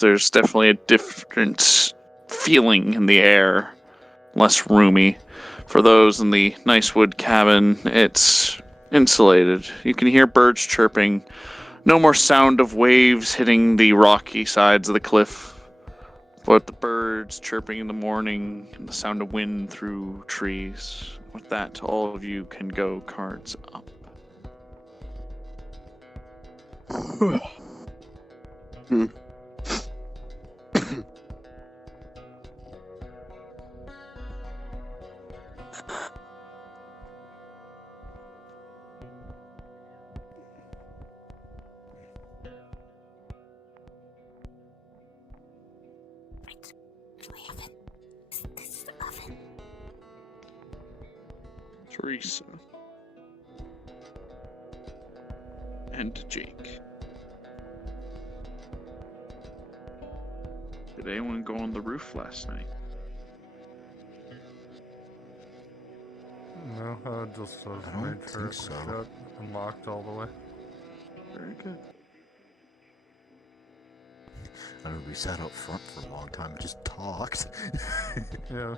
There's definitely a different feeling in the air, less roomy. For those in the nice wood cabin, it's insulated. You can hear birds chirping. No more sound of waves hitting the rocky sides of the cliff, but the birds chirping in the morning and the sound of wind through trees. With that, all of you can go cards up. This is the oven. Teresa. And Jake. Did anyone go on the roof last night? No, I just made sure it was shut and locked all the way. Very good. I mean, we sat out front for a long time and just talked. Yeah.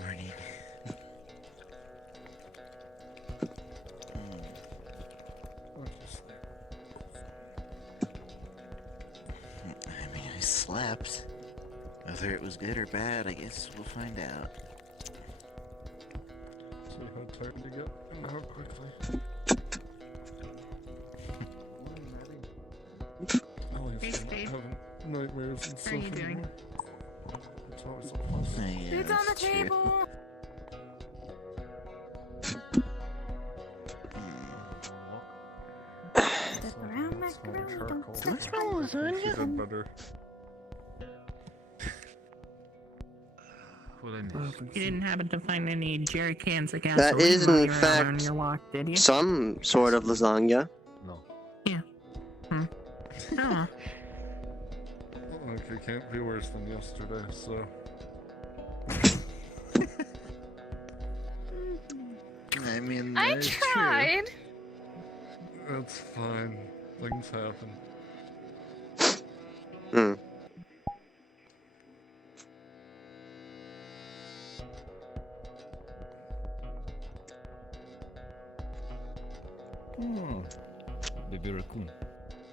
Morning. I mean, I slept. Whether it was good or bad, I guess we'll find out. See how tired you get and how quickly. At least I'm not having nightmares and stuff anymore. It's always a plus. Yeah, It's on the that's true. table. Step around, macaroni, don't step What's wrong with She Lasagna? did better. What I missed? You didn't happen to find any jerry cans of gasoline That is, while in you were out on fact, your walk, did you? some sort of lasagna. Oh. Like, it can't be worse than yesterday, so. I mean, I that's tried. It's fine. Things happen. Hmm. Oh, baby raccoon.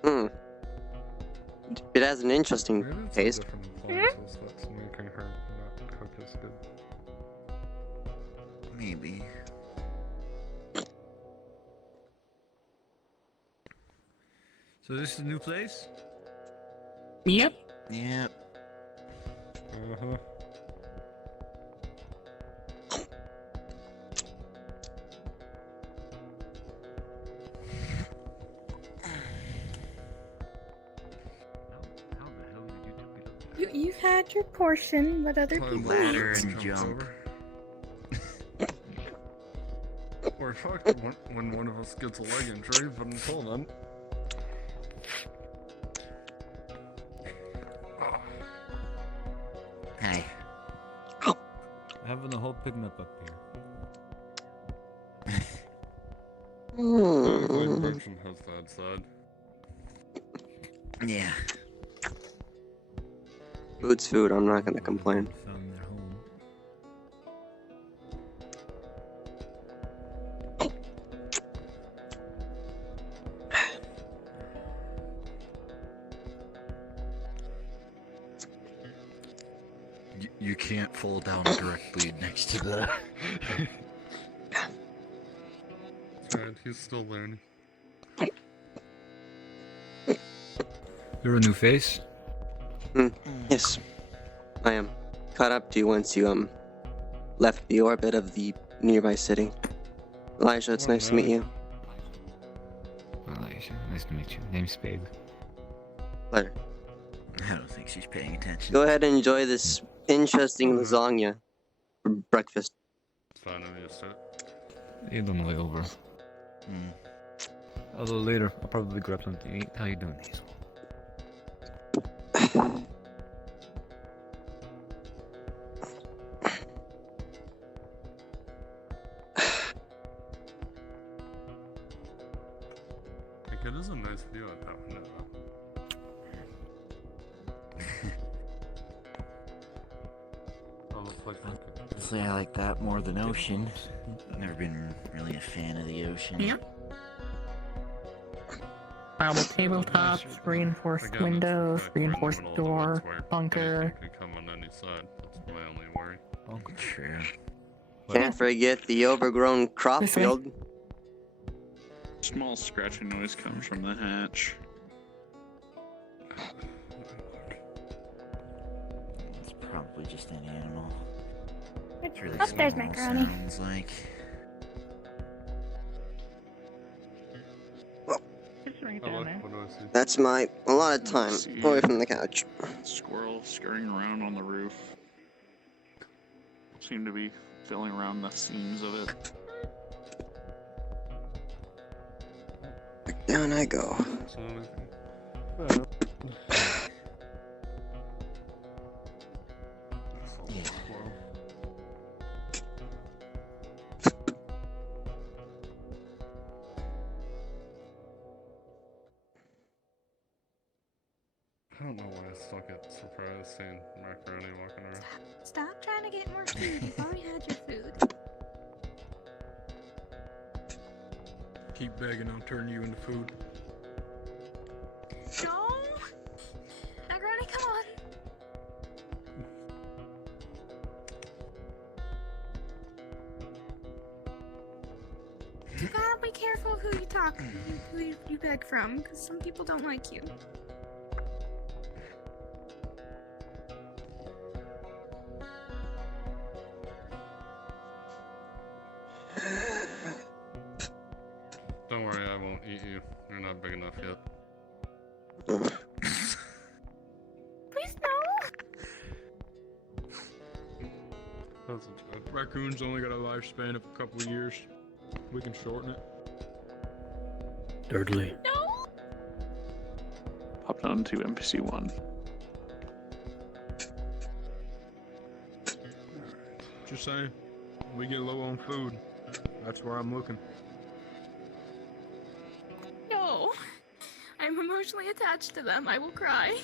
Hmm. It has an interesting Maybe it's taste. the different appliances that's making her not cook as good. true. Maybe. So this is the new place? Yep. Yep. Uh-huh. How the hell did you do it? You've had your portion, but other Climb people the Ladder ladder and jump. Or fuck, when one of us gets a leg injury, but until then. Hey. Having a whole picnic up here. Every Hmm. person has that side. Yeah. Food's food, I'm not gonna complain. Found their home. You can't fall down directly next to the. That's right, he's still learning. You're a new face? Yes, I am. Caught up to you once you, left the orbit of the nearby city. Elijah, it's Oh, nice to meet no. you. Elijah, nice to meet you. Name's Spade. Pleasure. I don't think she's paying attention. Go ahead and enjoy this interesting Mhm. lasagna for breakfast. It's fine, I'm used to it. You're on the way over. Hmm. Although later, I'll probably grab something to eat. How you doing, Hazel? Like, it is a nice view at that window. Oh, looks like Say I like that more than ocean. Never been really a fan of the ocean. Yeah. Marble tabletops, reinforced Again, windows, it's like we're in the reinforced middle of the door, woods where bunker. anything could come on any side. That's my only worry. Oh, true. Can't forget the overgrown crop This way. field. Small scratching noise comes from the hatch. It's probably just an animal. It's Really upstairs, small macaroni. sounds like. It's right Oh, down look, there. what do I see? That's my allotted time away from the couch. Squirrel scurrying around on the roof. Seem to be filling around the seams of it. Back down I go. So anything? Yeah. I don't know why I still get surprised seeing macaroni walking around. Stop trying to get more food. You've already had your food. Keep begging, I'll turn you into food. No! Macaroni, come on! You gotta be careful who you talk, who you beg from, because some people don't like you. Don't worry, I won't eat you. You're not big enough yet. Please no! That's a joke. Raccoon's only got a lifespan of a couple of years. We can shorten it. Thirdly. No! Popped onto NPC 1. Just saying, we get low on food. That's where I'm looking. No! I'm emotionally attached to them. I will cry.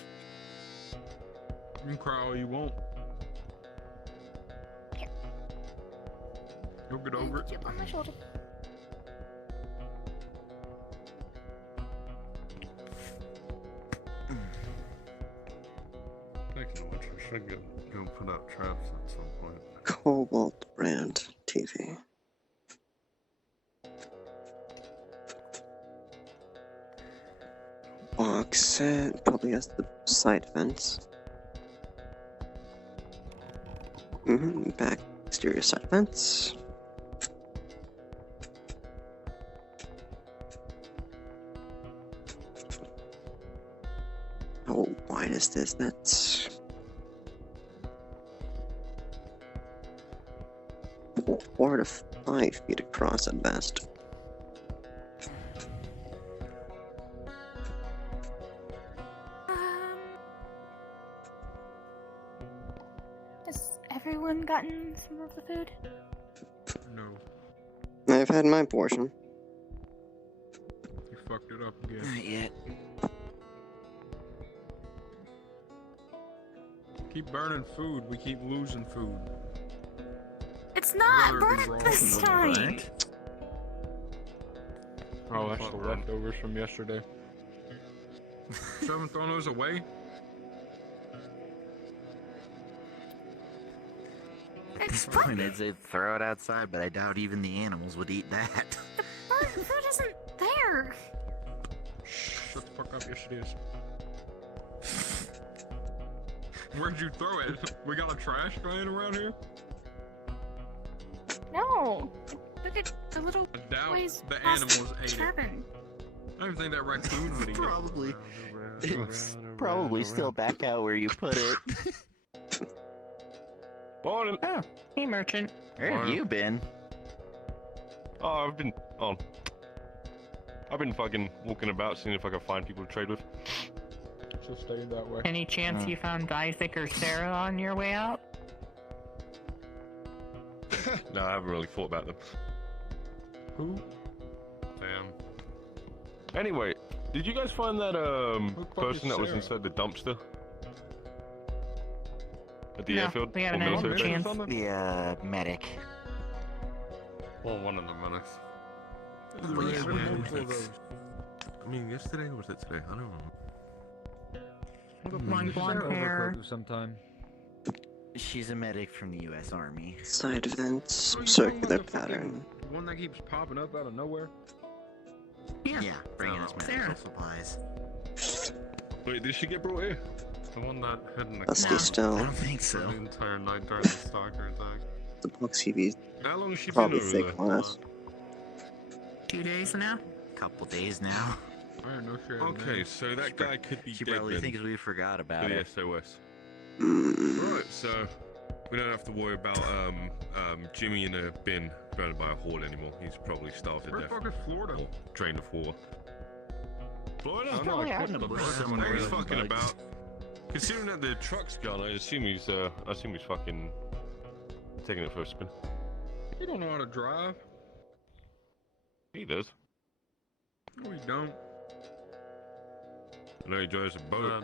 You can cry all you want. You'll get over it. Put you up on my shoulder. Speaking of which, I should go put out traps at some point. Cobalt brand TV. Box set probably has the side vents. Back exterior side vents. How wide is this? That's 4 to 5 feet across at best. Has everyone gotten some of the food? No, I've had my portion. you fucked it up again. Not yet. Keep burning food, we keep losing food. It's not Rather be burnt raw this than time! Burnt? Oh, that's the leftovers from yesterday. You haven't thrown those away? It's The burnt! point is they'd throw it outside, but I doubt even the animals would eat that. Burnt food isn't there! Shut the fuck up, yes it is. Where'd you throw it? We got a trash can around here? No! Look at the little I doubt boy's the plastic animals ate it. cabin. I don't even think that raccoon would eat it. Probably. It's probably still back out where you put it. Morning. Oh, hey, merchant. Where have you been? Oh, I've been I've been fucking walking about, seeing if I can find people to trade with. Just stayed that way. Any chance you found Isaac or Sarah on your way out? No, I haven't really thought about them. Who? Damn. Anyway, did you guys find that person that was Sarah? inside the dumpster? At the No, airfield? we haven't Or had a military base? chance. The medic. Well, one of the medics. I mean, yesterday or was it today? I don't know. Long blonde hair. Sometime. She's a medic from the U.S. Army. Side vents, Oh, you circular talking about the fucking pattern. One that keeps popping up out of nowhere. Yeah. Yeah, bringing us medical Sarah. supplies. Wait, did she get brought here? The one that hid in the Dusty No. I still. don't think for so. the entire night during the stalker attack. The box TV's How long has she probably been over fake there? glass. 2 days now? Couple days now. I don't know shit. Okay, so that guy could be She dead probably then. thinks we forgot about For the it. SOS. Mm, Right, so we don't have to worry about Jimmy in a bin surrounded by a horde anymore. He's probably starved to Where the death. fuck is Florida? Or drained of water. Florida? Oh, no, I out in pushed the the bush bus. somewhere. He's with fucking bugs. about. Considering that the truck's gone, I assume he's fucking taking it for a spin. You don't know how to drive. He does. No, you don't. I know he drives a boat.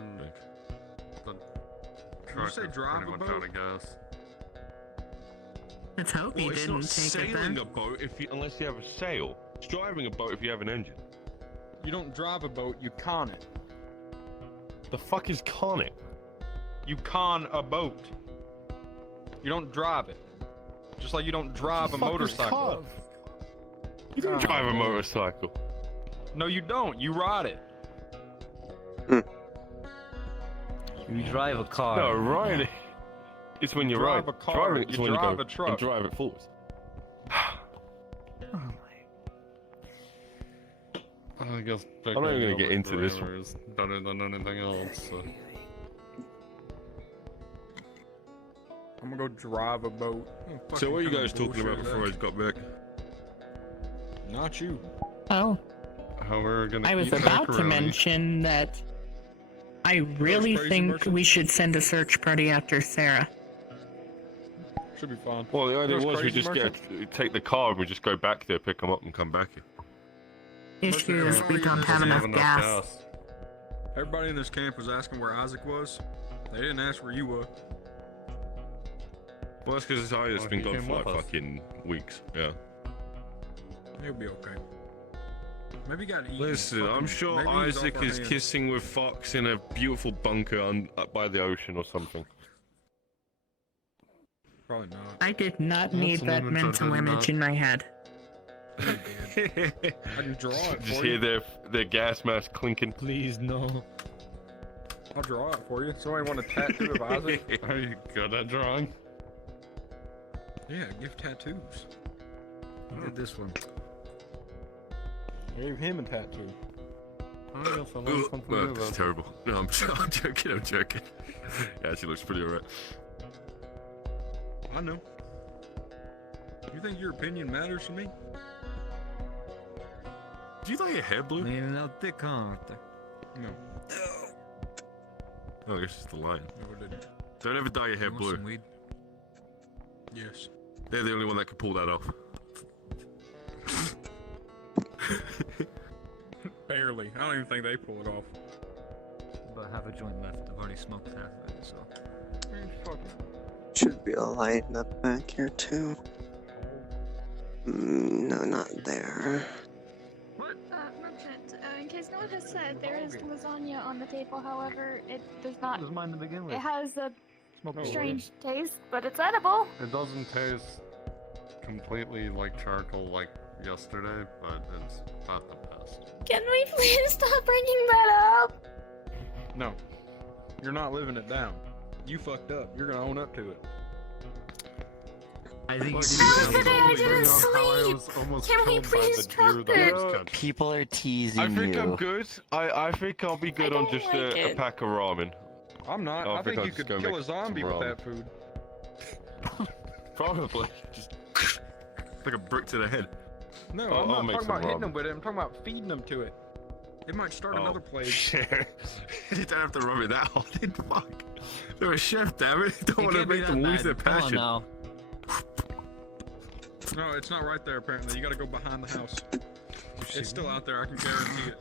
Truck say is drive pretty a much boat? out of gas. Let's hope Well, he it's didn't not take it sailing then. a boat unless you have a sail. It's driving a boat if you have an engine. You don't drive a boat, you con it. The fuck is con it? You con a boat. You don't drive it. Just like you don't drive a motorcycle. You don't Oh, drive a man. motorcycle. No, you don't. You ride it. You drive a car. No, riding. It's when you drive ride. a car, Driving is you when you drive go a truck. and drive it forward. Oh my. I guess not even gonna get into this one. is better than anything else. So. I'm gonna go drive a boat. So what are you Fucking guys talking about bullshit before I that. got back? Not you. Oh, How we're gonna I was eat about to macaroni. mention that I really crazy think merchant? we should send a search party after Sarah. Should be fine. Well, the idea Those was we crazy just take the car and we just go back there, pick them up, and come back here. Issue is we everybody don't in have this enough Have gas. Everybody in this camp was asking where Isaac was. They didn't ask where you were. Well, that's because Isaac's Well, been he gone came for like with us. fucking weeks. Yeah. He'll be okay. Maybe he got eaten. Listen, I'm Fucking- sure maybe he's off Isaac our is hands. kissing with Fox in a beautiful bunker up by the ocean or something. Probably not. I did not That's need the that limits I mental did image not. in my head. I can draw it Just for hear you. their gas mask clinking. Please, no. I'll draw it for you. Somebody want a tattoo of Isaac? Are you good at drawing? Yeah, give tattoos. I did this one. I gave him a tattoo. I guess I learned something new That's then. terrible. No, I'm joking. I'm joking. Yeah, she looks pretty alright. I know. You think your opinion matters to me? Do you dye your hair blue? Leaning out thick, huh? No. Oh, I guess it's the lion. No, it didn't. Don't ever dye your hair Want blue. some weed? Yes. They're the only one that can pull that off. Barely. I don't even think they pull it off. About half a joint left. I've already smoked half of it, so. should be a light in the back here too. No, not there. Merchant, in case no one has said, there is lasagna on the table. However, it does not. It was mine to begin with. It has a Smoke strange taste, but it's edible. It doesn't taste completely like charcoal like yesterday, but it's not the best. Can we please stop bringing that up? No. You're not living it down. You fucked up. You're gonna own up to it. I think Yesterday I didn't sleep. Can we please drop it? People are teasing I think you. I'm good. I think I'll be good on don't just like a it. pack of ramen. I'm not. Oh, I I think think I'll you just could go kill make a zombie some with ramen. that food. Probably. Just like a brick to the head. No, I'll I'm not make talking some about hitting ramen. them with it. I'm talking about feeding them to it. It might start another plague. Shit. You don't have to rub it that hard. Fuck. They're a chef, damn it. Don't want to can't be make that them lose bad. their Come on passion. now. No, it's not right there. Apparently, you gotta go behind the house. It's still out there. I can guarantee it.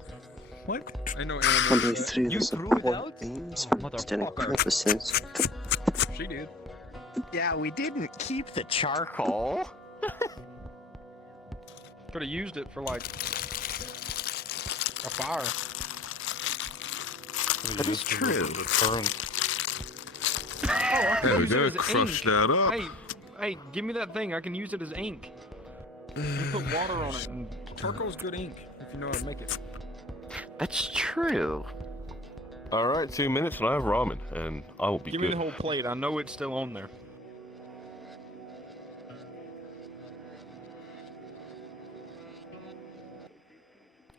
What? Ain't no Probably animal. through You the threw it support out? beams Oh, for studying motherfucker. purposes. She did. Yeah, we didn't keep the charcoal. Could have used it for like a fire. That is true. Oh, I can There we use go. it as Crush ink. that up. Hey, give me that thing. I can use it as ink. You put water on it, and charcoal's good ink if you know how to make it. That's true. Alright, 2 minutes and I have ramen, and I will be Give good. me the whole plate. I know it's still on there.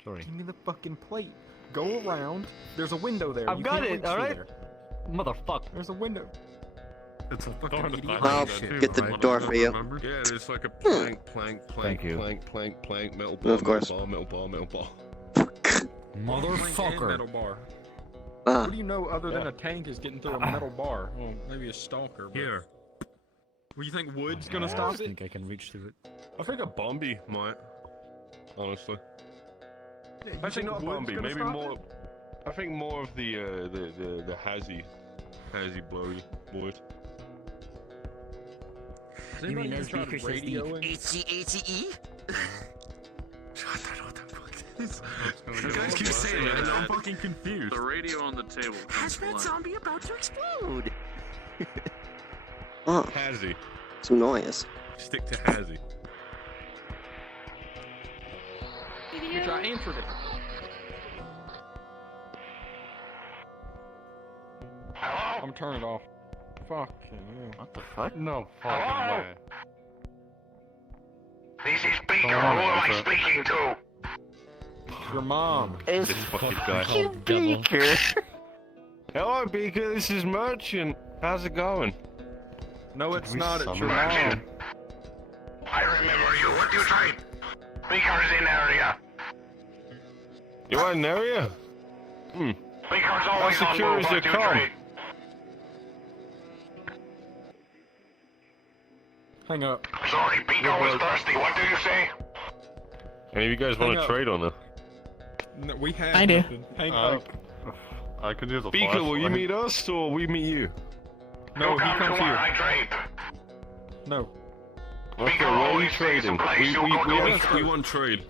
Sorry. Give me the fucking plate. Go around. There's a window there. I've You got can't it, reach through alright? there. Motherfucker. There's a window. It's a fucking idiot. I'll too, get the right? door for you. Yeah, there's like a plank, plank, Thank you. metal bar, Of course. metal bar, metal bar. Tank and Motherfucker. metal bar. Ah, What do you know other than Yeah. a tank is getting through a metal bar? Well, maybe a stalker. But... Here. Well, you think wood's gonna I stop it? think I can reach through it. I think a Bombi might. Honestly. Yeah, you Actually, think not a wood's Bombi. gonna Maybe stop more. it? I think more of the hazy blowy wood. Has anybody even tried radioing? HCATE? I don't know what the fuck it is. You guys keep saying it, and I'm fucking confused. The radio on the table comes Has to that life. zombie about to explode? oh, Hazy. some noise. Stick to hazy. Bitch, I answered it. I'm turning it off. Fucking hell. What the fuck? No fucking way. This is Beaker. Who am I speaking to? Your mom. This fucking guy. Oh, devil. Hello, Beaker. This is Merchant. How's it going? No, it's we not. It's summon your mom. Merchant. I remember you. What do you trade? Beaker is in area. You are in the area? Beaker's always on secure move. is What your do you com? trade? Hang up. Sorry, Beaker was thirsty. What do you say? Any of you guys want Hang to up. trade on her? No, we have I do. nothing. Hang up. I could use a Beaker, will you flashlight. meet us or we meet you? No, you he come to comes where here. I trade. No. Okay, Beaker where are we always stays trading? someplace We, you we, go we, to want, eat. we want trade.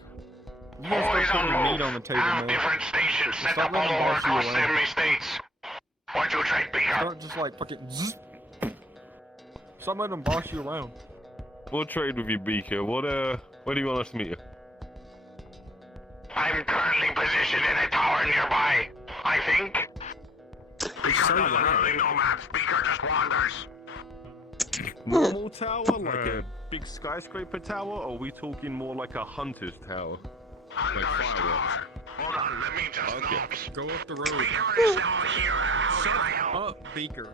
You guys Always start on putting move. meat on the table, Have man. different stations set Stop up all letting over boss you across around. 70 states. What do you trade, Beaker? Start just like fucking zzz. Stop letting them boss you around. We'll trade with you, Beaker. Where do you want us to meet you? I'm currently positioned in a tower nearby. I think. Beaker so doesn't loud. really know maps. Beaker just wanders. Normal tower? Like a big skyscraper tower? Or are we talking more like a hunter's tower? Hunter's fireworks. tower. Hold on, let me just Okay. notes. Go up the road. Beaker is now here. How can I help? Up, Beaker.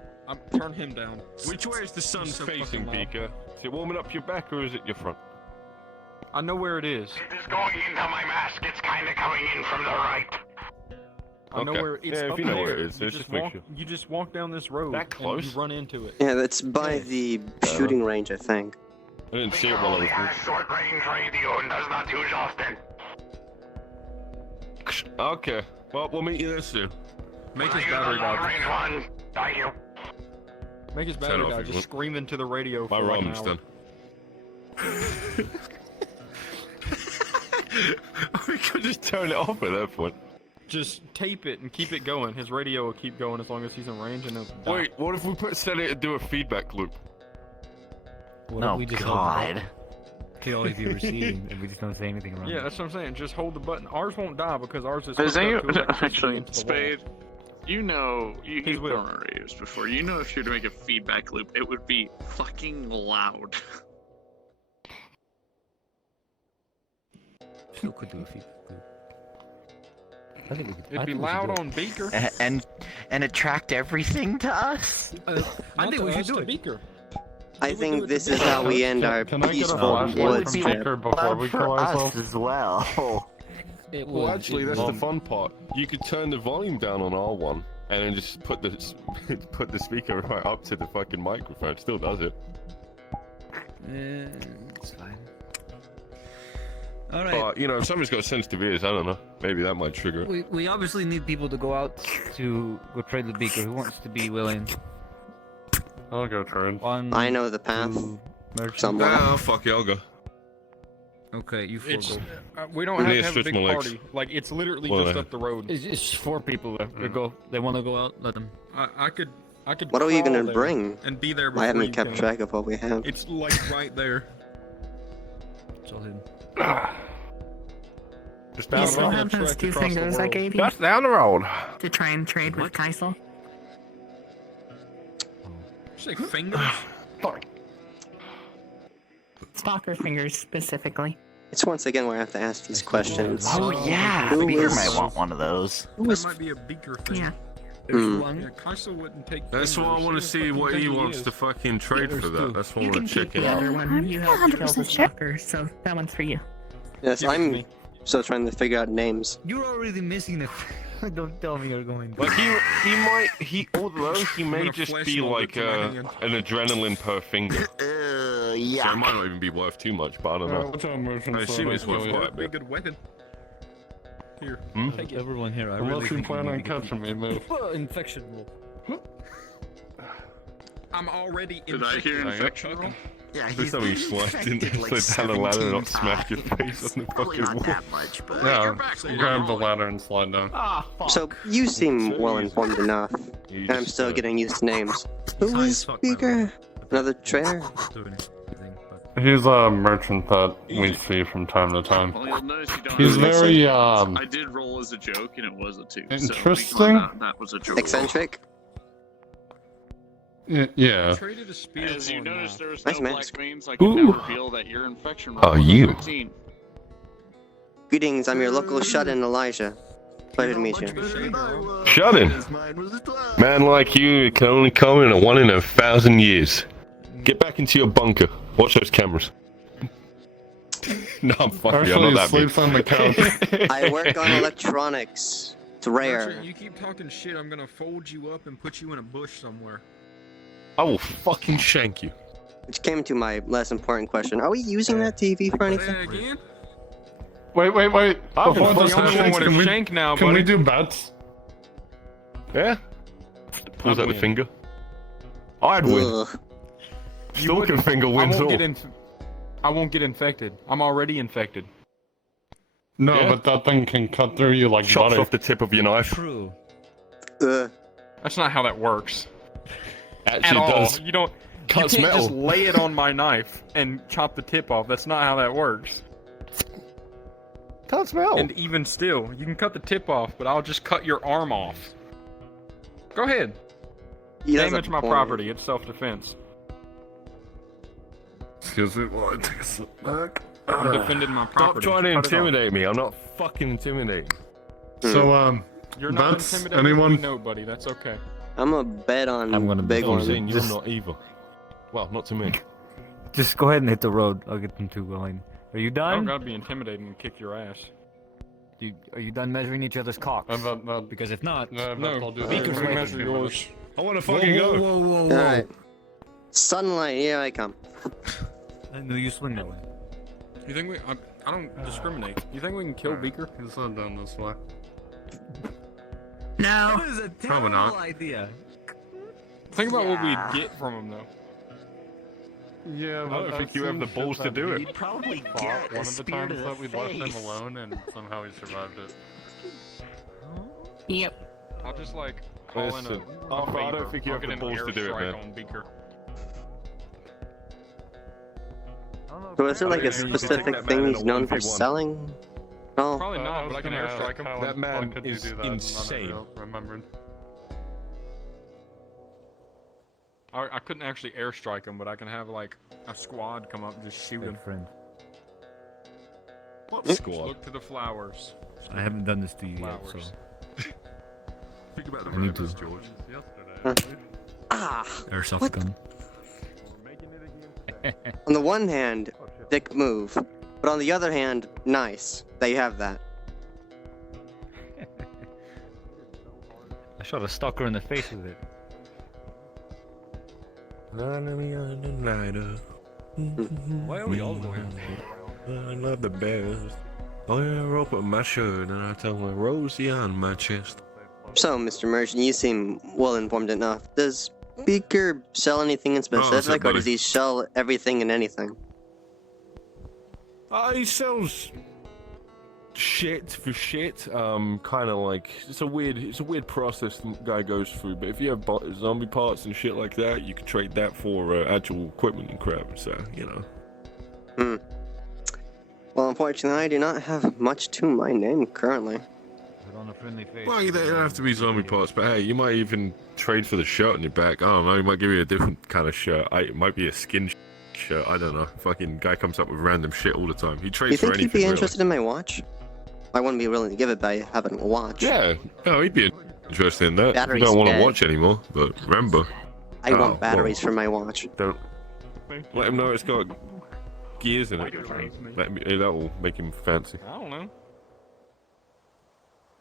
Turn him down. Which way is the sun so facing, fucking loud. Beaker? Is it warming up your back or is it your front? I know where it is. It is going into my mask. It's kind of coming in from the right. I know Okay. where it's Yeah, if up you know there. where it is, you just just make walk. sure. You just walk down this road That close? and you run into it. Yeah, that's by the shooting range, I think. I didn't see it Beaker while I only was has short-range radio and does not use often. moving. Okay. Well, we'll meet you there soon. Make I his use battery the die. long-range one. Thank you. Make his Turn battery off die. if you Just want. scream into the radio My for like an ramen's hour. done. We could just turn it off at that point. Just tape it and keep it going. His radio will keep going as long as he's in range and it'll die. Wait, what if we set it to do a feedback loop? What Oh, if we just God. He'll always be receiving if we just don't say anything around Yeah, it. that's what I'm saying. Just hold the button. Ours won't die because ours is Is hooked any up to electricity actually into the wall. Spade? You know, He's you've with been on radios before. You know, if you were to make a feedback loop, it would be fucking loud. Still could do a feed. I think we could. It'd be loud on Beaker. And attract everything to us? I think we should do to it. Beaker. I think this is how we end our Can I get a peaceful flashlight woods from trip. Baker before we kill ourselves? as well. Well, actually, that's the fun part. You could turn the volume down on R1 and then just put the put the speaker right up to the fucking microphone. It still does it. It's fine. Alright. But you know, if someone's got sensitive ears, I don't know. Maybe that might trigger it. We obviously need people to go out to go trade the beaker. Who wants to be willing? I'll go trade. One, I know the path. merchant. Somewhere. Ah, fuck it, I'll go. Okay, you four It's, go. we don't have to Yeah, have a stretch big my legs. party. Like, it's literally Well, just up the road. It's 4 people left. They go. They want to go out. Let them. I could What are we crawl gonna there bring? and be there before I haven't you kept can. track of what we have. It's like right there. It's all him. Just You down the still road. have those 2 across the fingers I world. gave you Just down the road. to try and trade with Kaisel? Say fingers. Stalker fingers specifically. It's once again where I have to ask these questions. Oh yeah, Who Beaker was- might want one of those. Who That was might be a beaker thing. Yeah. There's Hmm. one. Yeah, Kaiser wouldn't take. That's why I fingers. want to Who see the fuck what do you he think wants is? to fucking trade there's for two. that. That's what I You want can to keep check the out. other one. You helped kill the 100% sure. stalker, so that one's for you. Yes, Give it to I'm me. still trying to figure out names. You're already missing it. Don't tell me you're going. Like although he may gonna just flash be it over like to my hand. an adrenaline per finger. So it Yeah. might not even be worth too much, but I don't know. What's our merchant? I assume it's worth That'd quite a be a bit. good weapon. Here, Hmm? take it. Everyone here. I Unless really you think plan we on need to get catching me, move. infection roll. I'm already Did I hear infected. infection roll? Yeah, This time you slide down the ladder and not smack your face on the Probably fucking not wall. that much, but Yeah, grab the ladder and slide down. Ah, fuck. So you seem well informed enough, You and I'm just, still getting used to names. Who Sorry, was fuck, man. Speaker? Another trader? Doing anything, but- He's a merchant that we see from time to time. Well, you'll notice you don't He's have to- very I did roll as a joke, and it was a 2. Interesting. So that was a joke. Eccentric? Yeah. Traded a spear. As you for notice, now. there's Nice no mask. black veins. I can Ooh. now reveal that your infection roll Oh, was you. 13. Greetings, I'm your local shut-in, Elijah. Pleasure to meet you. Shut in. Man like you can only come in a 1 in 1,000 years. Get back into your bunker. Watch those cameras. No, I'm fucking. I'm Actually, not he that sleeps on the couch. I work on electronics. It's rare. Ratchet, you keep talking shit, I'm gonna fold you up and put you in a bush somewhere. I will fucking shank you. Which came to my less important question. Are we using that TV for Say anything? that again? Wait. I've Before been this fucking happens, with can a we, shank now, can buddy. we do bets? Yeah? Pulls out the win. finger. I'd win. Ugh. Stalker finger I wins won't all. I won't get infected. I'm already infected. No, Yeah. but that thing can cut through you like Chops butter. off the tip of your knife. True. That's not how that works. At Actually all. does. You don't. Cuts you can't metal. just lay it on my knife and chop the tip off. That's not how that works. Cuts metal. And even still, you can cut the tip off, but I'll just cut your arm off. Go ahead. He does Damage have a my point. property. It's self-defense. Excuse me while I take a step back. I'm defending my Stop property. trying to Cut it off. intimidate me. I'm not fucking intimidating. So, You're not bets? intimidating. Anyone? No, buddy. That's okay. I'm a bet on I'm gonna big bet I'm one. saying you're Just- not either. Well, not to me. Just go ahead and hit the road. I'll get them two behind. Are you I don't done? gotta be intimidating and kick your ass. Are you done measuring each other's cocks? I bet that. Because if not, No, No, I'll do Beaker's that. gonna measure yours. I want to fucking go. whoa, Alright. Sunlight, here I come. I knew you swing that way. You think I don't discriminate. You think we can kill Beaker? He's not done this way. No. That is a Probably not. terrible idea. Think about what we'd get from him, though. Yeah, I but don't think I've you have seen the shit balls to that do he it. probably fought get one a of the spear times to the that we left him face. alone, and somehow he survived it. Yep. I'll just like call in Listen, a I favor. don't think you I'll have get the an balls to do it, airstrike man. on Beaker. So is there like Yeah, a you can take specific that man thing in a he's known for 1v1. selling? No. Probably I not, was but I can gonna airstrike ask him. how That the man fuck could you is do that and not insane. have remembered. I couldn't actually airstrike him, but I can have like a squad come up and just shoot him. friend. What Just squad? look to the flowers. I haven't done this to you yet, so. Flowers. Think about the I need purpose, to. George. Yesterday. Ah! Airsoft What? gun. We're making it again. On the one hand, dick move, but on the other hand, nice that you have that. I shot a stalker in the face with it. Why are we all going? I love the best. Oh yeah, I rope up my shirt and I tell my Rosie on my chest. So, Mr. Merchant, you seem well informed enough. Does Beaker sell anything in specific, or does he sell everything and anything? He sells shit for shit. Kind of like it's a weird process the guy goes through. But if you have zombie parts and shit like that, you can trade that for actual equipment and crap. So you know. Well, unfortunately, I do not have much to my name currently. Put on a friendly face. Well, they don't have to be zombie parts, but hey, you might even trade for the shirt on your back. I don't know. He might give you a different kind of shirt. It might be a skin shirt. I don't know. Fucking guy comes up with random shit all the time. He trades for anything. You think he'd be really. interested in my watch? I wouldn't be willing to give it by having a watch. Yeah, no, he'd be interested in that. Battery's I don't want to dead. watch anymore, but remember. I want batteries for my watch. Don't let him know it's got gears in it. That will make him fancy. I don't know.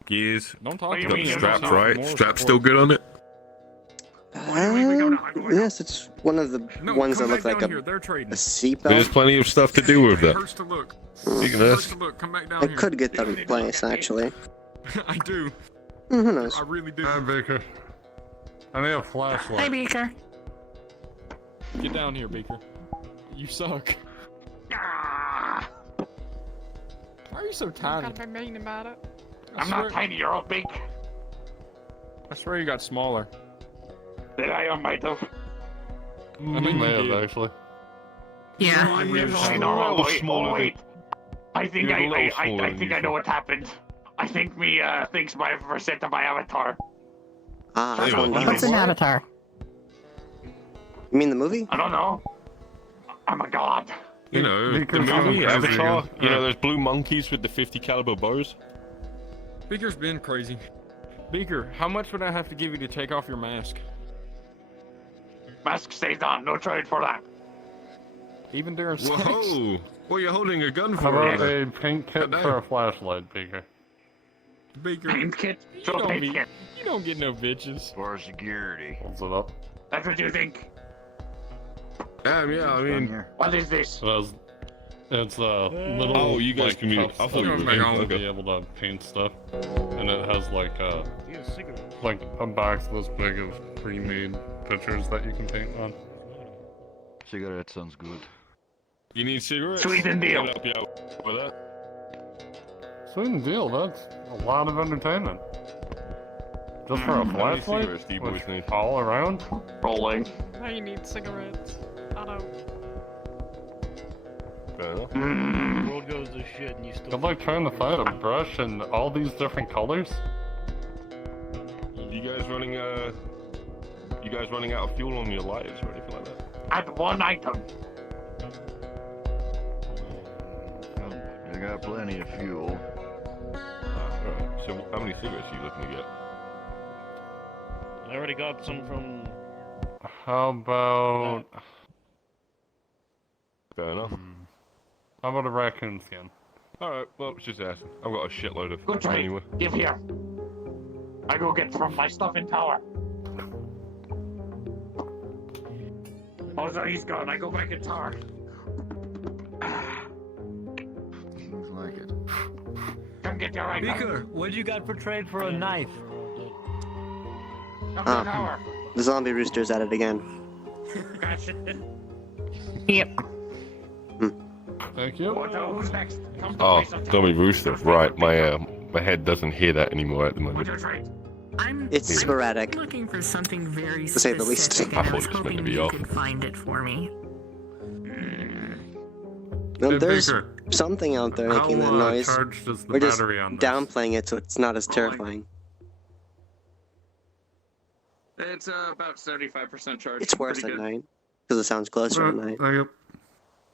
Gears. Don't talk to Got me. the straps right? Straps still good on it? Yes, it's one of the ones that look like a seatbelt. There's plenty of stuff to do with that. Hurts to look. You can Hurts ask. to look. Come back down I here. could get that replaced, actually. I do. Who knows? I really do. Hi, Baker. I need a flashlight. Hi, Beaker. Get down here, Beaker. You suck. Why are you so tiny? Gotta be mean about it. I'm not tiny, you're all big. I swear you got smaller. Did I might have? I mean, may you have did. actually. Yeah. I really I know, wait. I think I think I know what happened. I think me thinks my reset of my avatar. Ah, Hey, one What's does. an avatar? You mean the movie? I don't know. Oh my god. You know, the Because movie I'm crazy Avatar. again. You know those blue monkeys with the 50 caliber bows? Beaker's been crazy. Beaker, how much would I have to give you to take off your mask? Mask stays on, no trade for that. Even during sex? Whoa! Well, you're holding a gun How for about it. a paint kit for a flashlight, Baker? Beaker, Paint kit? you So don't, paint kit. you don't get no bitches. For security. Holds it up. That's what you think. Damn, yeah, I mean. What is this? It's a little. Oh, you guys like, can mute. cups I thought that you were you making- can okay. be able to paint stuff, and it has like a box this big of pre-made pictures that you can paint on. Cigarette sounds good. You need cigarettes? Sweet and deal. I'll help you out with that. Sweet and deal. That's a lot of entertainment. Just for a How many flashlight, cigarettes do you boys which need? all around. Rolling. Now you need cigarettes. I don't. Fair enough. Mm. World goes to shit and you still. Good luck trying to find a brush in all these different colors. You guys running out of fuel on your lights or anything like that? Add one item. I got plenty of fuel. Alright, so how many cigarettes are you looking to get? I already got some from. How about Fair enough. how about a raccoon skin? Alright, well, it's just asking. I've got a shitload of Good trade. anyway. Give here. I go get from my stuff in tower. Oh, so he's gone. I go back in tower. Looks like it. Come get your item. Beaker, what you got for trade for a knife? Come to tower. The zombie rooster's at it again. Gotcha. Yep. Thank you. Who's next? Come to Oh, me sometime. zombie rooster. Right, my head doesn't hear that anymore at the moment. What's your trade? It's sporadic. Looking for something very To say the least. specific, I and I thought was it was meant to hoping be you off. could find it for me. No, Hey, there's Baker, something out there making that how noise. charged is the We're just battery on this? downplaying it so it's not as terrifying. It's about 75% charged. It's worse Pretty at good. night because it sounds closer at night. Thank you.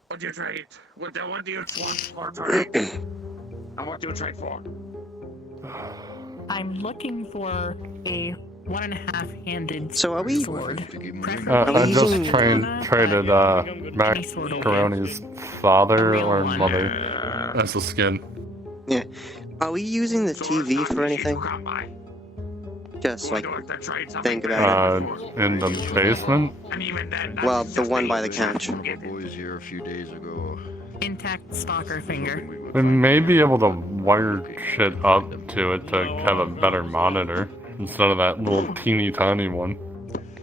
What do you trade? What do you want for trade? And what do you trade for? I'm looking for a one-and-a-half-handed So are we? sword. I just traded Macaroni's father or mother as a skin. Yeah. Are we using the TV for anything? Just like think about it. In the basement? Well, the one by the couch. Boys here a few days ago. Intact stalker finger. We may be able to wire shit up to it to have a better monitor instead of that little teeny tiny one.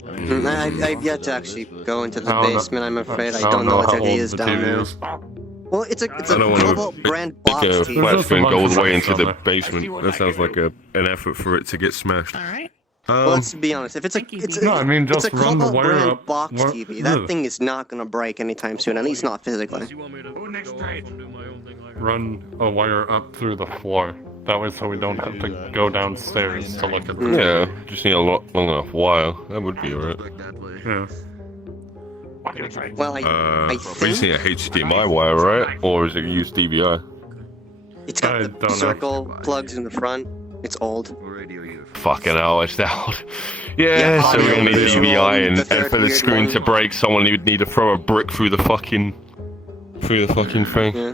I've yet to actually go into the I don't know- basement. I'm afraid I I don't know what how there old is the down TV there. is. Well, it's a I don't want Cobalt to brand pick box a TV. flashbang go all the way into on the there. basement. That sounds like an effort for it to get smashed. Alright. Well, let's be honest. If it's a No, I mean, it's just a run the Cobalt wire brand up. box Wha- TV, that Ugh. thing is not gonna break anytime soon. At least not physically. Run a wire up through the floor. That way, so we don't have to go downstairs to look at the Yeah, TV. just need a long enough wire. That would be alright. Yeah. Well, I We just need think a HDMI wire, right? Or is it use DVI? it's got I the don't know. circle plugs in the front. It's old. Fucking hell, it's out. Yeah, Yeah, so we're gonna need audio DVI, visual, and, the and third for the weird screen one. to break, someone would need to throw a brick through the fucking thing. Yeah.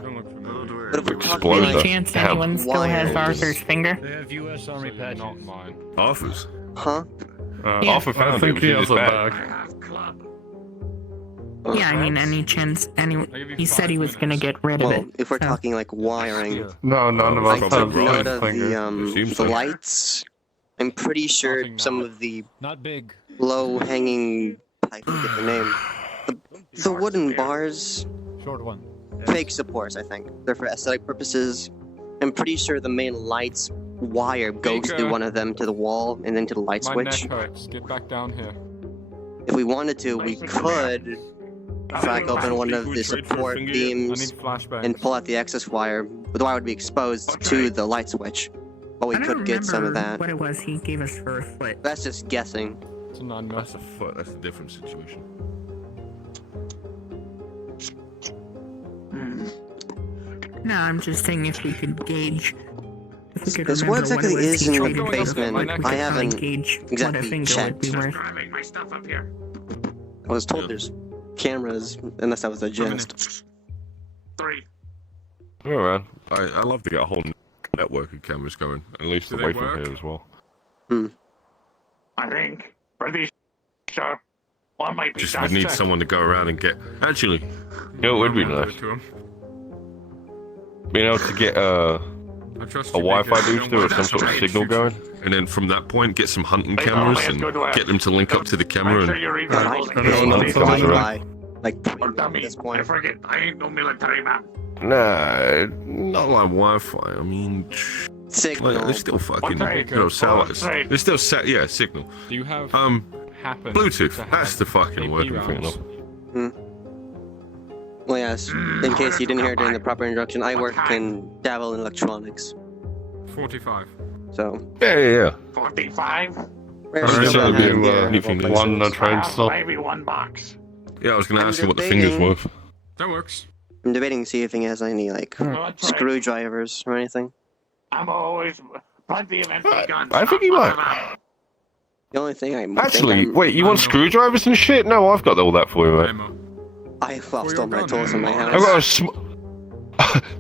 But if we're talking Explode Any that. like, chance Have anyone still has wires. Arthur's finger? They have U.S. Army patches. Not mine. Arthur's. huh? Yeah. Arthur I found it. think It he was has in a his bag. bag. Yeah, I mean, any chance, he said he was gonna get rid of Well, it. if we're so- talking like wiring, No, none of Oh, I us probably took have right. note his of finger. Seems the so. lights. I'm pretty sure Nothing some not. of the Not big. low-hanging, I forget the name. The wooden bars, Short one. fake supports, I think. They're for aesthetic purposes. I'm pretty sure the main lights wire goes through one of them to the wall and then to the light switch. hurts. Get back down here. If we wanted to, we could crack open one of the support beams flashbangs. and pull out the excess wire, but the wire would be exposed to the light switch. But we I don't could get some of remember that. what it was he gave us for a foot. That's just guessing. It's a non That's a foot. That's a different situation. No, I'm just saying if we could gauge. If we could Because what remember exactly what it was is he in the traded for basement? we could I probably haven't gauge what a exactly finger would be checked. worth. Grabbing my stuff up here. I was told there's cameras, unless that was the gist. 3. Alright, I love to get a whole network of cameras going, at least Do they away from work? here as well. I think. Pretty sure. One might be Just done. would need someone to go around and get. Actually, you know, it would be nice being able to get a Wi-Fi booster or some sort of signal going, and then from that point get some hunting cameras and get them to link up to the camera Make sure and you read God, the I rules. hate Cameras around. Wi-Fi. Like, Or at dummy. this I point. forget. I ain't no military man. Nah, not like Wi-Fi. I mean, Signal. like, there's still fucking, What's you know, right? satellites. What's right? There's still yeah, signal. Do you have happen Bluetooth. to have That's the fucking AP word we're thinking rounds? of. Well, yes. In case you didn't hear it during the proper introduction, I work in dabble in electronics. 45. So, Yeah. 45? rare Alright, stuff so I it'd be, have here. new things. One trade still. Maybe one box. Yeah, I was gonna I'm ask you what the finger's debating- worth. That works. I'm debating to see if he has any, like, No, that's right. screwdrivers or anything. I'm always plenty of empty guns. I think he might. The only thing I Actually, think wait, you want screwdrivers and shit? No, I've got all that for you, mate. I lost all my tools in my I've house. got a small.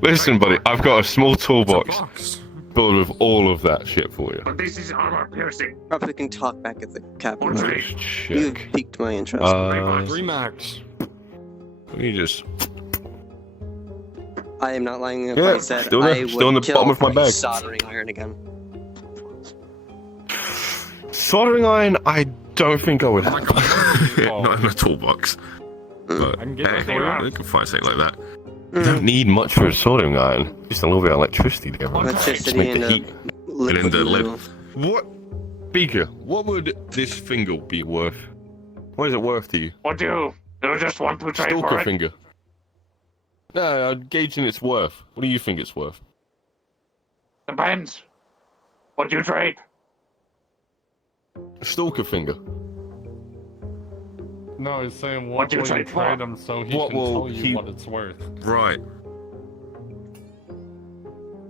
Listen, buddy, I've got a small toolbox filled with all of that shit for you. But this is armor piercing. Perhaps we can talk back at the captain. What's Just You've check. piqued my interest. Remax. Let me just. I am not lying if Yeah, I said still there, I would still in the kill bottom of my for a bag. soldering iron again. Soldering iron, I don't think I would have. Oh. Not in a toolbox. But, I can get hey, that for you. we can find something like that. You don't need much for a soldering iron. Just a little bit of electricity to go around. Just Electricity make and the a heat. liquid And then the glue. What? Beaker, what would this finger be worth? What is it worth to you? What do you just want to trade Stalker for it? finger. No, I'm gauging its worth. What do you think it's worth? Depends. What do you trade? Stalker finger. No, he's saying What what do you will you trade for? trade him so he What can will tell you he- what it's worth. Right.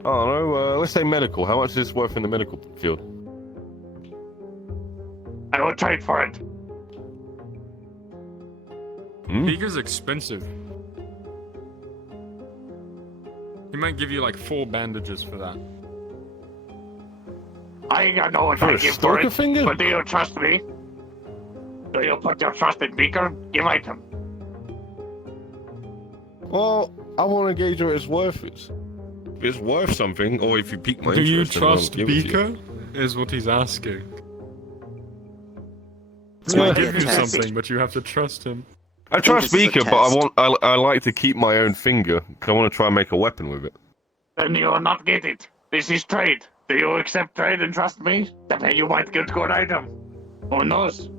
Oh no, let's say medical. How much is this worth in the medical field? I will trade for it. Beaker's expensive. He might give you like 4 bandages for that. I ain't gonna know what I give for it, but do you trust me? Do you put your trust in Beaker? Give item. Well, I want to gauge what it's worth. If it's worth something, or if you pique my Do you interest, then I'll trust give it to you. Beaker? Is what he's asking. This He might might be a give you test. something, but you have to trust him. I trust this is a Beaker, but test. I like to keep my own finger. 'Cause I want to try and make a weapon with it. Then you will not get it. This is trade. Do you accept trade and trust me? Then you might get good item. Who knows?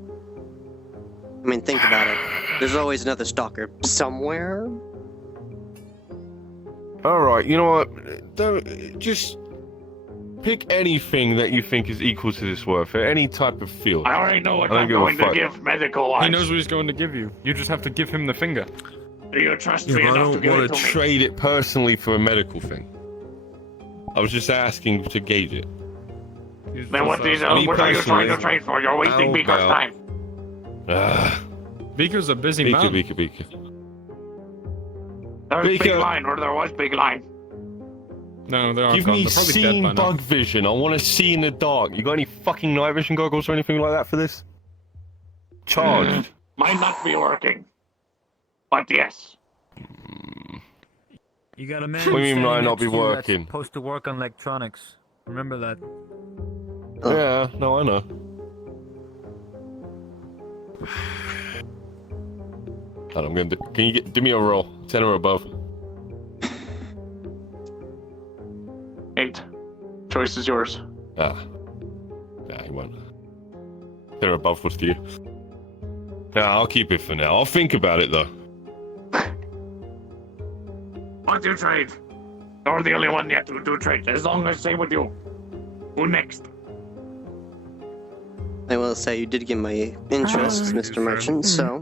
I mean, think about it. There's always another stalker somewhere. Alright, you know what? Just pick anything that you think is equal to this worth. Any type of field. I already know what I don't I'm give a going to fuck. give medical-wise. He knows what he's going to give you. You just have to give him the finger. Do you trust Yeah, me but I enough to don't give it want to to me? trade it personally for a medical thing. I was just asking to gauge it. Then what are you trying to trade for? You're wasting how Beaker's about- time. Beaker's a busy Beaker, man. Beaker. There's big Beaker. line, or there was big line. No, they aren't Give gone. me They're probably dead seeing by now. bug vision. I want to see in the dark. You got any fucking night vision goggles or anything like that for this? Charged. Might not be working. But yes. You got a man. What do you mean standing might not next be to you that's working? Supposed to work on electronics. Remember that. Yeah, no, I know. God, I'm gonna. Can you do me a roll? 10 or above. 8. Choice is yours. Ah. Nah, he won't. 10 or above was to you. Nah, I'll keep it for now. I'll think about it though. What do you trade? You're the only one yet to do trade. As long as same with you. Who next? I will say you did get my interest, Mr. Merchant, so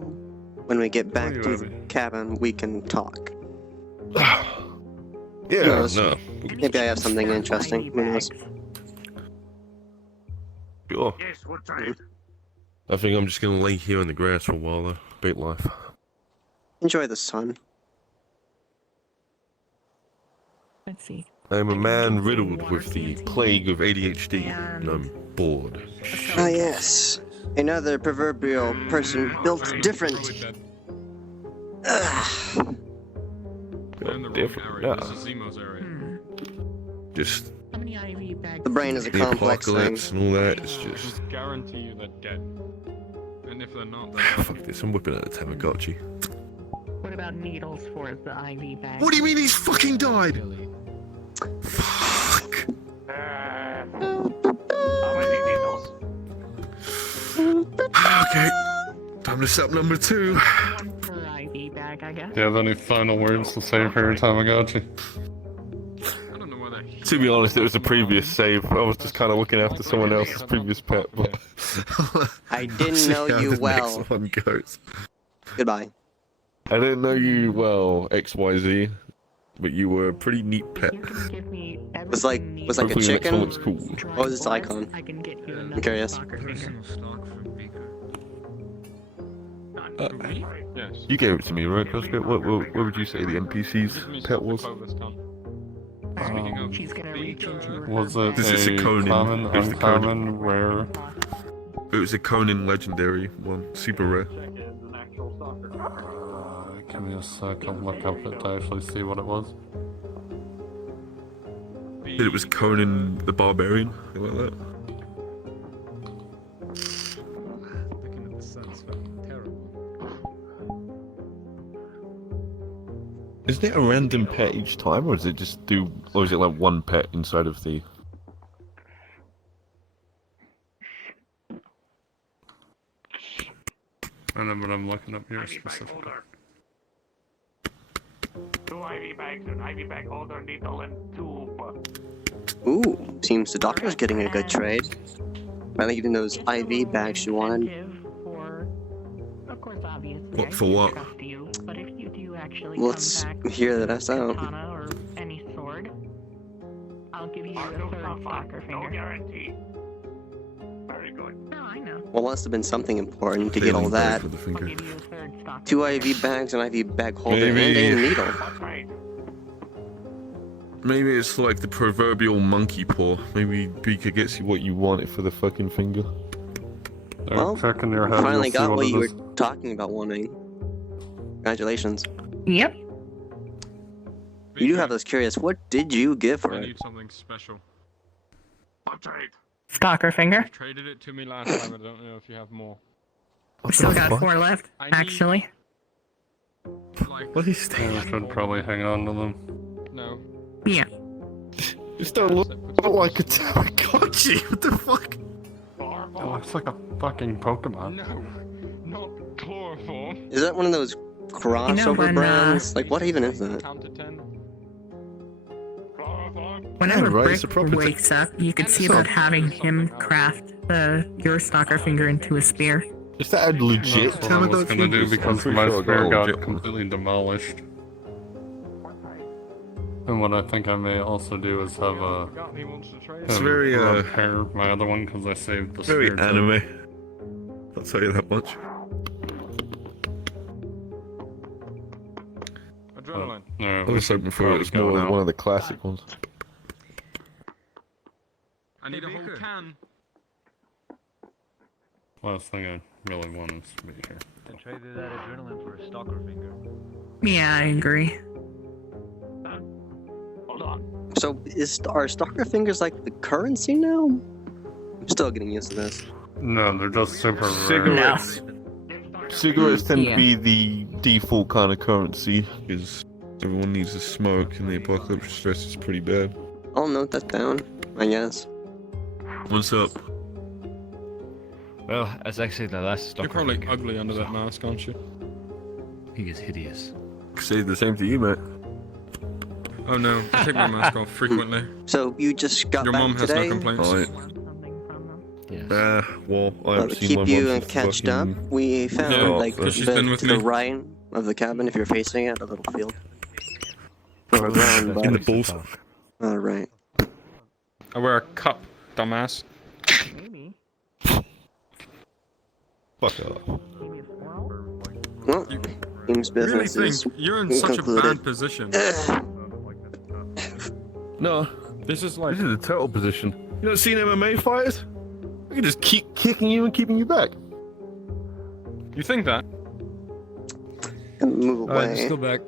when we get back to the cabin, we can talk. Yeah, Who knows? no. Maybe I have something interesting. Who knows? Sure. Yes, we'll trade. I think I'm just gonna lay here on the grass for a while though. Bait life. Enjoy the sun. Let's see. I'm a man riddled with the plague of ADHD, and I'm bored. Ah, yes. Another proverbial person built different. Ugh. They're in the wrong Different, area. yeah. This is Zemo's area. Just How many IV bags? The brain is a the complex thing. apocalypse and all that. It's just Just guarantee you they're dead. And if they're not, then fuck this. I'm whipping out the Tamagotchi. What about needles for the IV bags? What do you mean he's fucking died? Fuck. How many needles? Okay. Time to set up number 2. One per IV bag, I guess. Do you have any final words to say for your Tamagotchi? I don't know why that. To be honest, it was a previous save. I was just kind of looking after someone else's previous pet, but I didn't See know how you the well. Next one goes. Goodbye. I didn't know you well, XYZ, but you were a pretty neat pet. You can give me Was like everything was like a Hopefully the next chicken. one looks cool. What was its icon? I can get you I'm curious. Personal stock from Beaker. Yes. You gave it to me, right, Crossfit? What would you say the Give me NPC's some pet was? Clovis, Tom. Speaking of She's gonna reach into her. Was it This is a Conan. common, It was the Conan. uncommon, rare? It was a Conan legendary one, super rare. Give me a sec, I'll look up it to actually see what it was. It was Conan the Barbarian, something like that. Looking at the sun's fucking terrible. Isn't it a random pet each time, or is it just or is it like one pet inside of the? I know, but I'm looking up here specifically. 2 IV bags, an IV bag holder, needle, and tube. Ooh, seems the doctor's getting a good trade. Finally getting those IV bags she wanted. For, of course, obviously. What, I for do what? trust you, but if you do actually Let's come back hear with that a out. katana or any sword, I'll give you a No third stalker no finger. guarantee. Very No, I know. Well, must have been something important to get all Failing that. both with the I'll finger. give you a third stock. 2 IV bags, an IV bag holder, Maybe- and a needle. That's right. Maybe it's like the proverbial monkey paw. Maybe Beaker gets you what you wanted for the fucking finger. Well, check in your you head, finally you'll see got what what it you were is. talking about wanting. Congratulations. Yep. You do have those curious. What did you give for I it? need something special. That's right. Stalker finger. You traded it to me last time. I don't know if you have more. We still got 4 left, I need- actually. Like, What is Yeah, we should probably hang on to them. no. Yeah. This don't look like a Tamagotchi. What the fuck? It looks like a fucking Pokemon. No, not chloroform. Is that one of those crossover when, brands? Like, what even is that? Count to 10. Whenever Yeah, right, Brick it's a proper wakes up, you can see about having him craft your stalker finger into a spear. Is that a legit That's what I was gonna do Tamagotchi? because I'm my pretty sure I spear got a got legit one. completely demolished. And what I think I may also do is have a Forgot he wants to trade. It's very, repair my other one because I saved the Very spear. too. anime. I'll tell you that much. Adrenaline. Alright, I we was should hoping for it probably was go more now. one of the classic ones. I need a whole can. Last thing I really want is to be here. I traded that adrenaline for a stalker finger. Yeah, I agree. Hold on. So, are stalker fingers like the currency now? I'm still getting used to this. No, they're just super rare. Cigarettes. Cigarettes tend Yeah. to be the default kind of currency because everyone needs to smoke and the apocalypse stress is pretty bad. I'll note that down, I guess. What's up? Well, that's actually the last stalker You're probably finger. ugly under that mask, aren't you? He is hideous. Say the same to you, mate. Oh no, I take my mask off frequently. So, you just got Your back mom has today? no complaints. Alright. Yes. Well, I Well, haven't to seen keep my you mum since catched up, fucking... we found, Yeah, like, 'cause she's been with to the me. right of the cabin, if you're facing it, a little field. Or around, In the but... balls. Alright. I wear a cup, dumbass. Maybe. Fuck off. Maybe a squirrel? Well, team's You really business think is you're in such a concluded. bad position? No, This is like this is a turtle position. You not seen MMA fighters? I can just keep kicking you and keeping you back. you think that? Move away. Still back.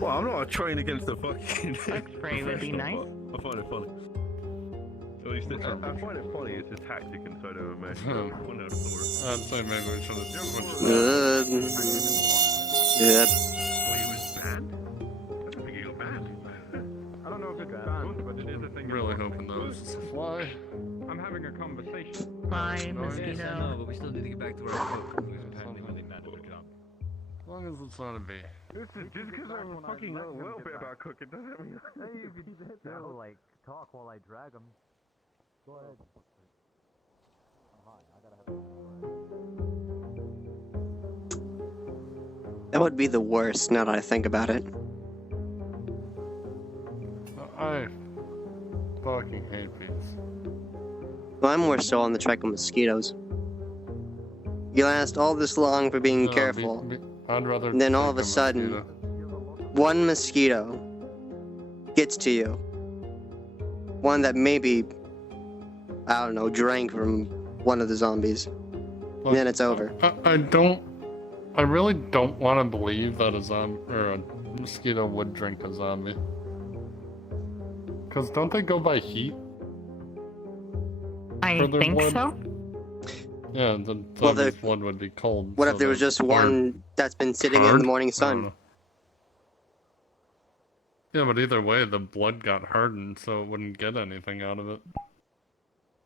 Well, I'm not trained against the fucking... X-ray would be nice. I find it funny. At least I find it funny, it's a tactic inside MMA. I'd say maybe we should have switched that. Yep. I don't know if it's banned, but it is a thing. Really hoping that was just a fly. I'm having a conversation. Fly, Yes, I know, mosquito. but we still need to get back to our cook. Because apparently when they banned the job. As long as it's not a bee. Just because I fucking know a little bit about cooking doesn't mean... No, like, talk while I drag them. Go ahead. That would be the worst now that I think about it. I fucking hate bees. Well, I'm more so on the track of mosquitoes. You last all this long for being No, careful. I'd rather. And then all of take a sudden, mosquito. one mosquito gets to you. One that maybe, I don't know, drank from one of the zombies. And then it's over. I really don't want to believe that a mosquito would drink a zombie. Cause don't they go by heat? I For their think blood? so. Yeah, the Well, zombie's blood would be cold. What so if there was the- just or one that's been sitting in hard? the morning I don't sun? know. Yeah, but either way, the blood got hardened, so it wouldn't get anything out of it.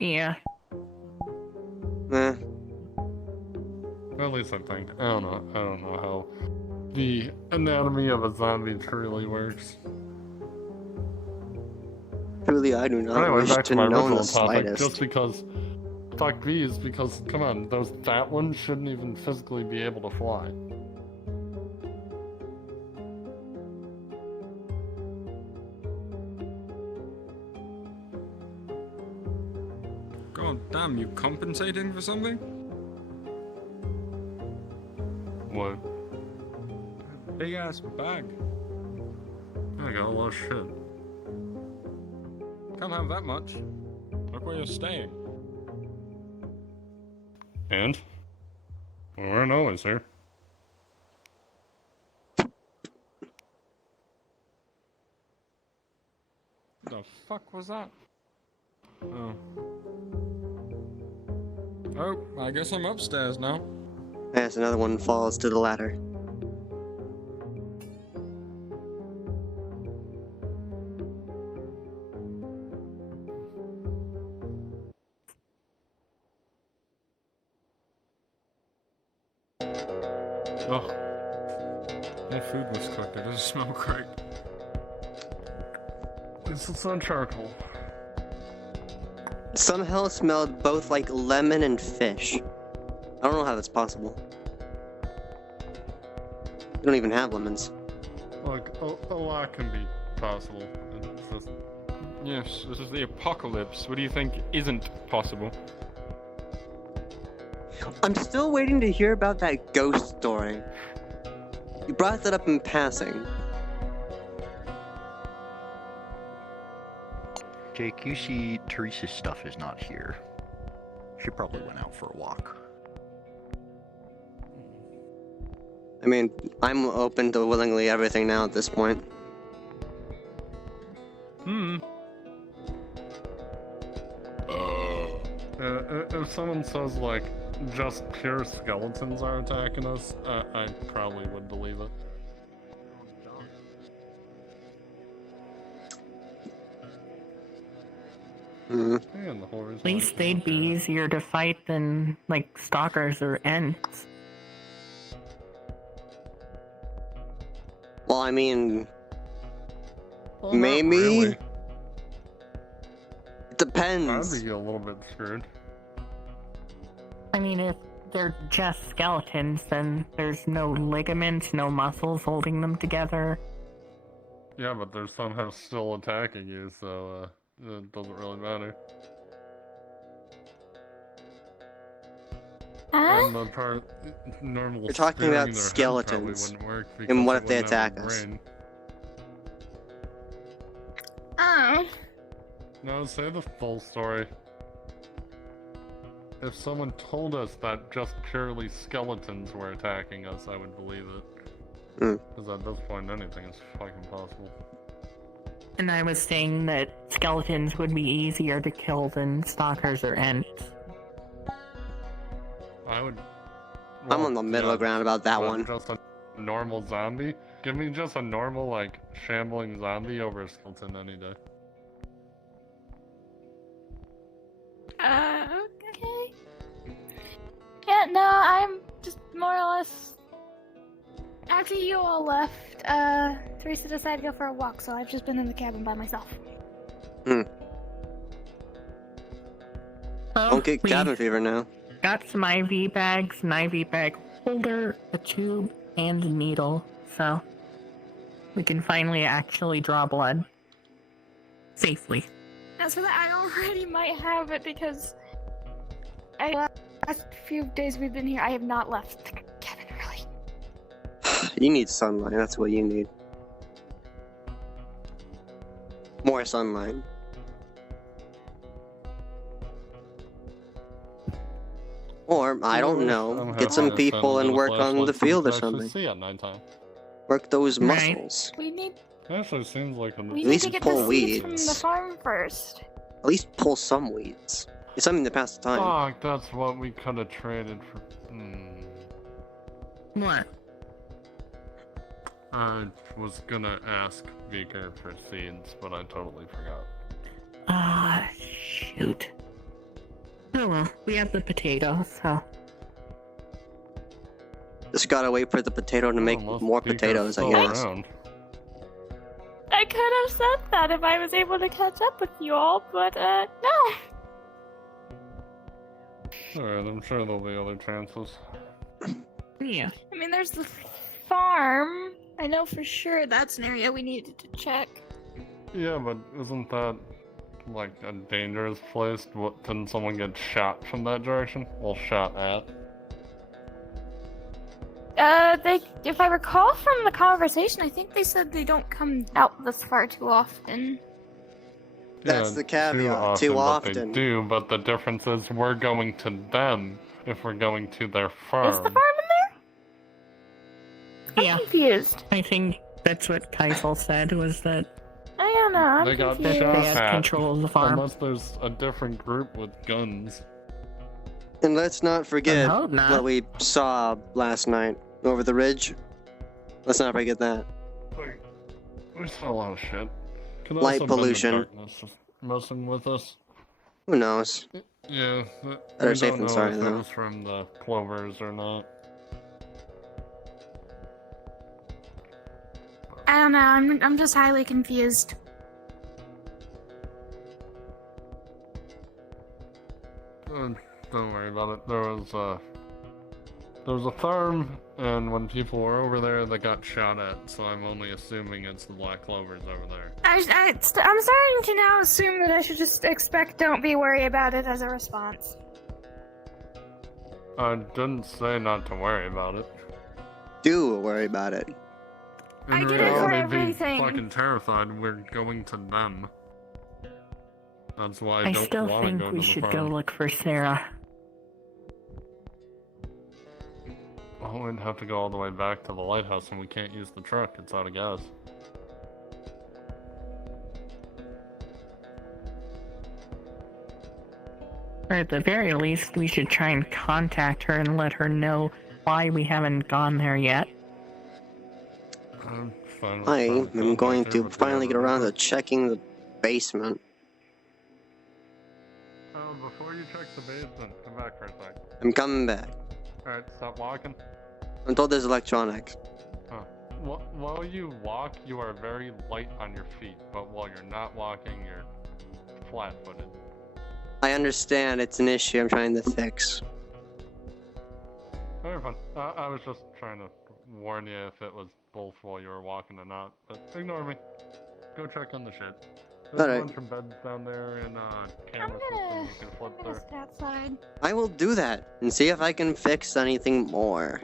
Yeah. Eh. At least I think. I don't know how the anatomy of a zombie truly works. Truly, I do not Anyway, wish back to to my know the original topic. slightest. Just because, fuck bees, because come on, that one shouldn't even physically be able to fly. Go on, Damn, you compensating for something? What? Big ass bag. I got a lot of shit. Can't have that much. Look where you're staying. And? We weren't always here. The fuck was that? Oh. Oh, I guess I'm upstairs now. Yes, another one falls to the ladder. Oh. More food was cooked. It doesn't smell great. It's on charcoal. Somehow it smelled both like lemon and fish. I don't know how that's possible. You don't even have lemons. Like, a lot can be possible. It's just... Yes, this is the apocalypse. What do you think isn't possible? I'm still waiting to hear about that ghost story. You brought that up in passing. Jake, you see Teresa's stuff is not here. She probably went out for a walk. I mean, I'm open to willingly everything now at this point. If someone says, like, just pure skeletons are attacking us, I probably would believe it. And the horrors. At least they'd be easier to fight than, like, stalkers or ents. Well, I mean, Well, not maybe? really. It depends. I'd be a little bit screwed. I mean, if they're just skeletons, then there's no ligaments, no muscles holding them together. Yeah, but they're somehow still attacking you, so it doesn't really matter. And the part normal. You're talking about skeletons. And what if they attack us? Oh. No, say the full story. If someone told us that just purely skeletons were attacking us, I would believe it. Because at this point, anything is fucking possible. And I was saying that skeletons would be easier to kill than stalkers or ents. I would. I'm on the middle ground about that but one. Just a normal zombie? Give me just a normal, like, shambling zombie over a skeleton any day. Okay. Yeah, no, I'm just more or less... After you all left, Teresa decided to go for a walk, so I've just been in the cabin by myself. Don't get cabin fever now. Got some IV bags, an IV bag holder, a tube, and a needle, so we can finally actually draw blood. Safely. As for that, I already might have it because the last few days we've been here, I have not left the cabin really. You need sunlight, that's what you need. More sunlight. Or, I don't know, get some people and work on the field or something. See at nighttime. Work those muscles. We need Actually, seems like we At need least to get pull the seeds from weeds. the farm first. At least pull some weeds. It's something to pass the time. Fuck, that's what we could have traded for. What? I was gonna ask Beaker for seeds, but I totally forgot. Ah, shoot. Oh well, we have the potatoes, so... Just gotta wait for the potato to make more potatoes, I guess. I could have said that if I was able to catch up with you all, but no. Alright, I'm sure there'll be other chances. Yeah. I mean, there's the farm. I know for sure that's an area we needed to check. Yeah, but isn't that like a dangerous place, didn't someone get shot from that direction? Well, shot at. If I recall from the conversation, I think they said they don't come out this far too often. That's Yeah, the caveat. Too but often. They do, but the difference is we're going to them if we're going to their farm. Is the farm in there? I'm confused. I think that's what Kaisel said, was that I don't know, I'm They got confused. shot They had at, control of the farm. Unless there's a different group with guns. And let's not forget hope not. what we saw last night over the ridge. Let's not forget that. We saw a lot of shit. Could Light also been the pollution. darkness just messing with us. Who knows? Yeah, Better we safe don't than know sorry, if though. it was from the clovers or not. I don't know. I'm just highly confused. Don't worry about it. There was a farm, and when people were over there, they got shot at. So I'm only assuming it's the black clovers over there. I'm starting to now assume that I should just expect "don't be worried about it" as a response. I didn't say not to worry about it. Do worry about it. I did it for They'd everything. be fucking terrified. We're going to them. That's why I I don't still want to think go we to the should farm. go look for Sarah. Oh, we'd have to go all the way back to the lighthouse, and we can't use the truck. It's out of gas. Or at the very least, we should try and contact her and let her know why we haven't gone there yet. I'm fine with I trying am contact going her, to but finally get around whatever. to checking the basement. Oh, before you check the basement, come back for a sec. I'm coming back. Alright, stop walking. I'm told there's electronics. Huh. While you walk, you are very light on your feet, but while you're not walking, you're flat-footed. I understand it's an issue I'm trying to fix. Oh, you're fine. I was just trying to warn you if it was both while you were walking or not, but ignore me. Go check on the shit. There's Alright. a bunch of beds down there and camera system you can flip through. Sit outside. I will do that and see if I can fix anything more.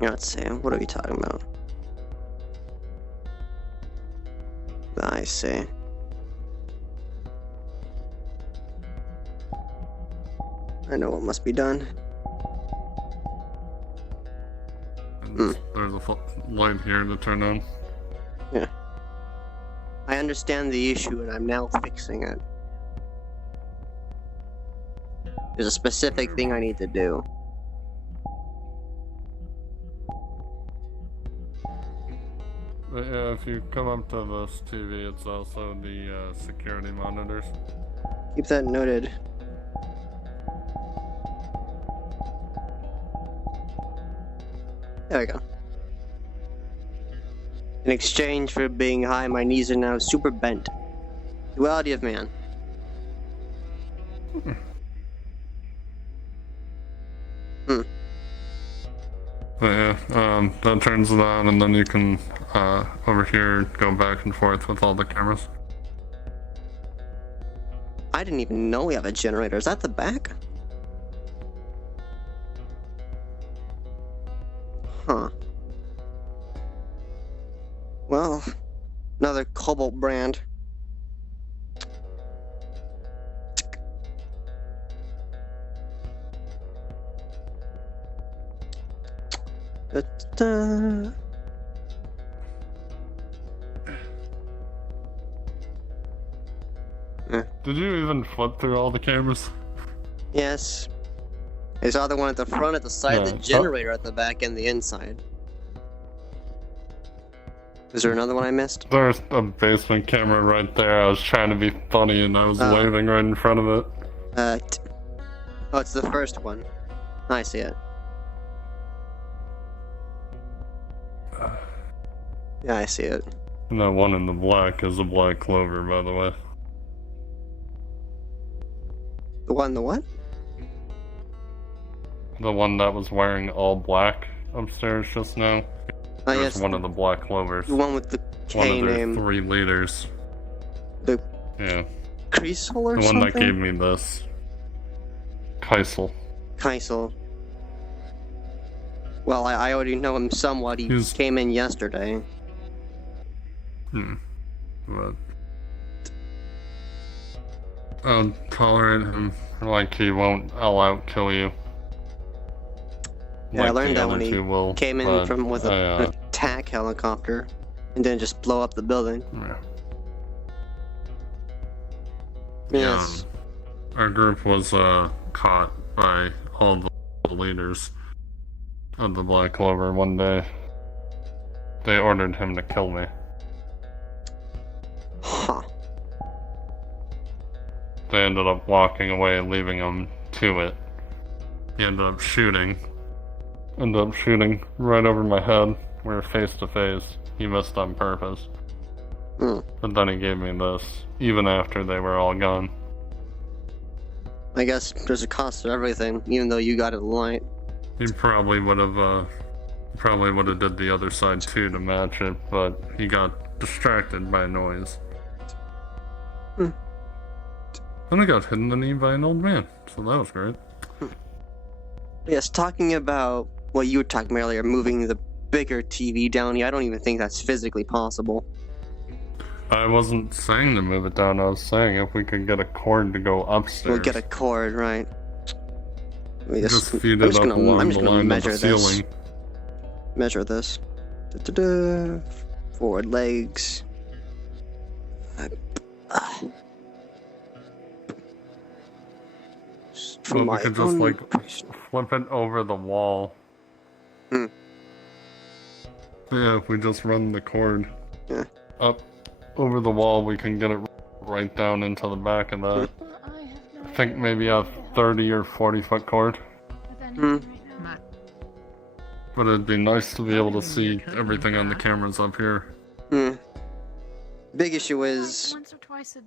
Let's see, what are we talking about? I see. I know what must be done. There's a light here to turn on. Yeah. I understand the issue and I'm now fixing it. There's a specific thing I need to do. But yeah, if you come up to this TV, it's also the security monitors. Keep that noted. There we go. In exchange for being high, my knees are now super bent. Duality of man. But yeah, that turns it on, and then you can, over here, go back and forth with all the cameras. I didn't even know we have a generator. Is that the back? Huh. Well, another Cobalt brand. Da-da. Did you even flip through all the cameras? Yes. I saw the one at the front, at the side, the Yeah. generator at the back, and the inside. Is there another one I missed? There's a basement camera right there. I was trying to be funny, and I was Oh. waving right in front of it. Oh, it's the first one. I see it. Yeah, I see it. And that one in the black is a black clover, by the way. The one, the what? The one that was wearing all black upstairs just now. I It was guess one of the Black Clovers. the one with the One K of their name. 3 leaders. The Yeah. Kreisel or The something? one that gave me this. Kaisel. Kaisel. Well, I already know him somewhat. He came in yesterday. But I'll tolerate him like he won't all out kill you. Yeah, I Like learned the that when other he two will, came in but from with an attack helicopter and then just blow up the building. Yes. Our group was caught by all the leaders of the Black Clover one day. They ordered him to kill me. Huh. They ended up walking away and leaving him to it. He ended up shooting right over my head. We were face to face. He missed on purpose. But then he gave me this, even after they were all gone. I guess there's a cost to everything, even though you got it light. He probably would have did the other side too to match it, but he got distracted by noise. And I got hit in the knee by an old man, so that was great. Yes, talking about what you were talking about earlier, moving the bigger TV down here, I don't even think that's physically possible. I wasn't saying to move it down, I was saying if we could get a cord to go upstairs. We'll get a cord, right? Just feed it up along the line of the ceiling. Measure this. Forward legs. Well, we could just like flip it over the wall. Yeah, if we just run the cord up over the wall, we can get it right down into the back of that. I think maybe a 30 or 40 foot cord. But it'd be nice to be able to see everything on the cameras up here. Big issue is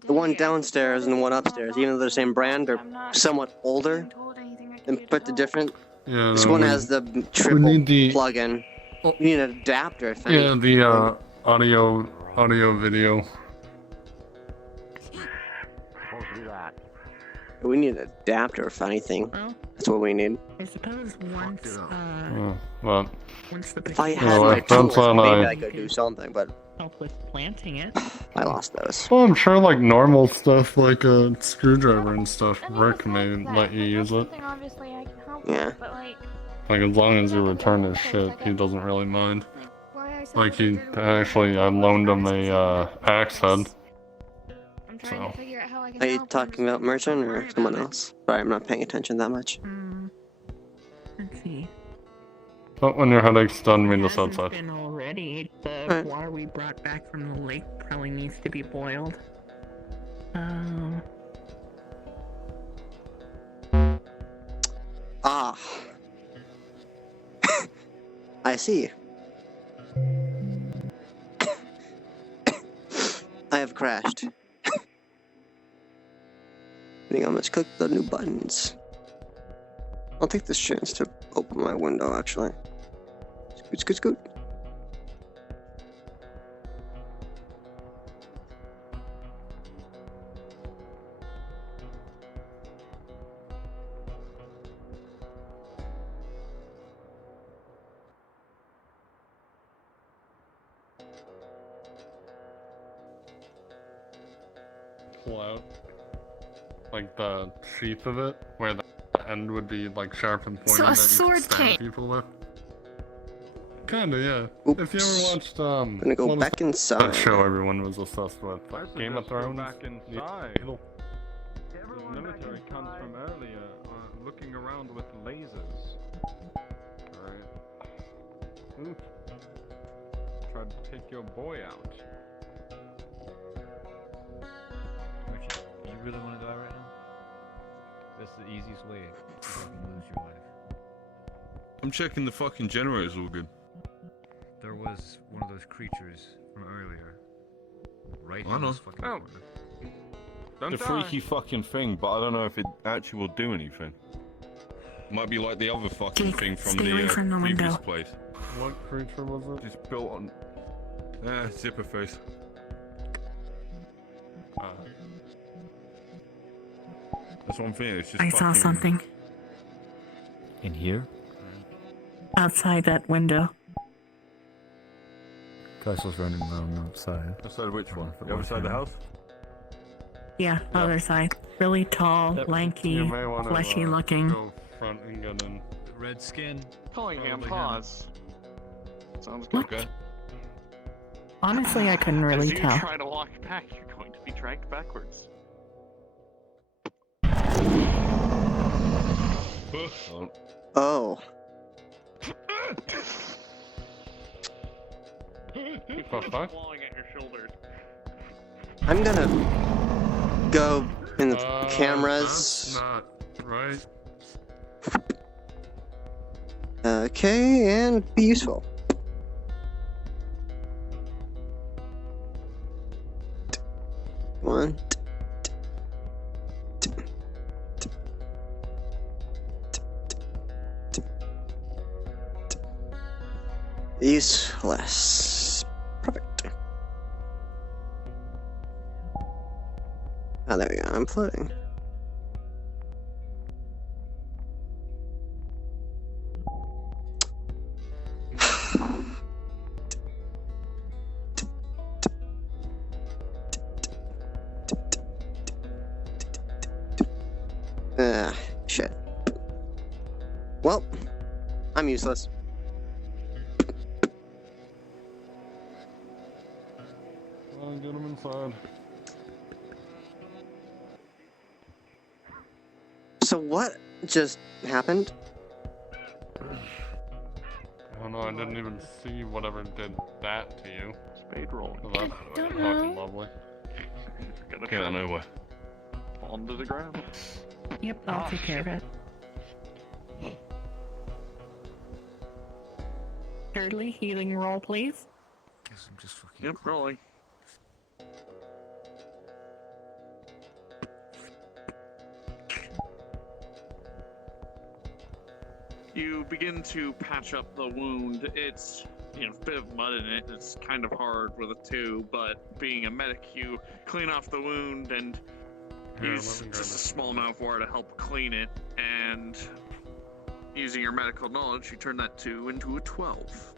the one downstairs and the one upstairs, even though they're the same brand, are somewhat older and put to different. Yeah, This one has the triple plug-in. You need an adapter. If yeah, the audio video. We need an adapter if anything. That's what we need. I suppose once, But if I had my tools, maybe I could do something, but help with planting it. I lost those. Well, I'm sure like normal stuff like a screwdriver and stuff, Rick may let you use it. Yeah. Like as long as you return his shit, he doesn't really mind. Like he actually, I loaned him a axe head. So. Are you talking about Merchant or someone else? Sorry, I'm not paying attention that much. Let's see. But when your headache's done, meet us Hasn't outside. been already. The water we brought back from the lake probably needs to be boiled. Ah. I see. I have crashed. I think I must click the new buttons. I'll take this chance to open my window, actually. Scoot, scoot, scoot. Pull out like the sheath of it, where the end would be like sharp and pointed So a that sword you could stab cane. people with. Kinda, yeah. Oops. If you ever watched Gonna go what was back that inside. show everyone was obsessed with, like Game of Thrones. Back inside. The military cunts from earlier are looking around with lasers. Alright. Oops. Tried to take your boy out. Richard, you really want to die right now? That's the easiest way to fucking lose your life. I'm checking the fucking generators all good. There was one of those creatures from earlier. Right I in know. this fucking corner. Don't The freaky fucking thing, but I don't know if it actually will do anything. Might be like the other fucking Jake, thing from stay away the from the previous window. place. What creature was it? Just built on. Zipper face. That's one thing. It's just. I saw something In here? outside that window. Castle's running around outside. Outside of which one? For The other side of the camera. house? Yeah, other side. Really tall, lanky, You may want to fleshy looking. go front and get in. Red skin. Callingham, Probably pause. Sounds good. What? Honestly, I couldn't really As you tell. try to walk back, you're going to be dragged backwards. Oh. He's fuck? clawing at your shoulders. I'm gonna go in the cameras. That's not right. Okay, and be useful. One. Useless. Perfect. Oh, there we go. I'm floating. Shit. Well, I'm useless. Well, get him inside. So what just happened? Oh no, I didn't even see whatever did that to you. Spade rolling. So that's don't fucking know. lovely. Gonna Get out of nowhere. fall to the ground. Yep, I'll take care of it. Early healing roll, please. Guess I'm just fucking. Yep, rolling. You begin to patch up the wound. It's, a bit of mud in it. It's kind of hard with a 2, but being a medic, you clean off the wound and Here, use let me grab just a this. small amount of water to help clean it, and using your medical knowledge, you turn that 2 into a 12,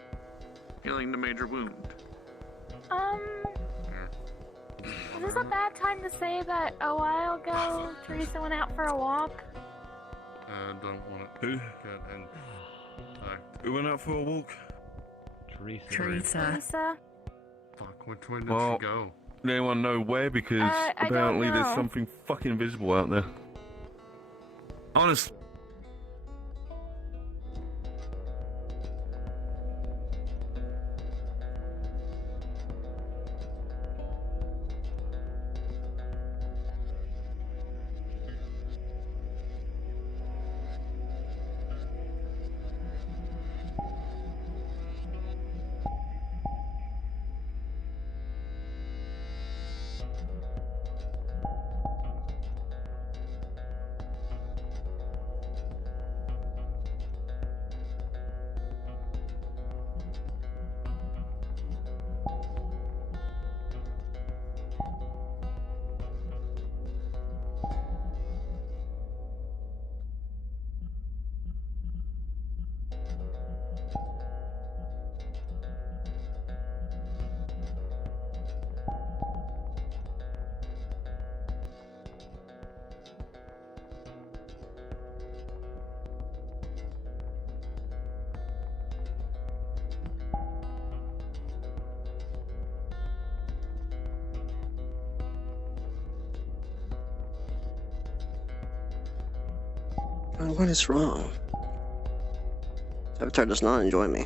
healing the major wound. Is this a bad time to say that a while ago Teresa went out for a walk? I don't want Who? to get in. Who went out for a walk? Teresa. Teresa? Fuck, which way did Well, she go? Does anyone know where? Because I don't apparently there's know. something fucking invisible out there. Honestly. What is wrong? Avatar does not enjoy me.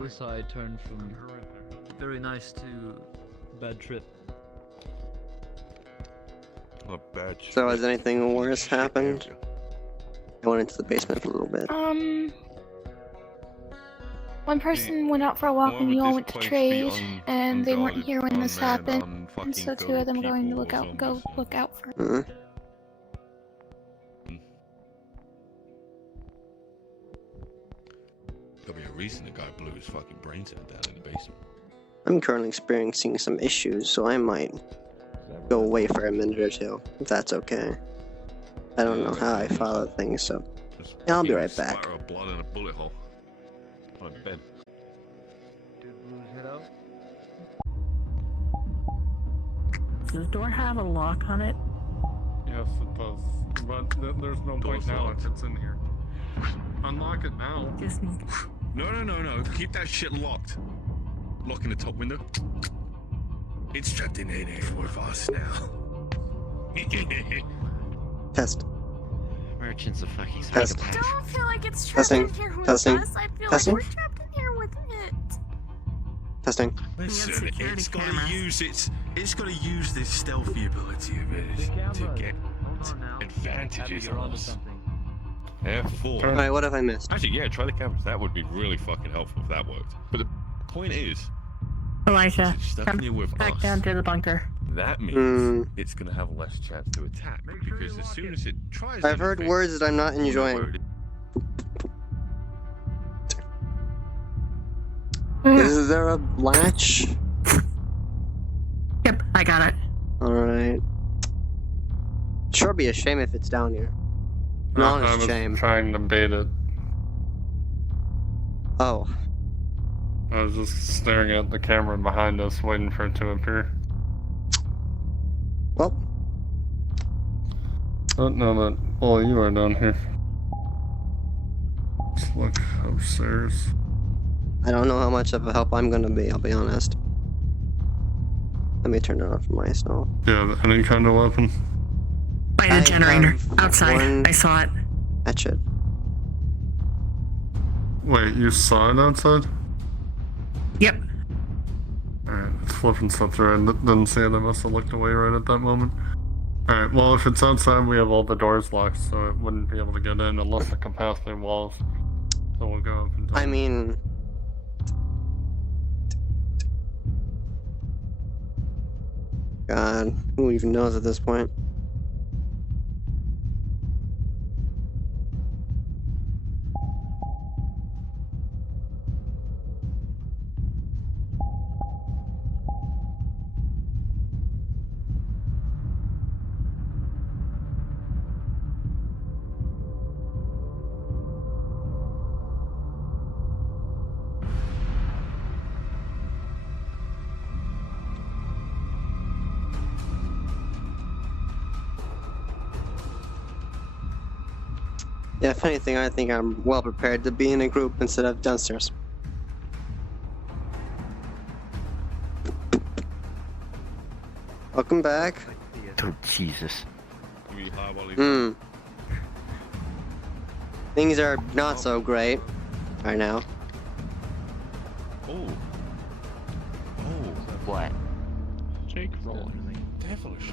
this side turned from very nice to bad trip. A bad So has anything worse happened? I went into the basement for a little bit. One person went out for a walk and you all went to trade, and they weren't here when this happened, and so 2 of them going to go look out for. There'll be a reason the guy blew his fucking brains out down in the basement. I'm currently experiencing some issues, so I might go away for a minute or two, if that's okay. I don't know how I follow things, so yeah, I'll be right back. Splatter of blood in a bullet hole. On bed. Did Blues head out? Does the door have a lock on it? Yes, it does. But there's no point now if it's in here. Unlock it now. Just No. Keep that shit locked. Locking the top window. It's trapped in here with us now. Test. Merchant's a fucking Test. I psychopath. don't feel like it's trapped Testing. in here with Testing. us. I feel Testing. like we're trapped in here with it. Testing. Listen, it's gotta use this stealthy ability of it to get advantages on us. F4. Alright, what have I missed? Actually, yeah, try the cameras. That would be really fucking helpful if that worked. But the point is, Elijah, stuck come here with back us. down to the bunker. That means it's gonna have less chance to attack because as soon as it tries, I've heard words that I'm not enjoying. Is there a latch? Yep, I got it. Alright. Sure be a shame if it's down here. An I honest was shame. trying to bait it. Oh. I was just staring at the camera behind us, waiting for it to appear. Well. Oh, no, that. Oh, you are down here. Let's look upstairs. I don't know how much of a help I'm gonna be, I'll be honest. Let me turn it on for myself. Yeah, any kind of weapon. By the generator. Outside. one- I saw it. That shit. Wait, you saw it outside? Yep. Alright, it's flipping stuff through. I didn't see it. I must have looked away right at that moment. Alright, well, if it's outside, we have all the doors locked, so it wouldn't be able to get in unless it can pass through walls. So we'll go up and down. I mean... God, who even knows at this point? Yeah, if anything, I think I'm well prepared to be in a group instead of downstairs. Welcome back. Oh, Jesus. Things are not so great right now. Oh. What? Jake roll. Devilish.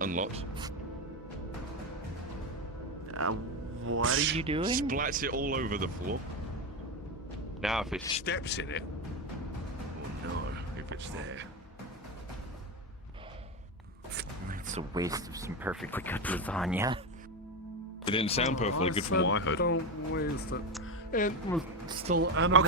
Unlocked. What are you doing? Splats it all over the floor. Now, if it steps in it, oh no, if it's there. It's a waste of some perfectly good lasagna. It didn't sound perfectly good from what I heard. Don't waste it. It was still edible.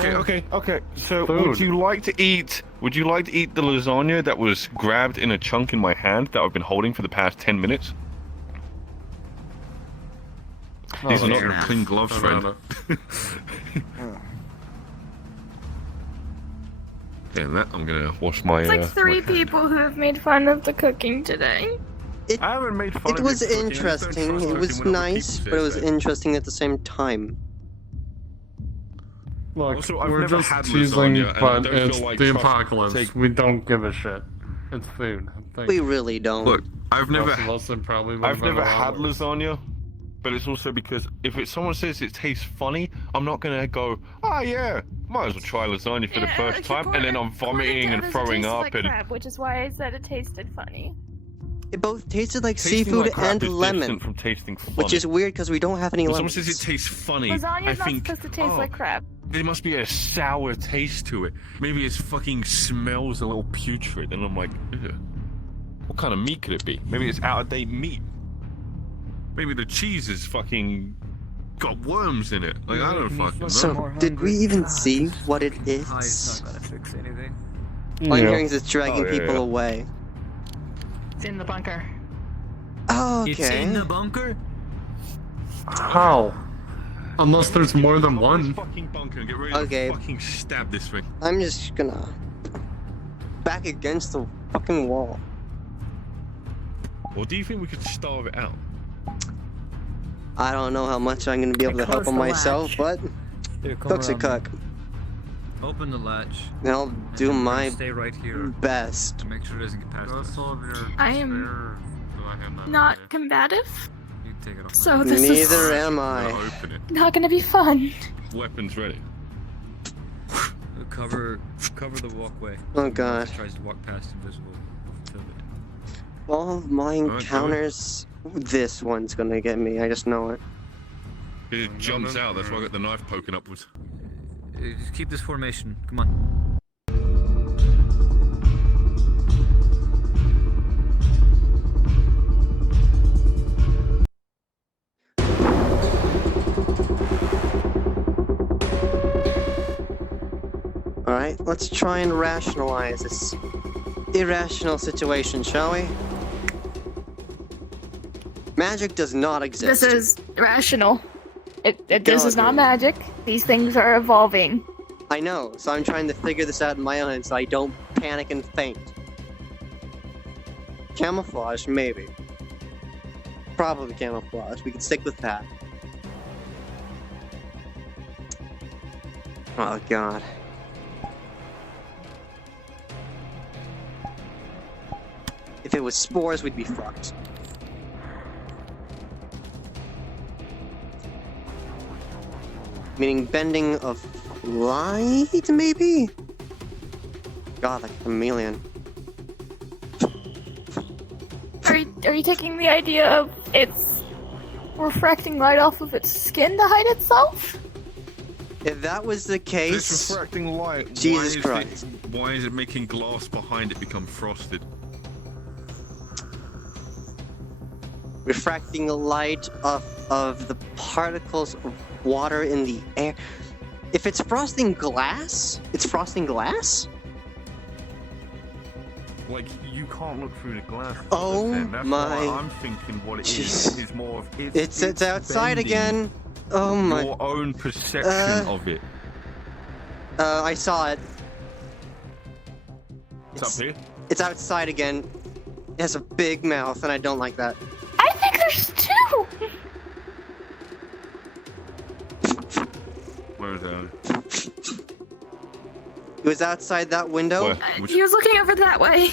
Okay. So, Food. would you like to eat the lasagna that was grabbed in a chunk in my hand that I've been holding for the past 10 minutes? These are not your clean gloves, friend. And that I'm gonna wash my. It's like 3 people who have made fun of the cooking today. I haven't made fun It of was your cooking. I just don't interesting. trust It was cooking when other nice, people but it say was so. interesting at the same time. Look, Also, I've we're never just had teasing, lasagna, and I but don't it's feel like the trust- apocalypse. take- We don't give a shit. It's food. We really don't. Look, I've never Most of us have probably had been lasagna, but it's also because if someone says it tastes funny, I'm not gonna go, oh yeah, might as well try lasagna for the first time, and then I'm vomiting and throwing up like crab, which is why I said it tasted funny. It both tasted like tasting seafood like crap and is lemon, different from tasting funny. which is weird because we don't have any When lemons. someone says it tastes funny, Lasagna's I not think, supposed to taste like crab. there must be a sour taste to it. Maybe it fucking smells a little putrid, and I'm like, ugh. What kind of meat could it be? Maybe it's out-of-date meat. Maybe the cheese is fucking got worms in it. Like, I don't fucking know. So, did we even see what it is? It's not gonna fix anything. All I'm hearing is it's dragging people away. It's in the bunker. Oh, okay. It's in the bunker? How? Unless there's more than one. Fucking bunker and get ready to fucking stab this thing. I'm just gonna back against the fucking wall. Or do you think we could starve it out? I don't know how much I'm gonna be able to help on myself, but Here, come cook's a around. cook. Open the latch. And I'll do and my stay right here best. to make sure it doesn't get past us. I am not combative, You can take it off. so this Neither is am I. Open it. not gonna be fun. Weapons ready. Cover the walkway. Oh god. Tries to walk past invisible. Fill it. All of my encounters, this one's gonna get me. I just know it. It jumps out, that's why I got the knife poking upwards. Just keep this formation. Come on. Alright, let's try and rationalize this irrational situation, shall we? Magic does not exist. This is rational. This is not magic. These things are evolving. I know, so I'm trying to figure this out in my own head so I don't panic and faint. Camouflage, maybe. Probably camouflage. We can stick with that. Oh god. If it was spores, we'd be fucked. Meaning bending of light, maybe? God, like a chameleon. Are you taking the idea of it's refracting light off of its skin to hide itself? If that was the case, This refracting light. Jesus Christ. Why is it making glass behind it become frosted? refracting the light of the particles of water in the air. If it's frosting glass, it's frosting glass? Like, you can't look through the glass. Oh That's my... why I'm thinking what it is more of... It's outside again. Oh my... Your own perception of it. I saw it. It's up here? It's outside again. It has a big mouth, and I don't like that. I think there's two! Where is that? It was outside that window. He was looking over that way.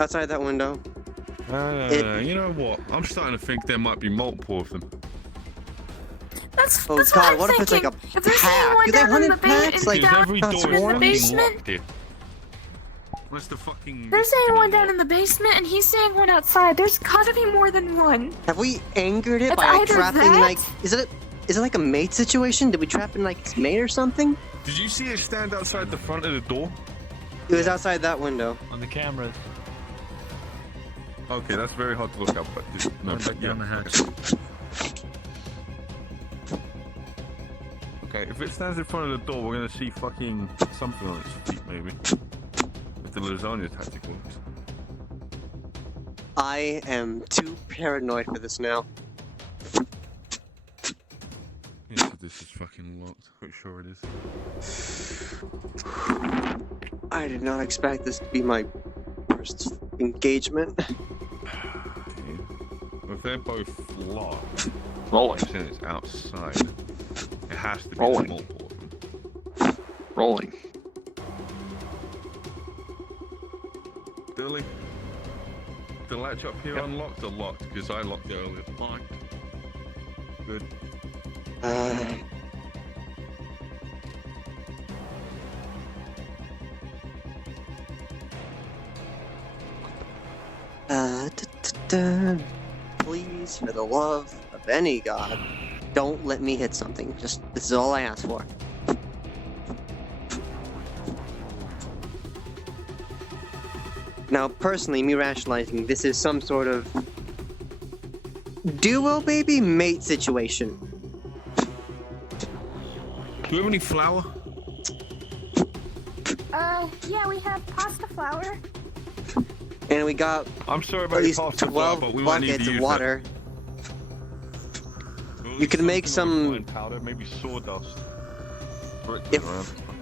Outside that window. You know what? I'm starting to think there might be multiple of them. That's Oh what god, I'm what if it's like thinking. a If there's pack? anyone Do they down in the hunt packs? Like, down every door in is the fucking basement. locked here. Where's the fucking... There's saying one down in the basement, and he's saying one outside. There's gotta be more than one. Have we angered it It's by like, either trapping that- like... Is it like a mate situation? Did we trap in like its mate or something? Did you see it stand outside the front of the door? It was outside that window. On the cameras. Okay, that's very hard to look up, but... No, Back down the hatch. Okay, if it stands in front of the door, we're gonna see fucking something on its feet, maybe. If the lasagna tactic works. I am too paranoid for this now. Yeah, this is fucking locked. Pretty sure it is. I did not expect this to be my first engagement. If they're both locked, Rolling. and it's outside, it has to be Rolling. multiple of them. Rolling. Dilly, the latch up here unlocked or locked? Because I locked it earlier. Locked. Good. Please, for the love of any god, don't let me hit something. Just, this is all I ask for. Now, personally, me rationalizing, this is some sort of duo baby mate situation. Do we have any flour? Yeah, we have pasta flour. And we got I'm sorry at about your least pasta flour, 12 but we might need to buckets of use water. that. You can make Something like some, fine powder, maybe sawdust. if,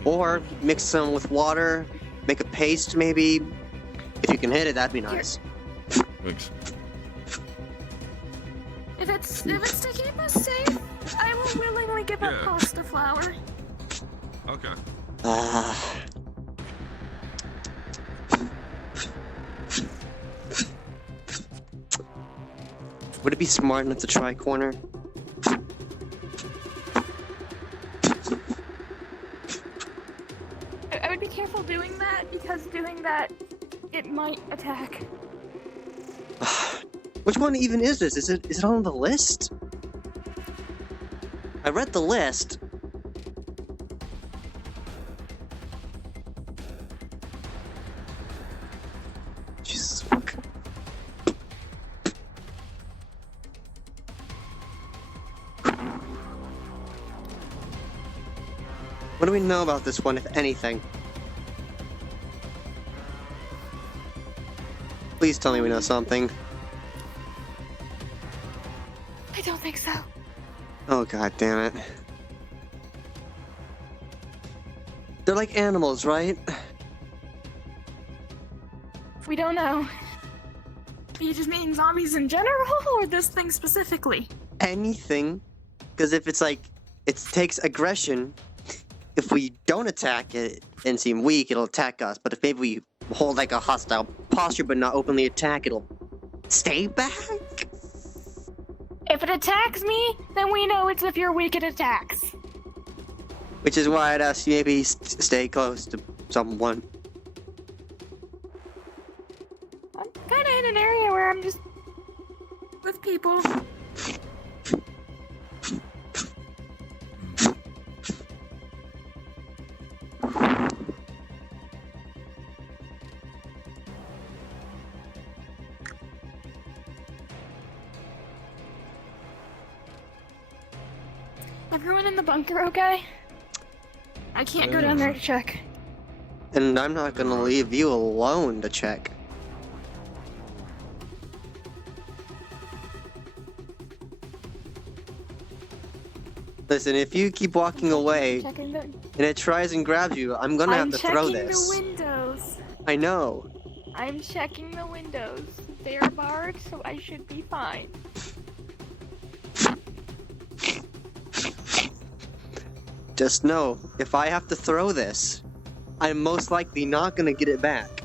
or mix some with water, make a paste maybe. If you can hit it, that'd be nice. Thanks. If it's to keep us safe, I will willingly give up pasta flour. Okay. Would it be smart enough to try corner? I would be careful doing that, because doing that, it might attack. Which one even is this? Is it on the list? I read the list. Jesus fuck. What do we know about this one, if anything? Please tell me we know something. I don't think so. Oh god damn it. They're like animals, right? We don't know. Are you just meaning zombies in general, or this thing specifically? Anything. Because if it's like, it takes aggression, if we don't attack it and seem weak, it'll attack us. But if maybe we hold like a hostile posture but not openly attack, it'll stay back? If it attacks me, then we know it's if you're weak it attacks. Which is why I'd ask you maybe stay close to someone. I'm kind of in an area where I'm just with people. Everyone in the bunker okay? I can't go down there to check. And I'm not gonna leave you alone to check. Listen, if you keep walking away Checking the... and it tries and grabs you, I'm gonna have to throw this. I'm checking the windows. I know. I'm checking the windows. They are barred, so I should be fine. Just know, if I have to throw this, I'm most likely not gonna get it back.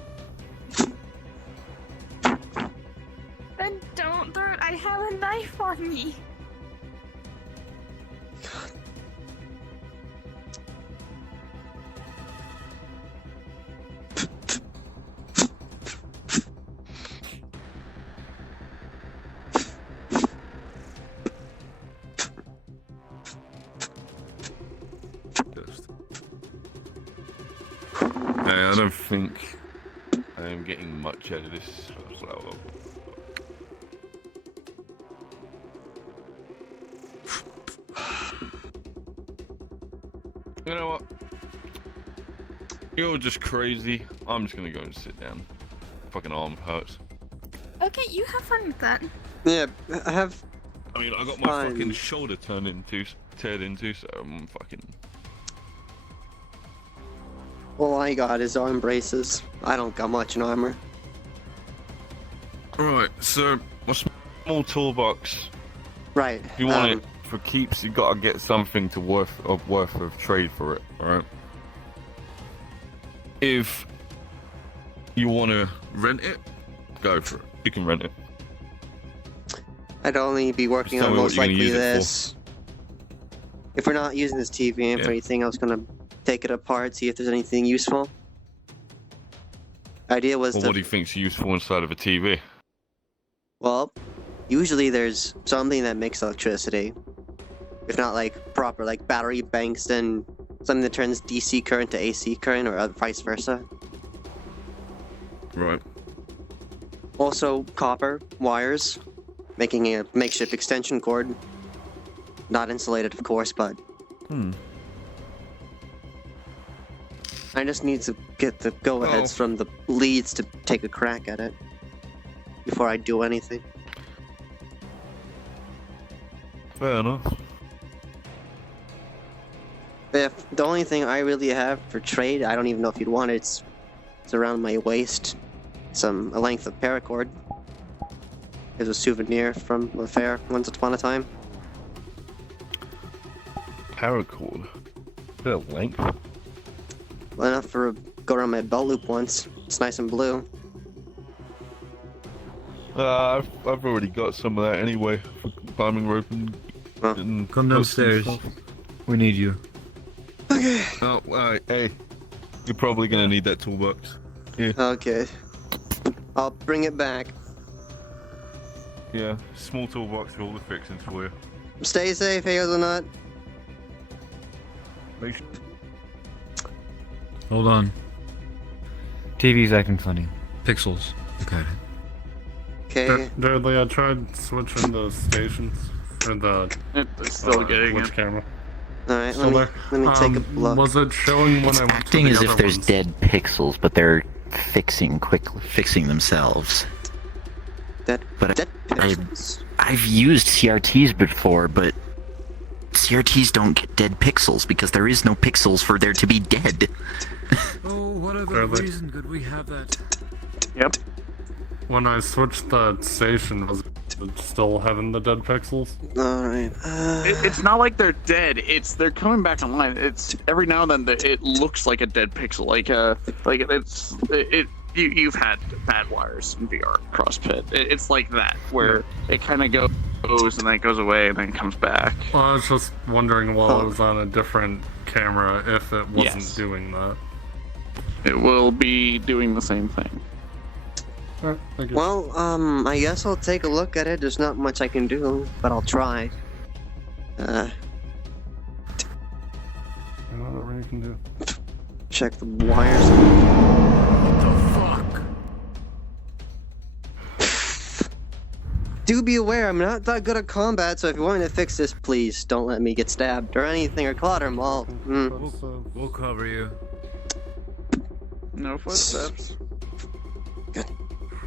Then don't throw it. I have a knife on me. I don't think I am getting much out of this. You know what? You're just crazy. I'm just gonna go and sit down. Fucking arm hurts. Okay, you have fun with that. Yeah, I have. I mean, I got my fucking shoulder teared into, so I'm fucking. All I got is arm braces. I don't got much in armor. Right, so my small toolbox. Right. If you want it for keeps, you gotta get something to worth of trade for it. All right. If you want to rent it, go for it. You can rent it. I'd only be working Just tell on me what most you're gonna likely use it for. this. If we're not using this TV amp for Yeah. anything, I was gonna take it apart, see if there's anything useful. Idea was Well, to, what do you think's useful inside of a TV? well, usually there's something that makes electricity. If not like proper, like battery banks and something that turns DC current to AC current or vice versa. Right. Also, copper wires, making a makeshift extension cord. Not insulated, of course, but I just need to get the go-aheads from the leads to take a crack at it before I do anything. Fair enough. If the only thing I really have for trade, I don't even know if you'd want it. It's around my waist. A length of paracord. It's a souvenir from a fair once upon a time. Paracord. Bit of length. Well enough for go around my belt loop once. It's nice and blue. I've already got some of that anyway for climbing rope and Come downstairs. We need you. Okay. Oh, alright, hey. You're probably gonna need that toolbox. Yeah. Okay. I'll bring it back. Yeah, small toolbox with all the fixings for you. Stay safe, Hazelnut. Make sure. Hold on. TV's acting funny. Pixels. Look at it. Okay. Dudley, I tried switching the stations. Or the... It's still getting which it. camera. Alright, So let me take a look. Was it showing when I went to Acting the as other if there's ones? dead pixels, but they're fixing themselves. Dead pixels? I've used CRTs before, but CRTs don't get dead pixels because there is no pixels for there to be dead. Oh, what other reason could we have that? Yep. When I switched the station, was it still having the dead pixels? Alright. It's not like they're dead. They're coming back online. It's every now and then it looks like a dead pixel. You've had bad wires in VR CrossFit. It's like that where it kind of goes and then it goes away and then comes back. Well, I was just wondering while it was on a different camera if it wasn't doing that. It will be doing the same thing. Alright, thank you. Well, I guess I'll take a look at it. There's not much I can do, but I'll try. I don't know what you can do. Check the wires. What the fuck? Do be aware, I'm not that good at combat, so if you want me to fix this, please don't let me get stabbed or anything or caught or mauled. We'll cover you. No footsteps. Good.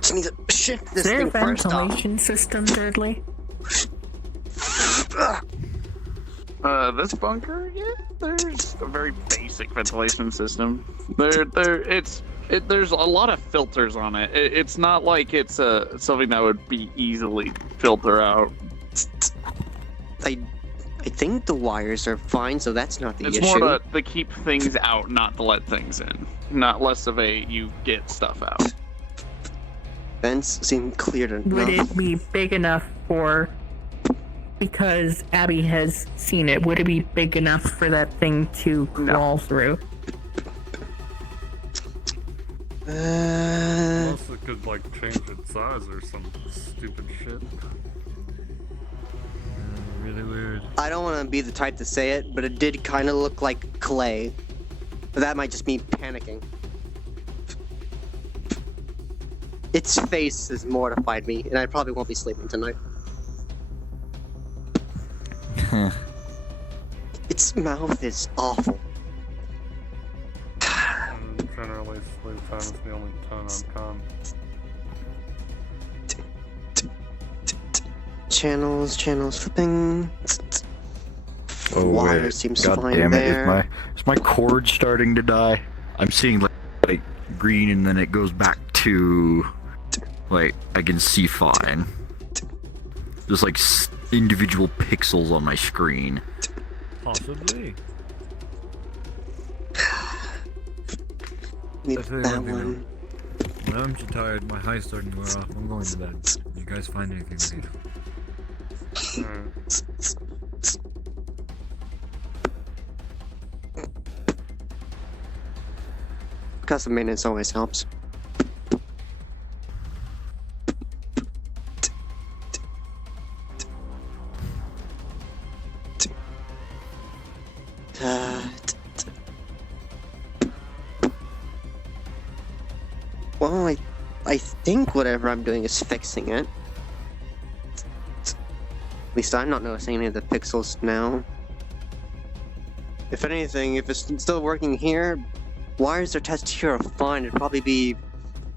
Just need to shift this Is there a thing first off. ventilation system, Dudley? This bunker, yeah, there's a very basic ventilation system. There's a lot of filters on it. It's not like it's something that would be easily filter out. I think the wires are fine, so that's not the It's issue. more to keep things out, not to let things in. Not less of a you get stuff out. Vents seem clear to Would it be big enough for... Because Abby has seen it, would it be big enough for that thing to crawl through? Unless it could, like, change its size or some stupid shit. Really weird. I don't want to be the type to say it, but it did kind of look like clay. But that might just be panicking. Its face has mortified me, and I probably won't be sleeping tonight. Its mouth is awful. And generally, sleep time is the only tone on comm. Channels flipping. Oh, Wire wait. seems God fine damn it, there. is my cord starting to die? I'm seeing like green and then it goes back to like I can see fine. There's like individual pixels on my screen. Possibly. Need I'll tell you that one thing, one. When I'm too tired, my high's starting to wear off. I'm going to bed. You guys find anything later. Custom maintenance always helps. Well, I think whatever I'm doing is fixing it. At least I'm not noticing any of the pixels now. If anything, if it's still working here, wires are tested here are fine. It'd probably be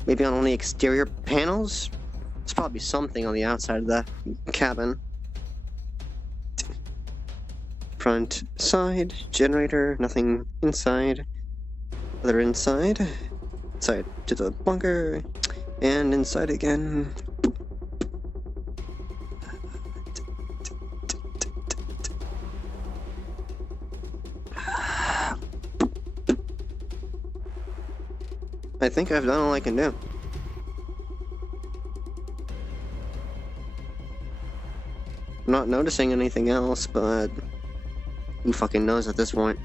maybe on only exterior panels. There's probably something on the outside of the cabin. Front, side, generator, nothing inside. Other inside. Side to the bunker, and inside again. I think I've done all I can do. I'm not noticing anything else, but who fucking knows at this point?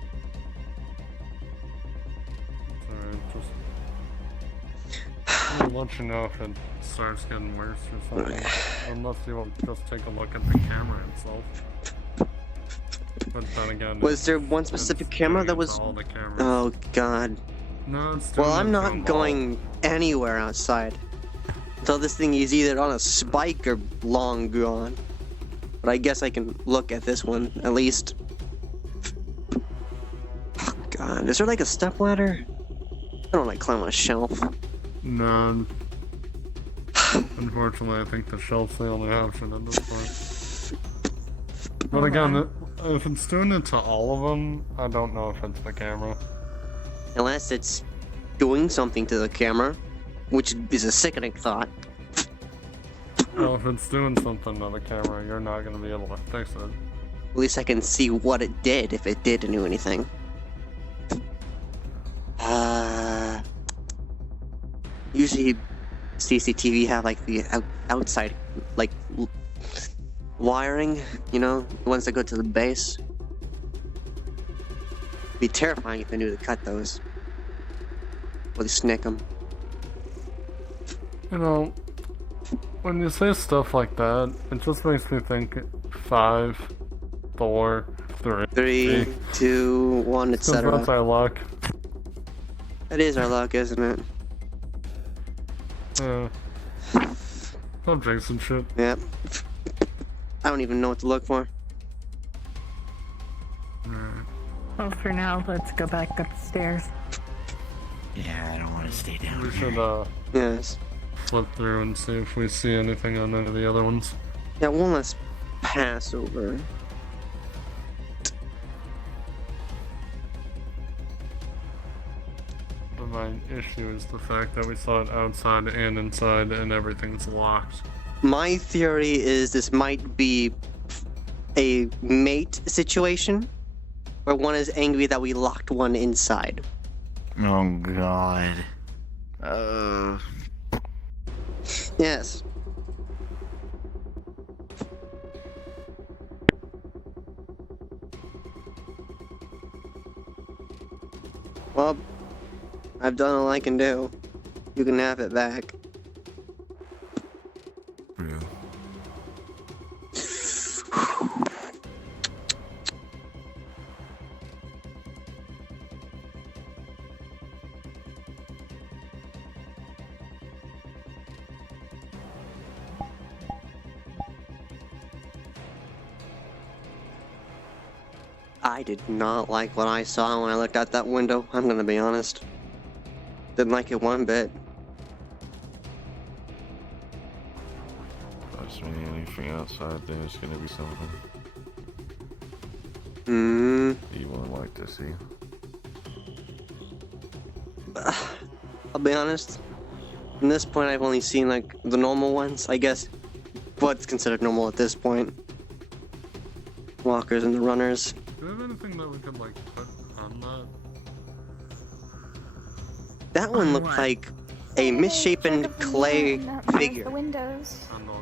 I'll let you know if it starts getting worse or something. Unless you want to just take a look at the camera itself. But then again, Was there one specific camera that was... all the cameras. Oh god. No, it's Well, doing I'm it to not them going anywhere outside until this thing is either on a spike or long gone. But I guess I can look at this one, at least. Oh god, is there like a stepladder? I don't like climb on a shelf. all. No. Unfortunately, I think the shelf's the only option at this point. But again, if it's doing it to all of them, I don't know if it's the camera. Unless it's doing something to the camera, which is a sickening thought. Well, if it's doing something to the camera, you're not going to be able to fix it. At least I can see what it did, if it did do anything. Usually CCTV have like the outside, like, wiring, you know, the ones that go to the base. It'd be terrifying if they knew to cut those. Or they snick them. You know, when you say stuff like that, it just makes me think 5, 4, 3. 3, 2, 1, etc. That's our luck. That is our luck, isn't it? Stop jinxing shit. Yep. I don't even know what to look for. Well, for now, let's go back upstairs. Yeah, I don't want to stay down We here. should, Yes. flip through and see if we see anything on any of the other ones. Yeah, one less pass over. But my issue is the fact that we saw it outside and inside and everything's locked. My theory is this might be a mate situation where one is angry that we locked one inside. Oh god. Yes. Well, I've done all I can do. You can have it back. Real. I did not like what I saw when I looked out that window, I'm gonna be honest. Didn't like it one bit. Trust me, anything outside there's gonna be something you won't like to see. I'll be honest. From this point, I've only seen like the normal ones. I guess what's considered normal at this point. Walkers and the runners. Do you have anything that we could, like, put on that? That one looked like a misshapen clay The figure. windows. On the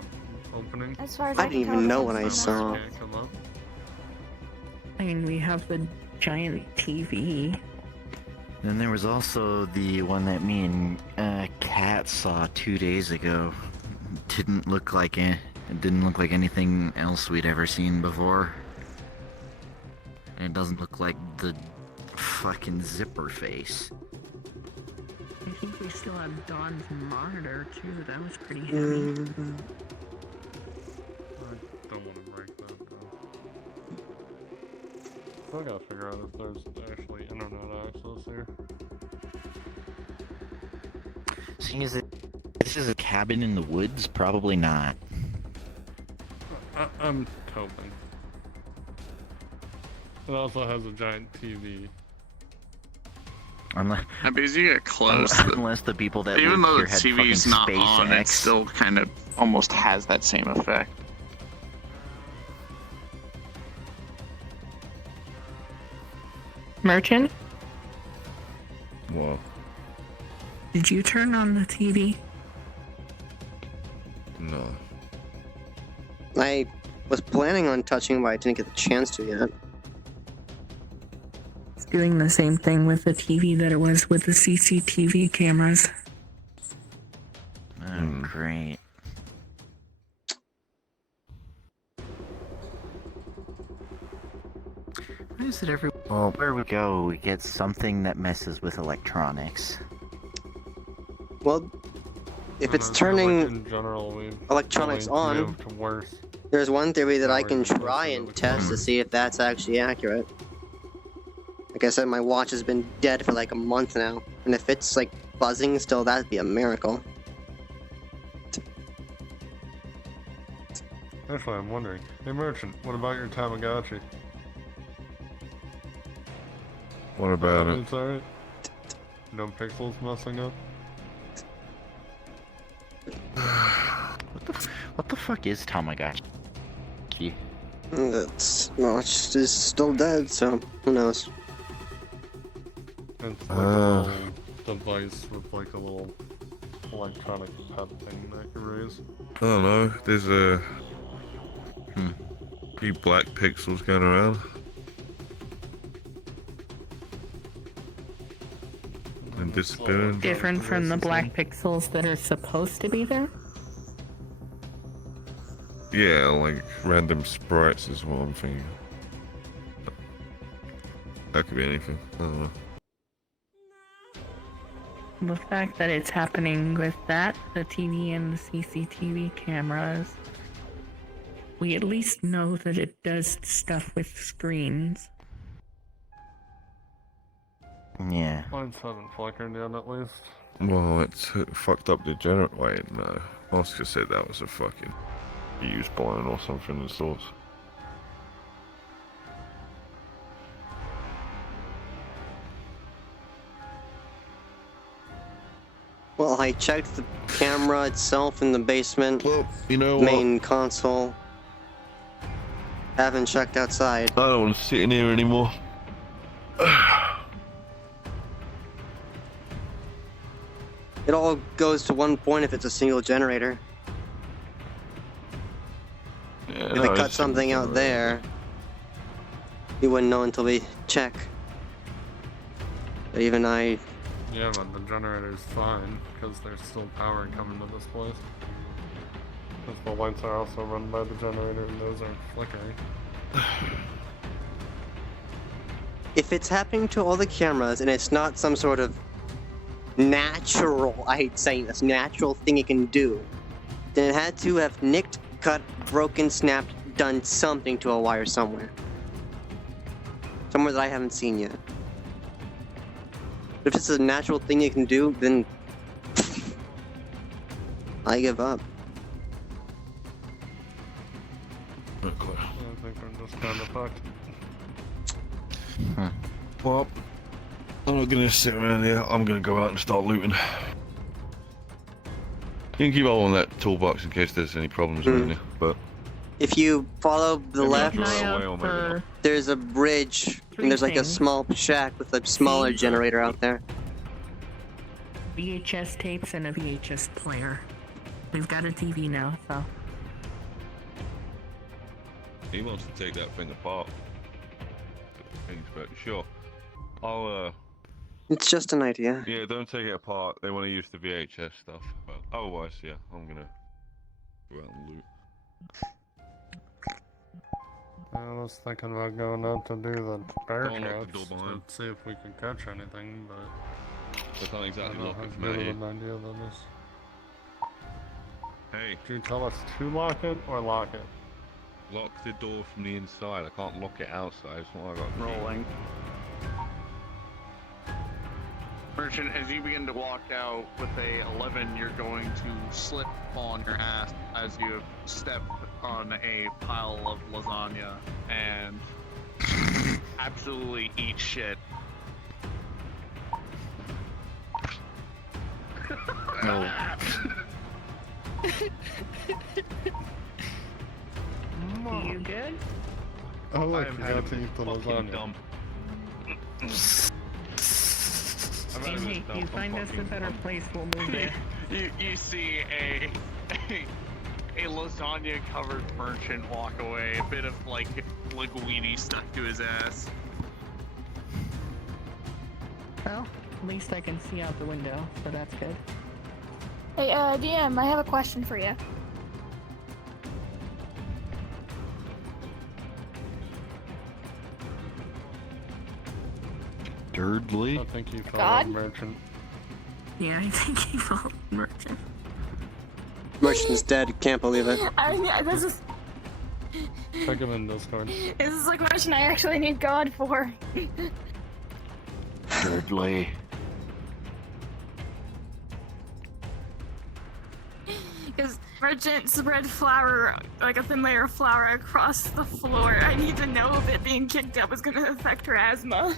opening? As far as I I didn't can even tell, know there's what I nothing saw. else. Can't come up. I mean, we have the giant TV. Then there was also the one that me and Kat saw 2 days ago. Didn't look like it. It didn't look like anything else we'd ever seen before. And it doesn't look like the fucking zipper face. I think we still have Dawn's monitor too. That was pretty heavy. I don't want to break that though. Still gotta figure out if there's actually internet access here. Seeing as this is a cabin in the woods, probably not. I'm hoping. It also has a giant TV. Unless, How busy you get close? unless the people that Even live though here the had TV's fucking not SpaceX. on, it still kind of almost has that same effect. Merchant, What? did you turn on the TV? No. I was planning on touching, but I didn't get the chance to yet. It's doing the same thing with the TV that it was with the CCTV cameras. Oh, great. Why is it where we go, we get something that messes with electronics? Well, if it's I feel like turning in general, we've electronics only on, moved to worse. there's one theory that I can Power try consumption and of test to equipment. see if that's actually accurate. Like I said, my watch has been dead for like a month now, and if it's like buzzing still, that'd be a miracle. Actually, I'm wondering. Hey, Merchant, what about your Tamagotchi? What about it? It's alright. No pixels messing up? What the fuck is Tamagotchi? That's watch is still dead, so who knows? It's like a little device with like a little electronic pet thing that you raise. I don't know. There's a few black pixels going around. And disappearing. Different from the black pixels that are supposed to be there? Yeah, like random sprites is what I'm thinking. That could be anything. I don't know. The fact that it's happening with that, the TV and the CCTV cameras, we at least know that it does stuff with screens. Yeah. Mine's haven't flickered yet, at least. Well, it's fucked up the generator. Wait, no. I was gonna say that was a fucking fuse blown or something of sorts. Well, I checked the camera itself in the basement. Well, you know what? Main console. Haven't checked outside. I don't want to sit in here anymore. It all goes to one point if it's a single generator. Yeah, If no, it cut it's something out there, you wouldn't know until we check. But even I... Yeah, but the generator's fine, because there's still power coming to this place. Because the lights are also run by the generator, and those aren't flickering. If it's happening to all the cameras and it's not some sort of natural, I hate saying this, natural thing it can do, then it had to have nicked, cut, broken, snapped, done something to a wire somewhere. Somewhere that I haven't seen yet. If it's a natural thing you can do, then I give up. I think I'm just kind of fucked. Well, I'm not gonna sit around here. I'm gonna go out and start looting. You can keep hold on that toolbox in case there's any problems around here, but If you follow the maybe left, I'll throw it away or maybe not. there's a bridge, and there's like a things. small shack with a smaller generator out there. VHS tapes and a VHS player. We've got a TV now, so. He wants to take that thing apart. Sure. I'll, It's just an idea. Yeah, don't take it apart. They want to use the VHS stuff. But otherwise, yeah, I'm gonna go out and loot. I was thinking about going out to do the bear Don't lock the traps door to behind. see if we could catch anything, but I can't exactly I don't know lock how it from good out of here. an idea that is. Hey, Do you tell us to lock it or lock it? lock the door from the inside. I can't lock it outside. It's not like I got a key. Rolling. Merchant, as you begin to walk out with a 11, you're going to slip on your ass as you have stepped on a pile of lasagna and absolutely eat shit. No. You good? Oh look, I've you had got to a eat the fucking lasagna. dump. Hey, if you find us a better place, we'll move there. You see a lasagna covered merchant walk away, a bit of like linguine stuck to his ass. Well, at least I can see out the window, so that's good. Hey, DM, I have a question for you. Thirdly? I think you God? followed merchant. Yeah, I think he followed Merchant. Merchant's dead. Can't believe it. This is Check him in Discord. a question I actually need God for. Thirdly. Because Merchant spread flour, like a thin layer of flour across the floor. I need to know if it being kicked up is going to affect her asthma.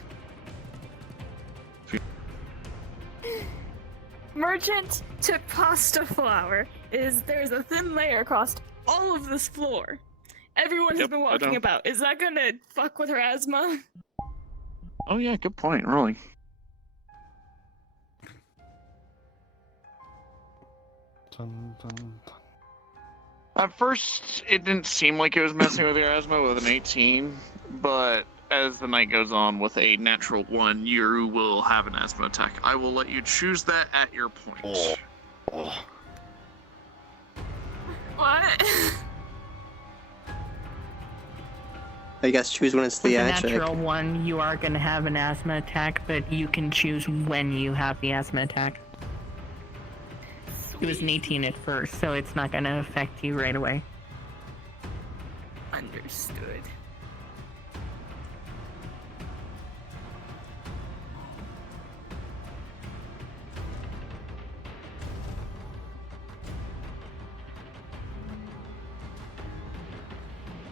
Merchant took pasta flour. There's a thin layer across all of this floor. Everyone has Yep, been I walking know. about. Is that gonna fuck with her asthma? Oh yeah, good point, really. Dun, dun, dun. At first, it didn't seem like it was messing with your asthma with an 18, but as the night goes on with a natural 1, you will have an asthma attack. I will let you choose that at your point. Oh. What? I guess choose when it's With a theatric. natural 1, you are going to have an asthma attack, but you can choose when you have the asthma attack. It was an 18 at first, so it's not going to affect you right away. Understood.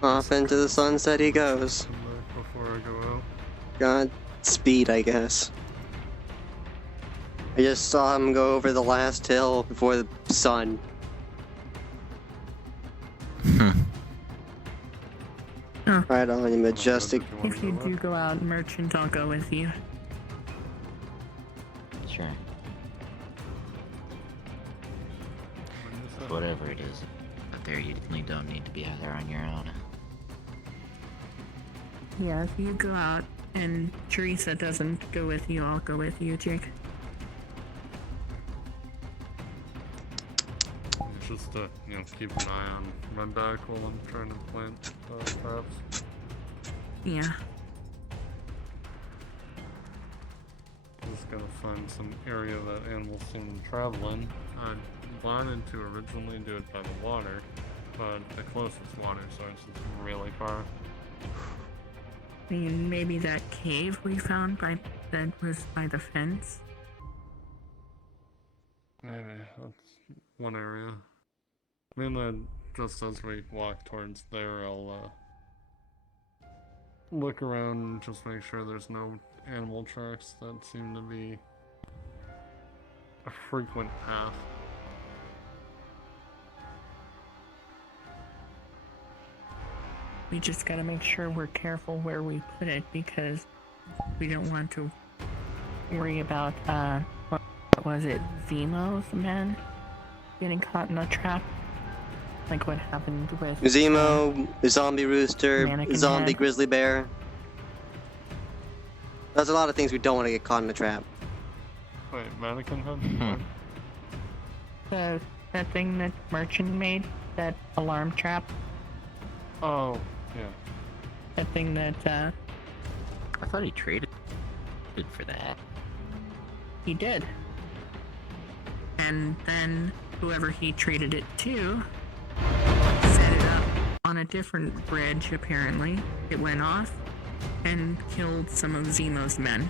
Off into the sunset he goes. Come back before I go out. Godspeed, I guess. I just saw him go over the last hill before the sun. Right on, you majestic. If you do go out, Merchant, I'll go with you. Sure. Whatever it is out there, you definitely don't need to be out there on your own. Yeah, if you go out and Teresa doesn't go with you, I'll go with you, Jake. Just to, keep an eye on my back while I'm trying to plant traps. Yeah. Just gotta find some area that animals seem to travel in. I wanted to originally do it by the water, but the closest water source is really far. I mean, maybe that cave we found that was by the fence. Maybe that's one area. I mean, just as we walk towards there, I'll look around and just make sure there's no animal tracks that seem to be a frequent path. We just gotta make sure we're careful where we put it because we don't want to worry about, what was it, Zemo, the man, getting caught in a trap. Like what happened with Zemo, zombie rooster, Mannequin zombie head. grizzly bear. There's a lot of things we don't want to get caught in a trap. Wait, mannequin head? that thing that Merchant made, that alarm trap. Oh, yeah. That thing that I thought he traded it for that. he did. And then whoever he traded it to set it up on a different bridge, apparently. It went off and killed some of Zemo's men.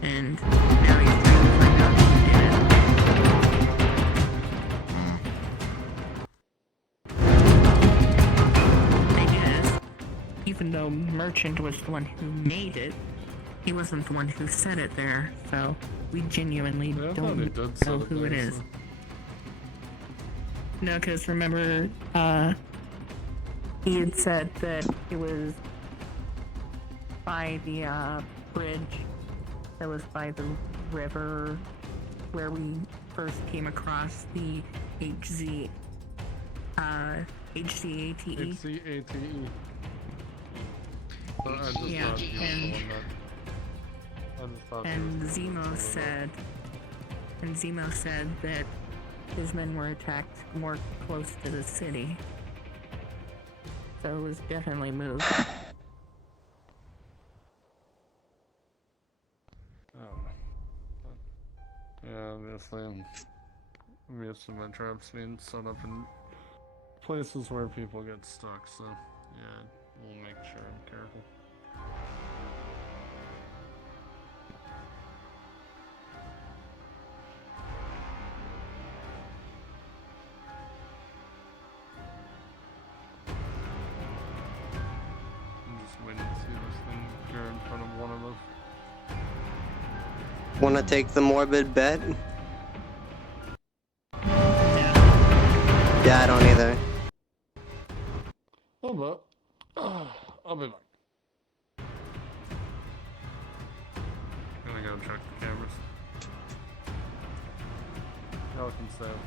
And now he's trying to find out who did it. Thing is, even though Merchant was the one who made it, he wasn't the one who set it there, so we genuinely don't know who it is. No, because remember, he had said that it was by the bridge that was by the river where we first came across the HZATE. HCATE. Yeah, and Zemo said that his men were attacked more close to the city. So it was definitely moved. Yeah, obviously I'm used to my traps being set up in places where people get stuck, so yeah, we'll make sure I'm careful. I'm just waiting to see this thing appear in front of one of us. Wanna take the morbid bet? Yeah, I don't either. Hold up. I'll be back. Gonna go check the cameras. Y'all can stay up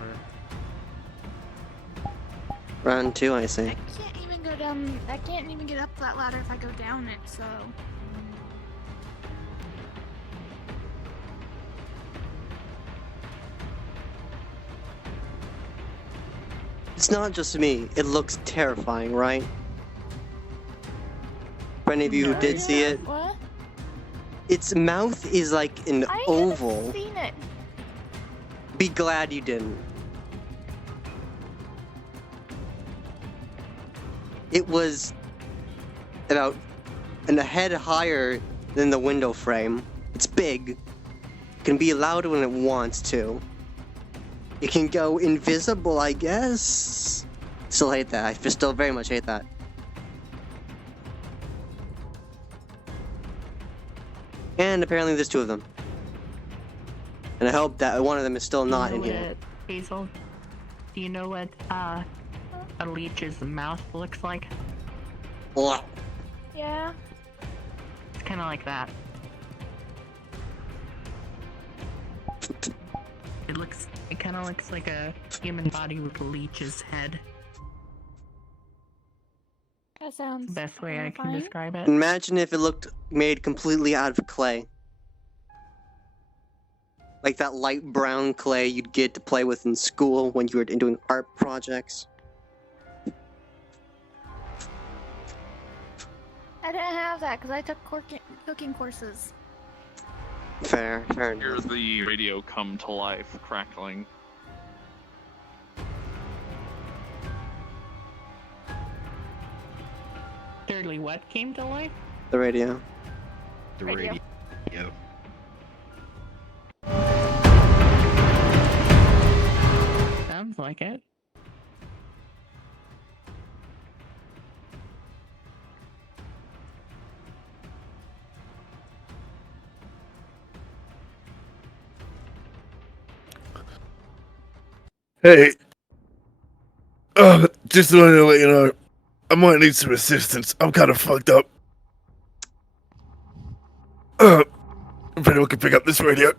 here. Round 2, I see. I can't even go down. I can't even get up that ladder if I go down it. So. It's not just me. It looks terrifying, right? For any of you who did see it, What? its mouth is like an I oval. haven't seen it. Be glad you didn't. It was about a head higher than the window frame. It's big. Can be loud when it wants to. It can go invisible, I guess. Still hate that. I still very much hate that. And apparently there's 2 of them. And I hope that one of them is still not in here. Hazel, do you know what a leech's mouth looks like? Yeah. It's kind of like that. It kind of looks like a human body with a leech's head. That sounds Best way I can horrifying. describe it. Imagine if it looked made completely out of clay. Like that light brown clay you'd get to play with in school when you were doing art projects. I didn't have that because I took cooking courses. Fair enough. Hear the radio come to life, crackling. Thirdly, what came to life? The radio. The Radio. radio. Sounds like it. Hey. Just wanted to let you know, I might need some assistance. I'm kind of fucked up. If anyone can pick up this radio.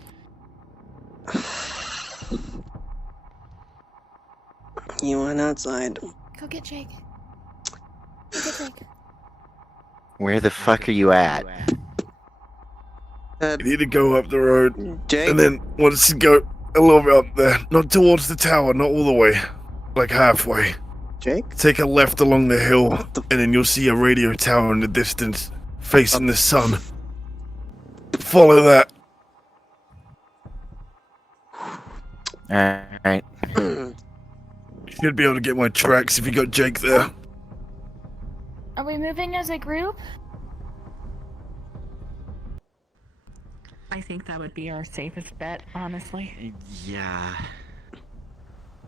You went outside. Go get Jake. Go get Jake. Where the fuck are you at? You need to go up the road. Jake? And then once you go a little bit up there, not towards the tower, not all the way, like halfway. Jake? Take a left along the hill, and then you'll see a radio tower in the distance, facing the sun. Follow that. Alright. Should be able to get my tracks if you got Jake there. Are we moving as a group? I think that would be our safest bet, honestly. Yeah.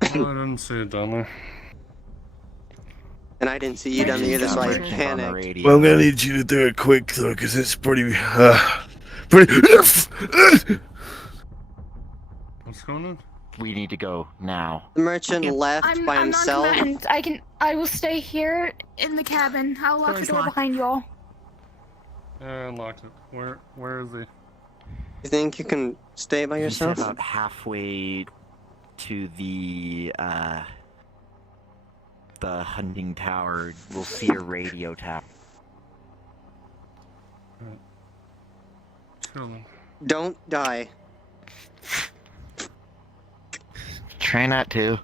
Oh, I didn't see it down there. And I didn't see you down there either, so I panicked. Well, I'm gonna need you to do it quick though, because it's pretty. What's going on? We need to go now. The merchant left by I'm himself. non-combatant. I will stay here in the cabin. I'll lock the door behind you all. Yeah, I unlocked it. Where is he? You think you can stay by yourself? He's about halfway to the hunting tower. We'll see a radio tower. Chilling. Don't die. Try not to.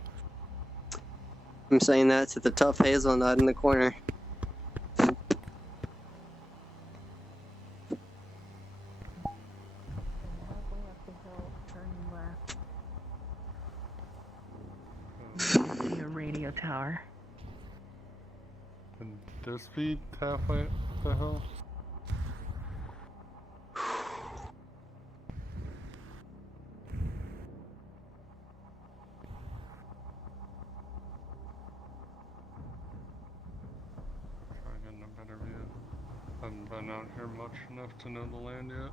I'm saying that to the tough hazelnut in the corner. See a radio tower. Can this be halfway up the hill? Try getting a better view. Haven't been out here much enough to know the land yet.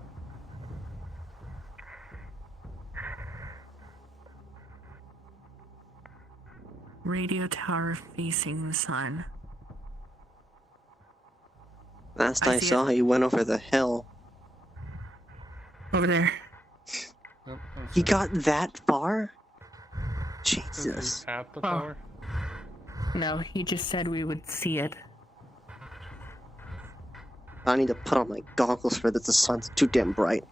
Radio tower facing the sun. Last I I see saw, it. he went over the hill. Over there. Yep, He got that far? Jesus. At the Oh. tower? No, he just said we would see it. I need to put on my goggles for this. The sun's too damn bright.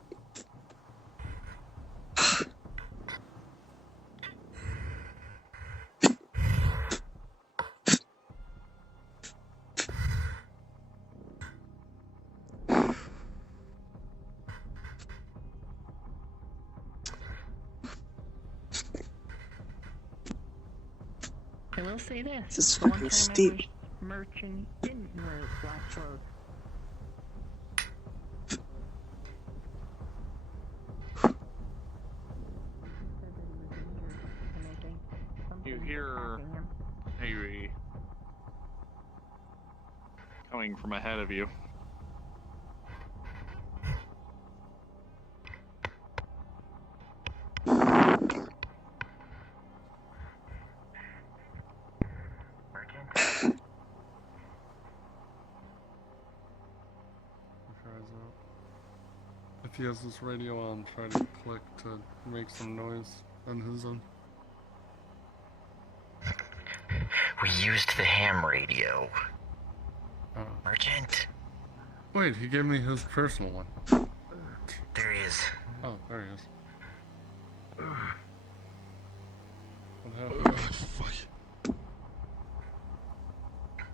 I will say this. This is the one fucking time steep. I wish Merchant didn't wear black clothes. You hear a coming from ahead of you. If he has this radio on, try to click to make some noise on his own. We used the ham radio. Oh. Merchant? Wait, he gave me his personal one. There he is. Oh, there he is. What happened? Fuck.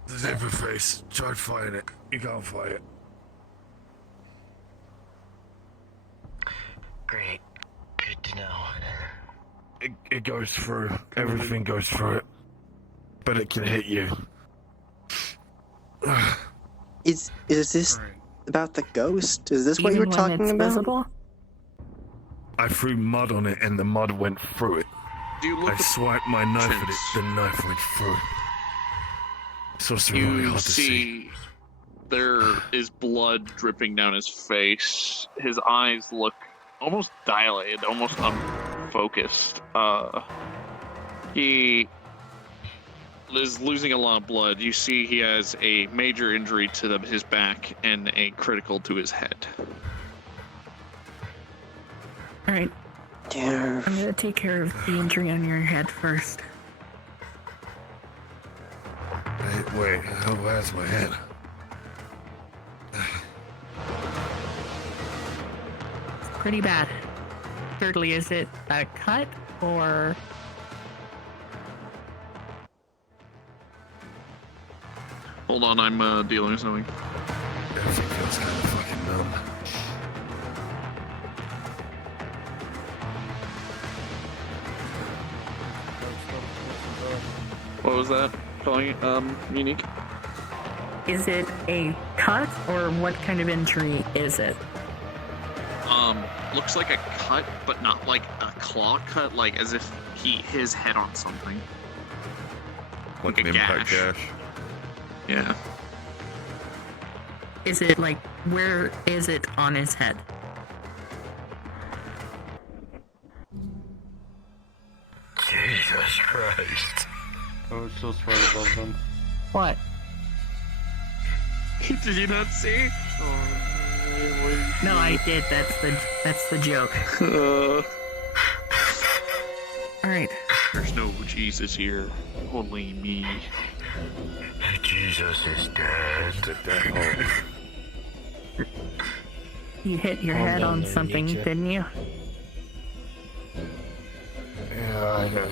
The zebra face. Try fighting it. You can't fight it. Great. Good to know. It goes through. Everything goes through it. But it can hit you. Is this about the ghost? Is this what you were Even when talking it's about? visible? I threw mud on it and the mud went through it. Do you look I swiped my knife at it, the knife went through it. So it's really You hard to see. see there is blood dripping down his face. His eyes look almost dilated, almost unfocused. He is losing a lot of blood. You see he has a major injury to his back and a critical to his head. Alright. Yeah. I'm gonna take care of the injury on your head first. Wait, how bad's my head? Pretty bad. Thirdly, is it a cut or... Hold on, I'm dealing with something. Everything feels kind of fucking numb. What was that? Calling it, unique? Is it a cut or what kind of injury is it? Looks like a cut, but not like a claw cut, like as if he hit his head on something. Like an impact gash. Yeah. Is it like, where is it on his head? Jesus Christ. Oh, it's just right above them. What? Did you not see? No, I did. That's the joke. Alright. There's no Jesus here. Only me. Jesus is dead. You hit your head on something, didn't you? Yeah, I know.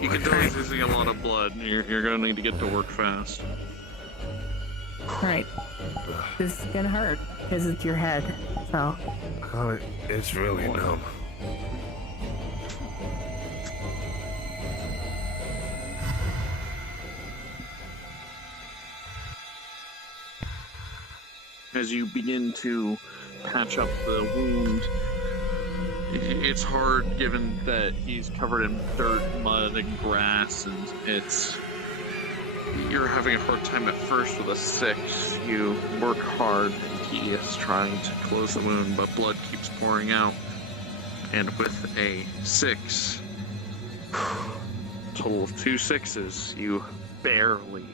You can tell he's losing a lot of blood. You're gonna need to get to work fast. Alright. This is gonna hurt, because it's your head, so... Oh, it's really numb. As you begin to patch up the wound, it's hard given that he's covered in dirt, mud, and grass, and you're having a hard time at first with a 6. You work hard, tedious, trying to close the wound, but blood keeps pouring out. And with a 6, total of 2 6s, you barely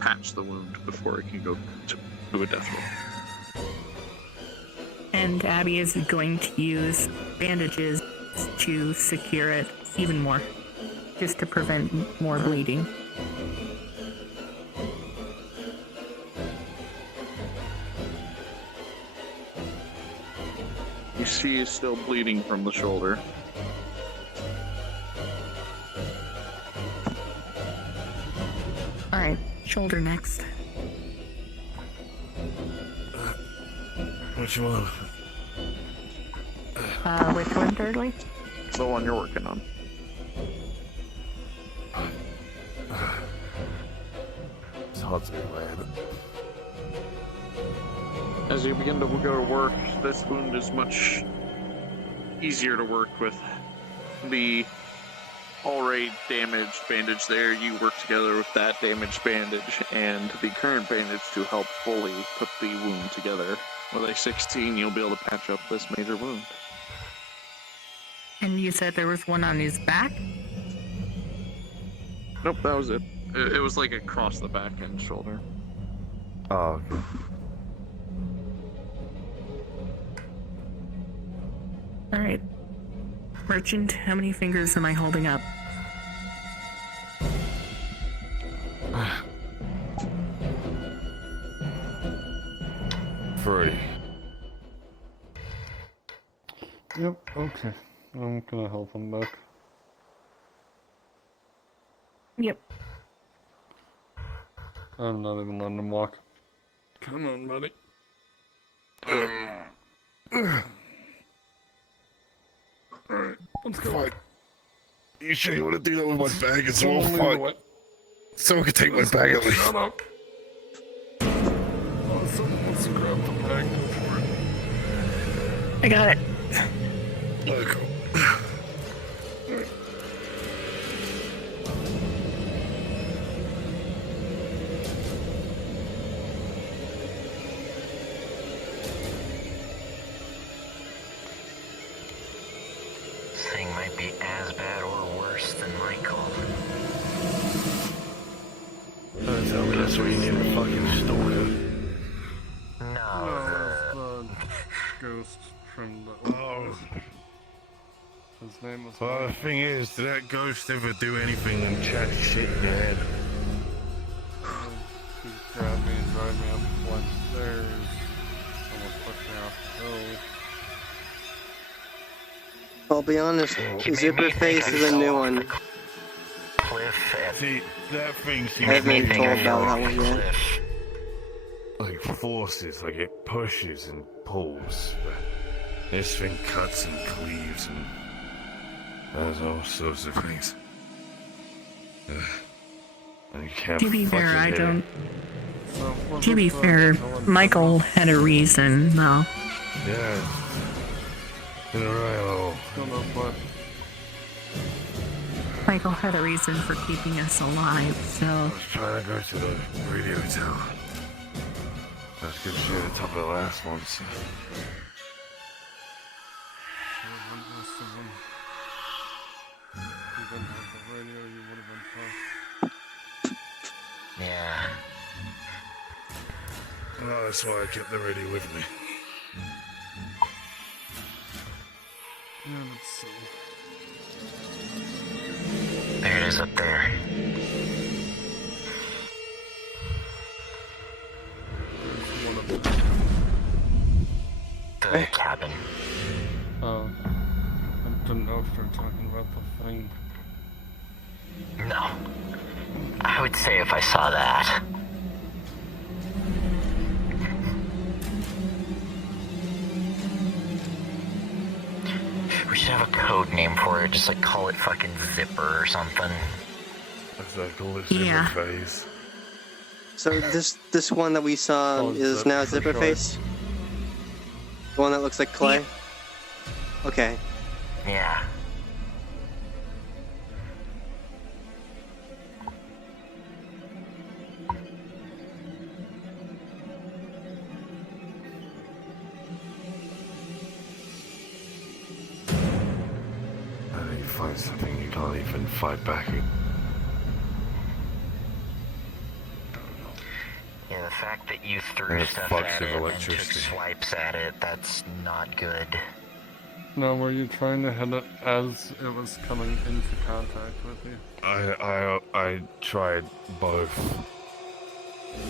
patch the wound before it can go to a death roll. And Abby is going to use bandages to secure it even more, just to prevent more bleeding. You see he's still bleeding from the shoulder. Alright, shoulder next. Which one? Which one, thirdly? The one you're working on. It's hard to be lad. As you begin to go to work, this wound is much easier to work with. The already damaged bandage there, you work together with that damaged bandage and the current bandage to help fully put the wound together. With a 16, you'll be able to patch up this major wound. And you said there was one on his back? Nope, that was it. It was like across the back and shoulder. Oh, okay. Alright. Merchant, how many fingers am I holding up? Free. Yep, okay. I'm gonna help him back. Yep. I'm not even letting him walk. Come on, buddy. Alright, let's go. Fight. You sure you want to do that with my bag as well? Fight. Someone can take my bag at least. Shut up! Oh, someone wants to grab the bag. I got it. Look. Thing might be as bad or worse than Michael. Don't tell me that's where you need a fucking stalker. No, the ghost from the... Oh. His name was... Well, the thing is, did that ghost ever do anything and chat shit in your head? driving me up the flight of stairs. Someone pushed me off the hill. I'll be honest, Zipperface is a new one. See, that thing I seems haven't been more told about that one yet. like forces, like it pushes and pulls. But this thing cuts and cleaves and does all sorts of things. And you can't To be fair, fucking I hit don't. it. So, To be fair, Michael had a reason, though. Yeah. In a row. Michael had a reason for keeping us alive, so. I was trying to go to the radio tower. I was good shit at the top of the last one, so. Yeah. Well, that's why I kept the radio with me. Yeah, let's see. There it is up there. The cabin. Oh. I didn't know if they were talking about the thing. No. I would say if I saw that. We should have a code name for it, just like call it fucking Zipper or something. That's like call it Yeah. Zipperface. So this one that we saw Oh, is Zip now for Zipperface? The one that looks like clay? Okay. Yeah. And you find something you can't even fight back. Yeah, the fact that you threw And it stuff fucks at with it and took electricity. swipes at it, that's not good. No, were you trying to hit it as it was coming into contact with you? I tried both.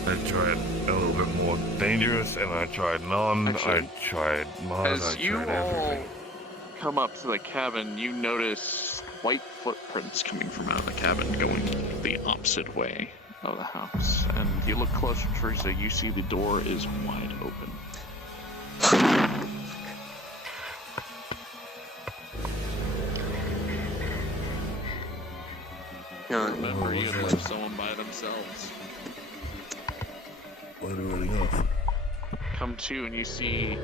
I tried a little bit more dangerous, and I tried none. Actually, I tried Mars. As I you tried all everything. come up to the cabin, you notice white footprints coming from out of the cabin, going the opposite way of the house. And you look closer, Teresa, you see the door is wide open. Remember, you had left someone by themselves. What are we running off? Come to, and you see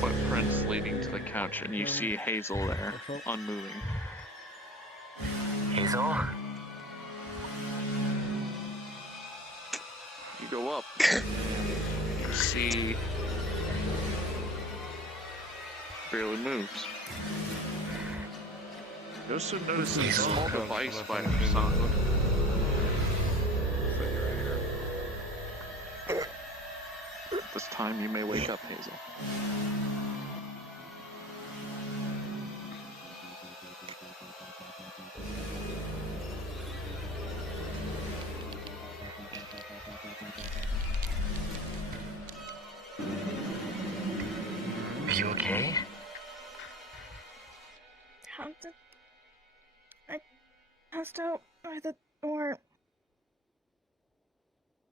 footprints leading to the couch, and you see Hazel there, unmoving. Hazel? You go up. You see barely moves. You also notice a small device by her side. This time you may wake up, Hazel. Are you okay? How did I passed out by the door?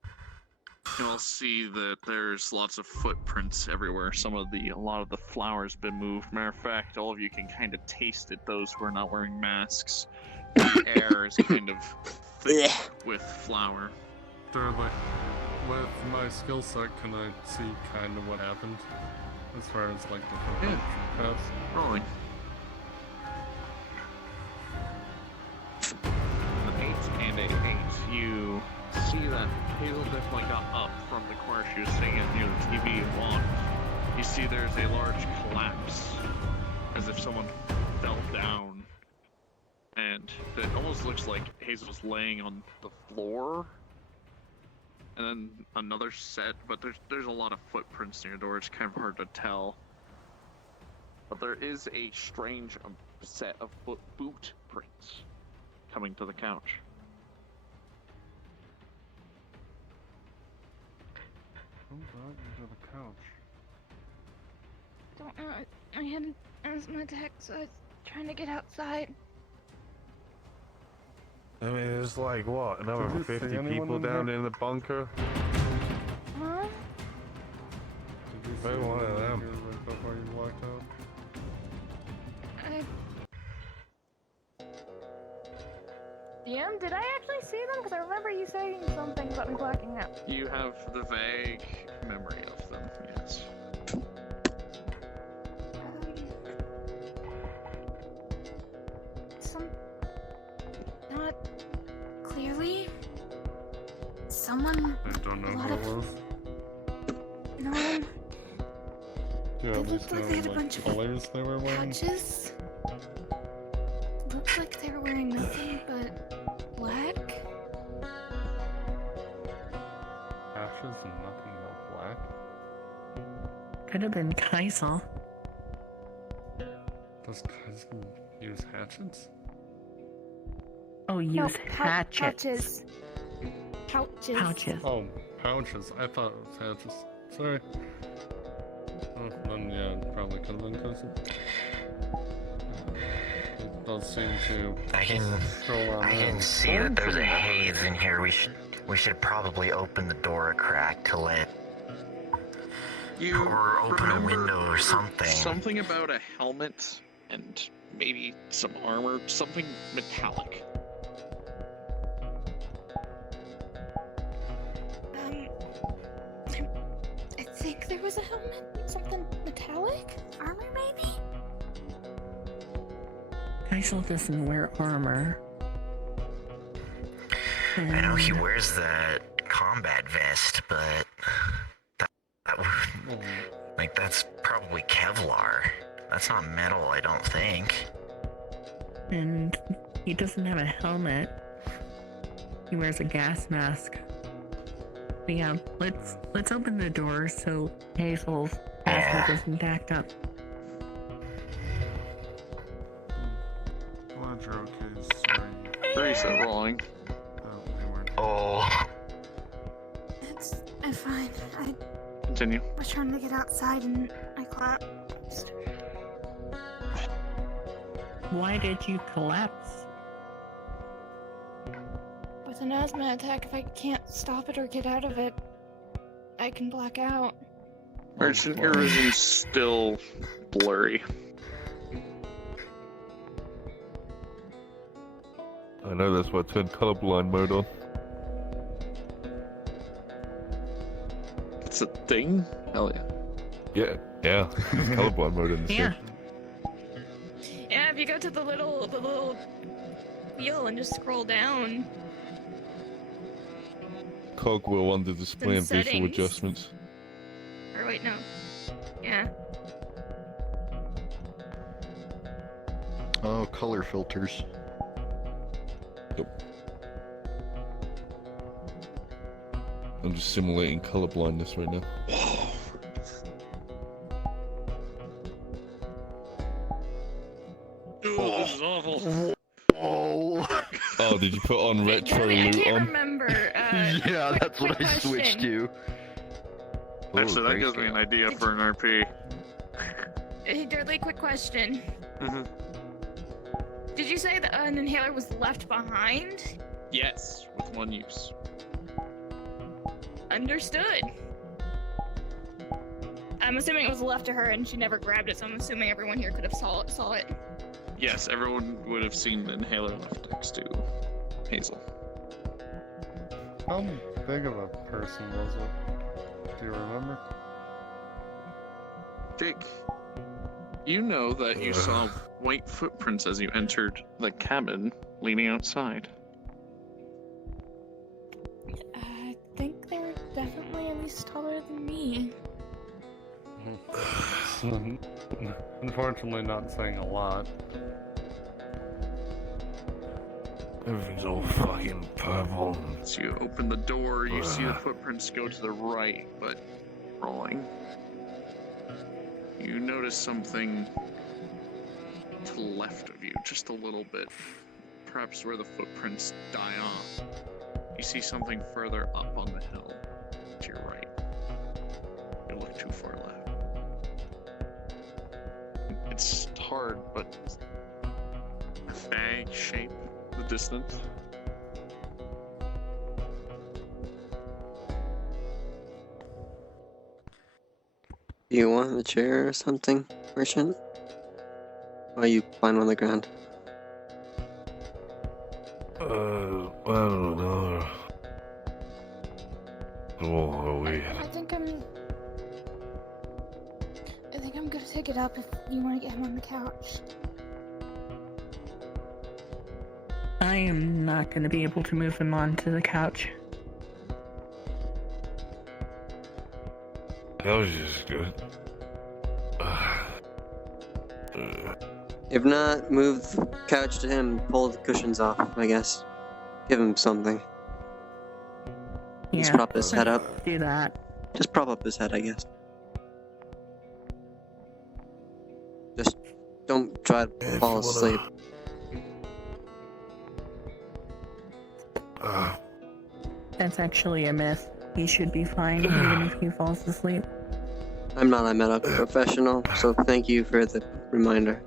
You can all see that there's lots of footprints everywhere. A lot of the flour's been moved. Matter of fact, all of you can kind of taste it, those who are not wearing masks. The air is kind of thick with flour. Thirdly, with my skill set, can I see kind of what happened? As far as like the footprint paths? Rolling. An 8 and a 8. You see that Hazel definitely got up from the corner she was sitting in near the TV and walked. You see there's a large collapse, as if someone fell down. And it almost looks like Hazel's laying on the floor. And then another set, but there's a lot of footprints near the door. It's kind of hard to tell. But there is a strange set of boot prints coming to the couch. Who brought you to the couch? Don't know. I had an asthma attack, so I was trying to get outside. I mean, there's like, what, another Did you see 50 anyone people in down here? in the bunker? Huh? Did you see Maybe one of anyone them. here right before you walked out? DM, did I actually see them? Because I remember you saying something about me blacking out. You have the vague memory of them, yes. Not clearly. Someone. I don't know a lot who it of. was. No. Do you They at least looked like know they had a what bunch of colors they were wearing? Patches. Looked like they were wearing nothing but black. Patches and nothing but black? Could have been Kaisel. Does Kaizen use hatchets? Oh, use hatchets. Pouches. Pouches. Oh, pouches. I thought it was hatches. Sorry. Oh, then yeah, it probably could have been Kaizen. It does seem to I can see that there's a haze in here. We should probably open the door a crack to let or open a window or something. Something about a helmet and maybe some armor, something metallic. I think there was a helmet. Something metallic? Armor, maybe? Kaisel doesn't wear armor. I know he wears that combat vest, but that's probably Kevlar. That's not metal, I don't think. And he doesn't have a helmet. He wears a gas mask. But yeah, let's open the door so Hazel's asthma doesn't act up. Glad you're okay, sorry. Reset rolling. Oh. I'm fine. I Continue. was trying to get outside and I collapsed. Why did you collapse? With an asthma attack, if I can't stop it or get out of it, I can black out. Merchant, your vision's still blurry. I know that's why I turned colorblind mode on. It's a thing? Hell yeah. Yeah. Colorblind mode in the Yeah. Yeah, if you go to the little wheel and just scroll down. Cogwheel under display and visual settings. adjustments. Or wait, no. Yeah. Oh, color filters. Yep. I'm just simulating color blindness right now. Oh, this is awful. Whoa. Oh, did you put on retro I loot can't on? remember. Yeah, that's what I switched to. Actually, that gives me an idea for an RP. Hey, Dudley, quick question. Did you say that an inhaler was left behind? Yes, with one use. Understood. I'm assuming it was left to her and she never grabbed it, so I'm assuming everyone here could have saw it. Yes, everyone would have seen the inhaler left next to Hazel. How big of a person was it? Do you remember? Jake, you know that you saw white footprints as you entered the cabin leading outside. I think they were definitely at least taller than me. Unfortunately, not saying a lot. Everything's all fucking purple. So you open the door, you see the footprints go to the right, but rolling. You notice something to the left of you, just a little bit. Perhaps where the footprints die off. You see something further up on the hill to your right. before I left. It's hard, but a fag shape the distance. Do you want a chair or something, Merchant? Or are you fine on the ground? I don't know. Oh, are we? I think I'm gonna take it up if you want to get him on the couch. I am not going to be able to move him onto the couch. That was just good. If not, move the couch to him, pull the cushions off, I guess. Give him something. Just prop his head up. Do that. Just prop up his head, I guess. Just don't try to fall asleep. That's actually a myth. He should be fine even if he falls asleep. I'm not a medical professional, so thank you for the reminder.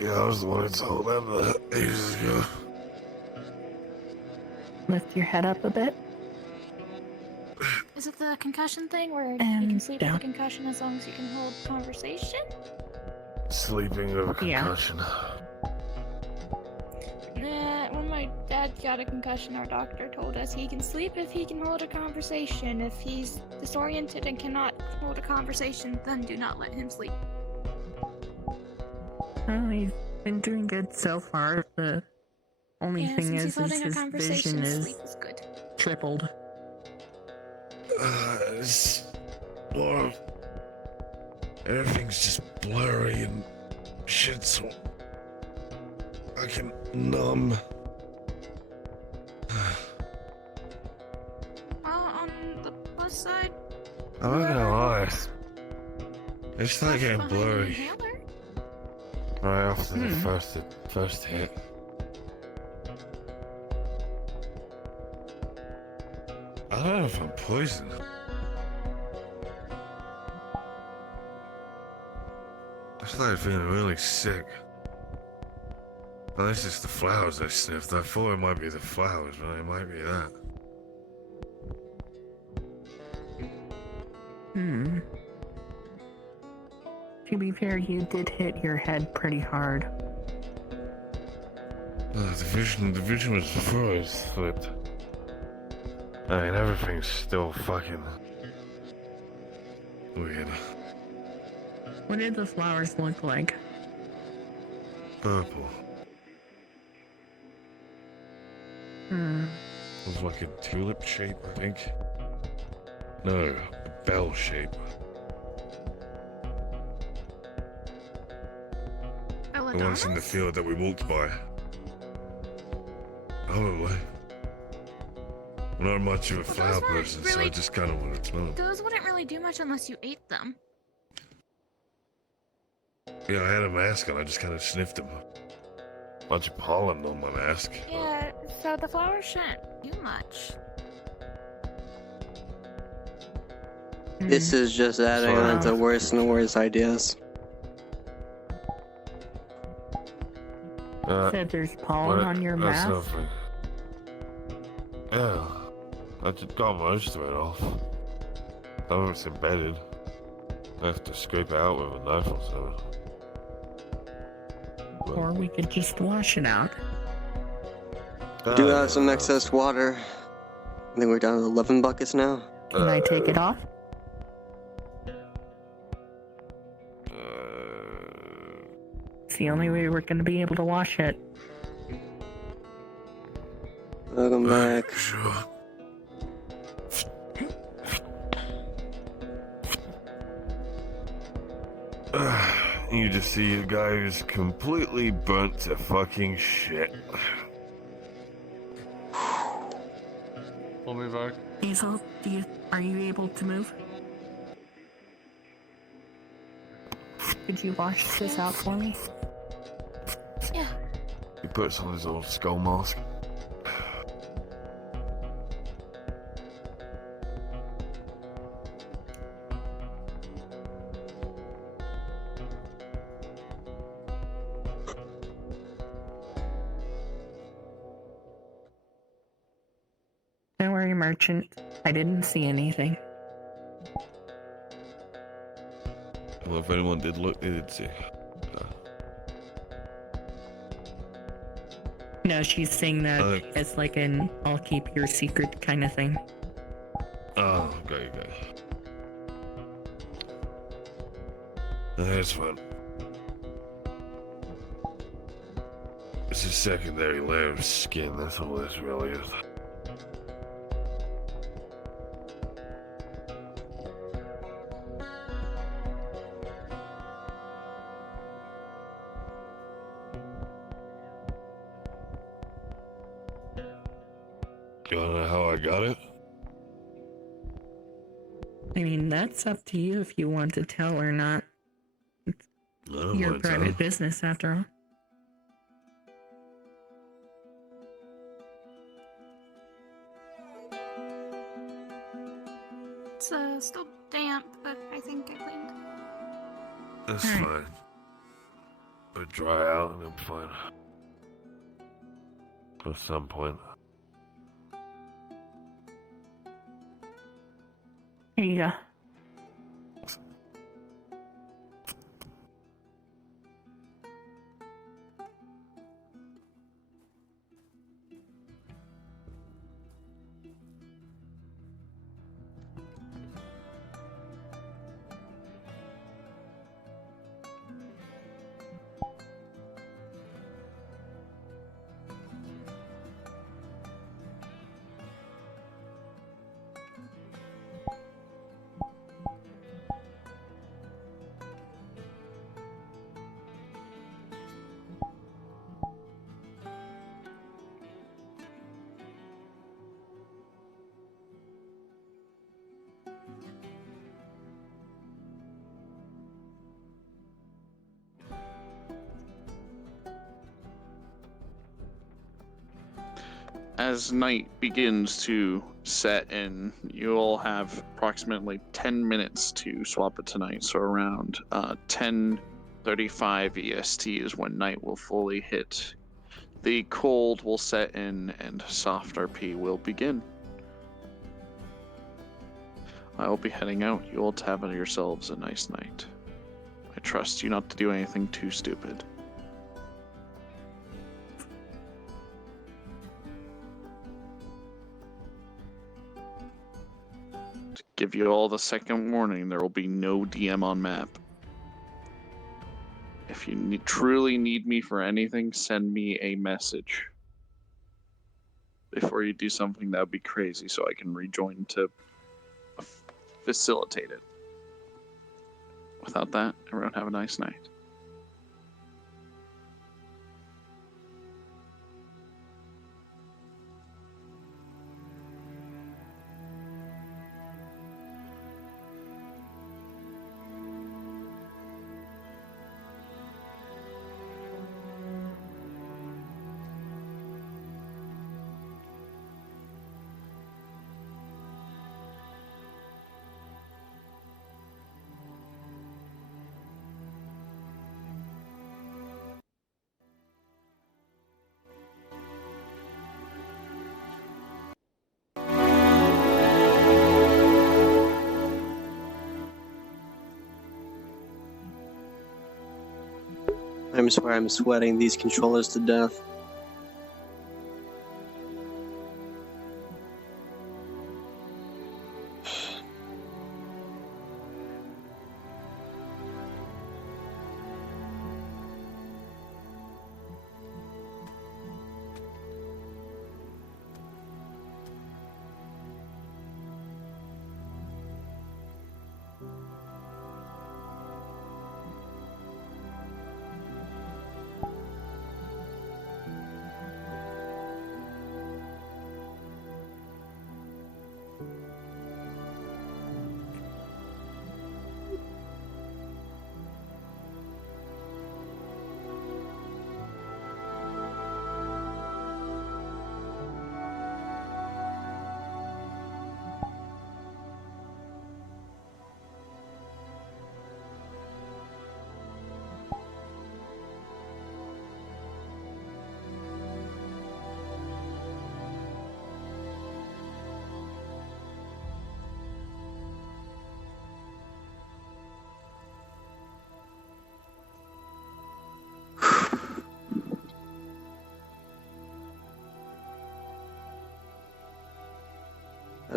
Yeah, I was the one who told them that ages ago. Lift your head up a bit. Is it the concussion thing where you And can sleep down. with a concussion as long as you can hold conversation? Sleeping with a Yeah. concussion. When my dad got a concussion, our doctor told us he can sleep if he can hold a conversation. If he's disoriented and cannot hold a conversation, then do not let him sleep. Well, he's been doing good so far. The only Yeah, thing since is he's holding a his conversation, vision sleep is is good. tripled. It's more of everything's just blurry and shit, so I can numb. On the plus side, I'm not gonna lie. It's not stuff getting behind the blurry inhaler? right after the first hit. I don't know if I'm poisoned. I started feeling really sick. Unless it's the flowers I sniffed. I thought it might be the flowers, but it might be that. To be fair, you did hit your head pretty hard. The vision was before I slipped. I mean, everything's still fucking weird. What did the flowers look like? Purple. It was like a tulip shape, I think. No, a bell shape. The ones in the field that we walked by. Probably. I'm not much of a flower person, so I just kind of want to smell them. Those wouldn't really do much unless you ate them. Yeah, I had a mask on, I just kind of sniffed them. Bunch of pollen on my mask. Yeah, so the flowers shouldn't Do much. This is just adding on to worse and worse ideas. Said there's pollen on your that's mask. nothing. Yeah, I just got most of it off. Some of it's embedded. I have to scrape it out with a knife or something. Or we could just wash it out. Do have some excess water. I think we're down to 11 buckets now. Can I take it off? It's the only way we're gonna be able to wash it. Welcome back. Sure. You just see a guy who's completely burnt to fucking shit. Pull me back. Hazel, are you able to move? Could you wash this out for me? Yeah. He puts on his old skull mask. Don't worry, merchant. I didn't see anything. Well, if anyone did look, they did see. No, she's saying that as like an I'll keep your secret kind of thing. Oh, okay. That's fine. It's a secondary layer of skin, that's all this really is. You wanna know how I got it? I mean, that's up to you if you want to tell or not. I don't Your mind private telling. business, after all. It's still damp, but I think I cleaned. That's fine. But dry out and I'm fine. At some point. Here you go. As night begins to set in, you'll have approximately 10 minutes to swap it tonight. So around 10:35 EST is when night will fully hit. The cold will set in and soft RP will begin. I will be heading out. You all have yourselves a nice night. I trust you not to do anything too stupid. To give you all the second warning, there will be no DM on map. If you truly need me for anything, send me a message. Before you do something that would be crazy, so I can rejoin to facilitate it. Without that, everyone have a nice night. I swear I'm sweating these controllers to death.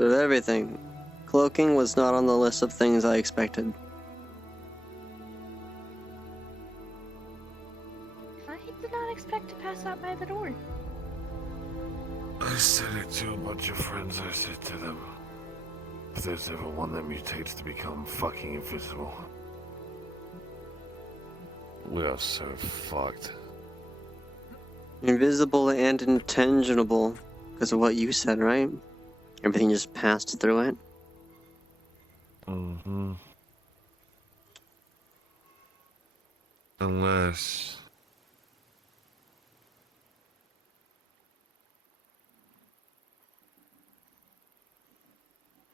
Out of everything, cloaking was not on the list of things I expected. I did not expect to pass out by the door. I said it to a bunch of friends. I said to them, if there's ever one that mutates to become fucking invisible, we are so fucked. Invisible and intangible, because of what you said, right? Everything just passed through it. Mm-hmm. Unless...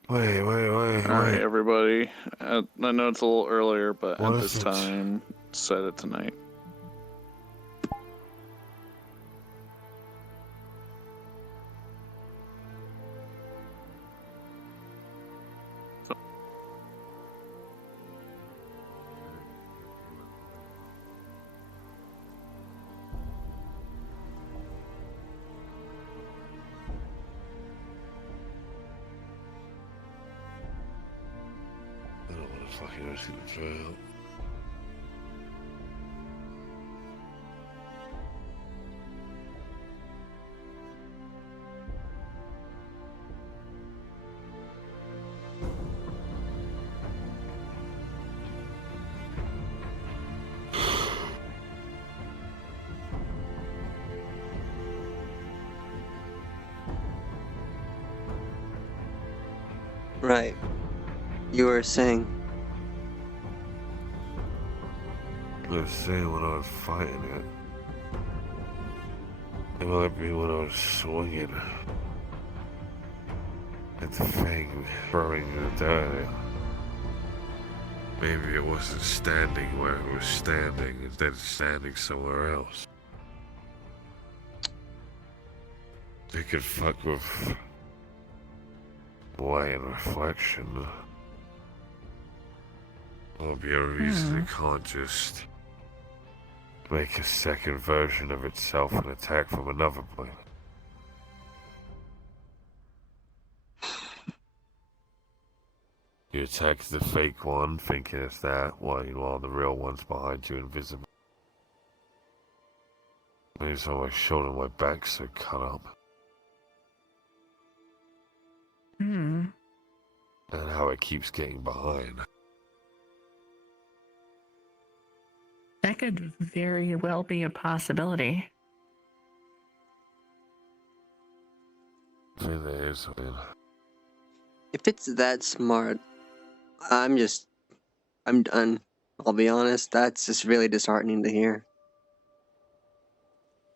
Wait. Alright, everybody. I know it's a little earlier, but What at if this time, set it tonight. I don't want to fucking risk it to throw out. Right. You were saying. I was saying when I was fighting it. It might be when I was swinging at the thing, throwing it down. Maybe it wasn't standing where it was standing, instead of standing somewhere else. They could fuck with light and reflection. There'll be a reason it can't just make a second version of itself and attack from another point. You attack the fake one, thinking it's that, while the real one's behind you, invisible. Maybe it's on my shoulder, my back's so cut up. And how it keeps getting behind. That could very well be a possibility. I think there is something. If it's that smart, I'm done. I'll be honest, that's just really disheartening to hear.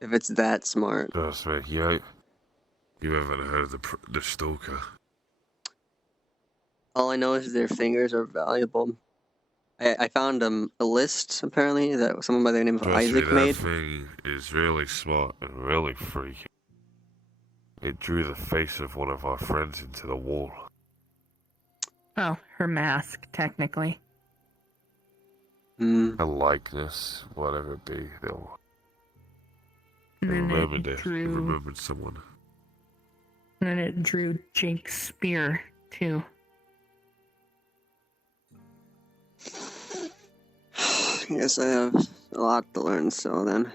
If it's that smart. Trust me, you haven't heard of the Stalker. All I know is their fingers are valuable. I found a list, apparently, that someone by the name of Trust me, Isaac that made. thing is really smart and really freaky. It drew the face of one of our friends into the wall. Oh, her mask, technically. A likeness, whatever it be, they'll... And then remembered it it. drew... It remembered someone. And then it drew Jake's spear, too. I guess I have a lot to learn still then.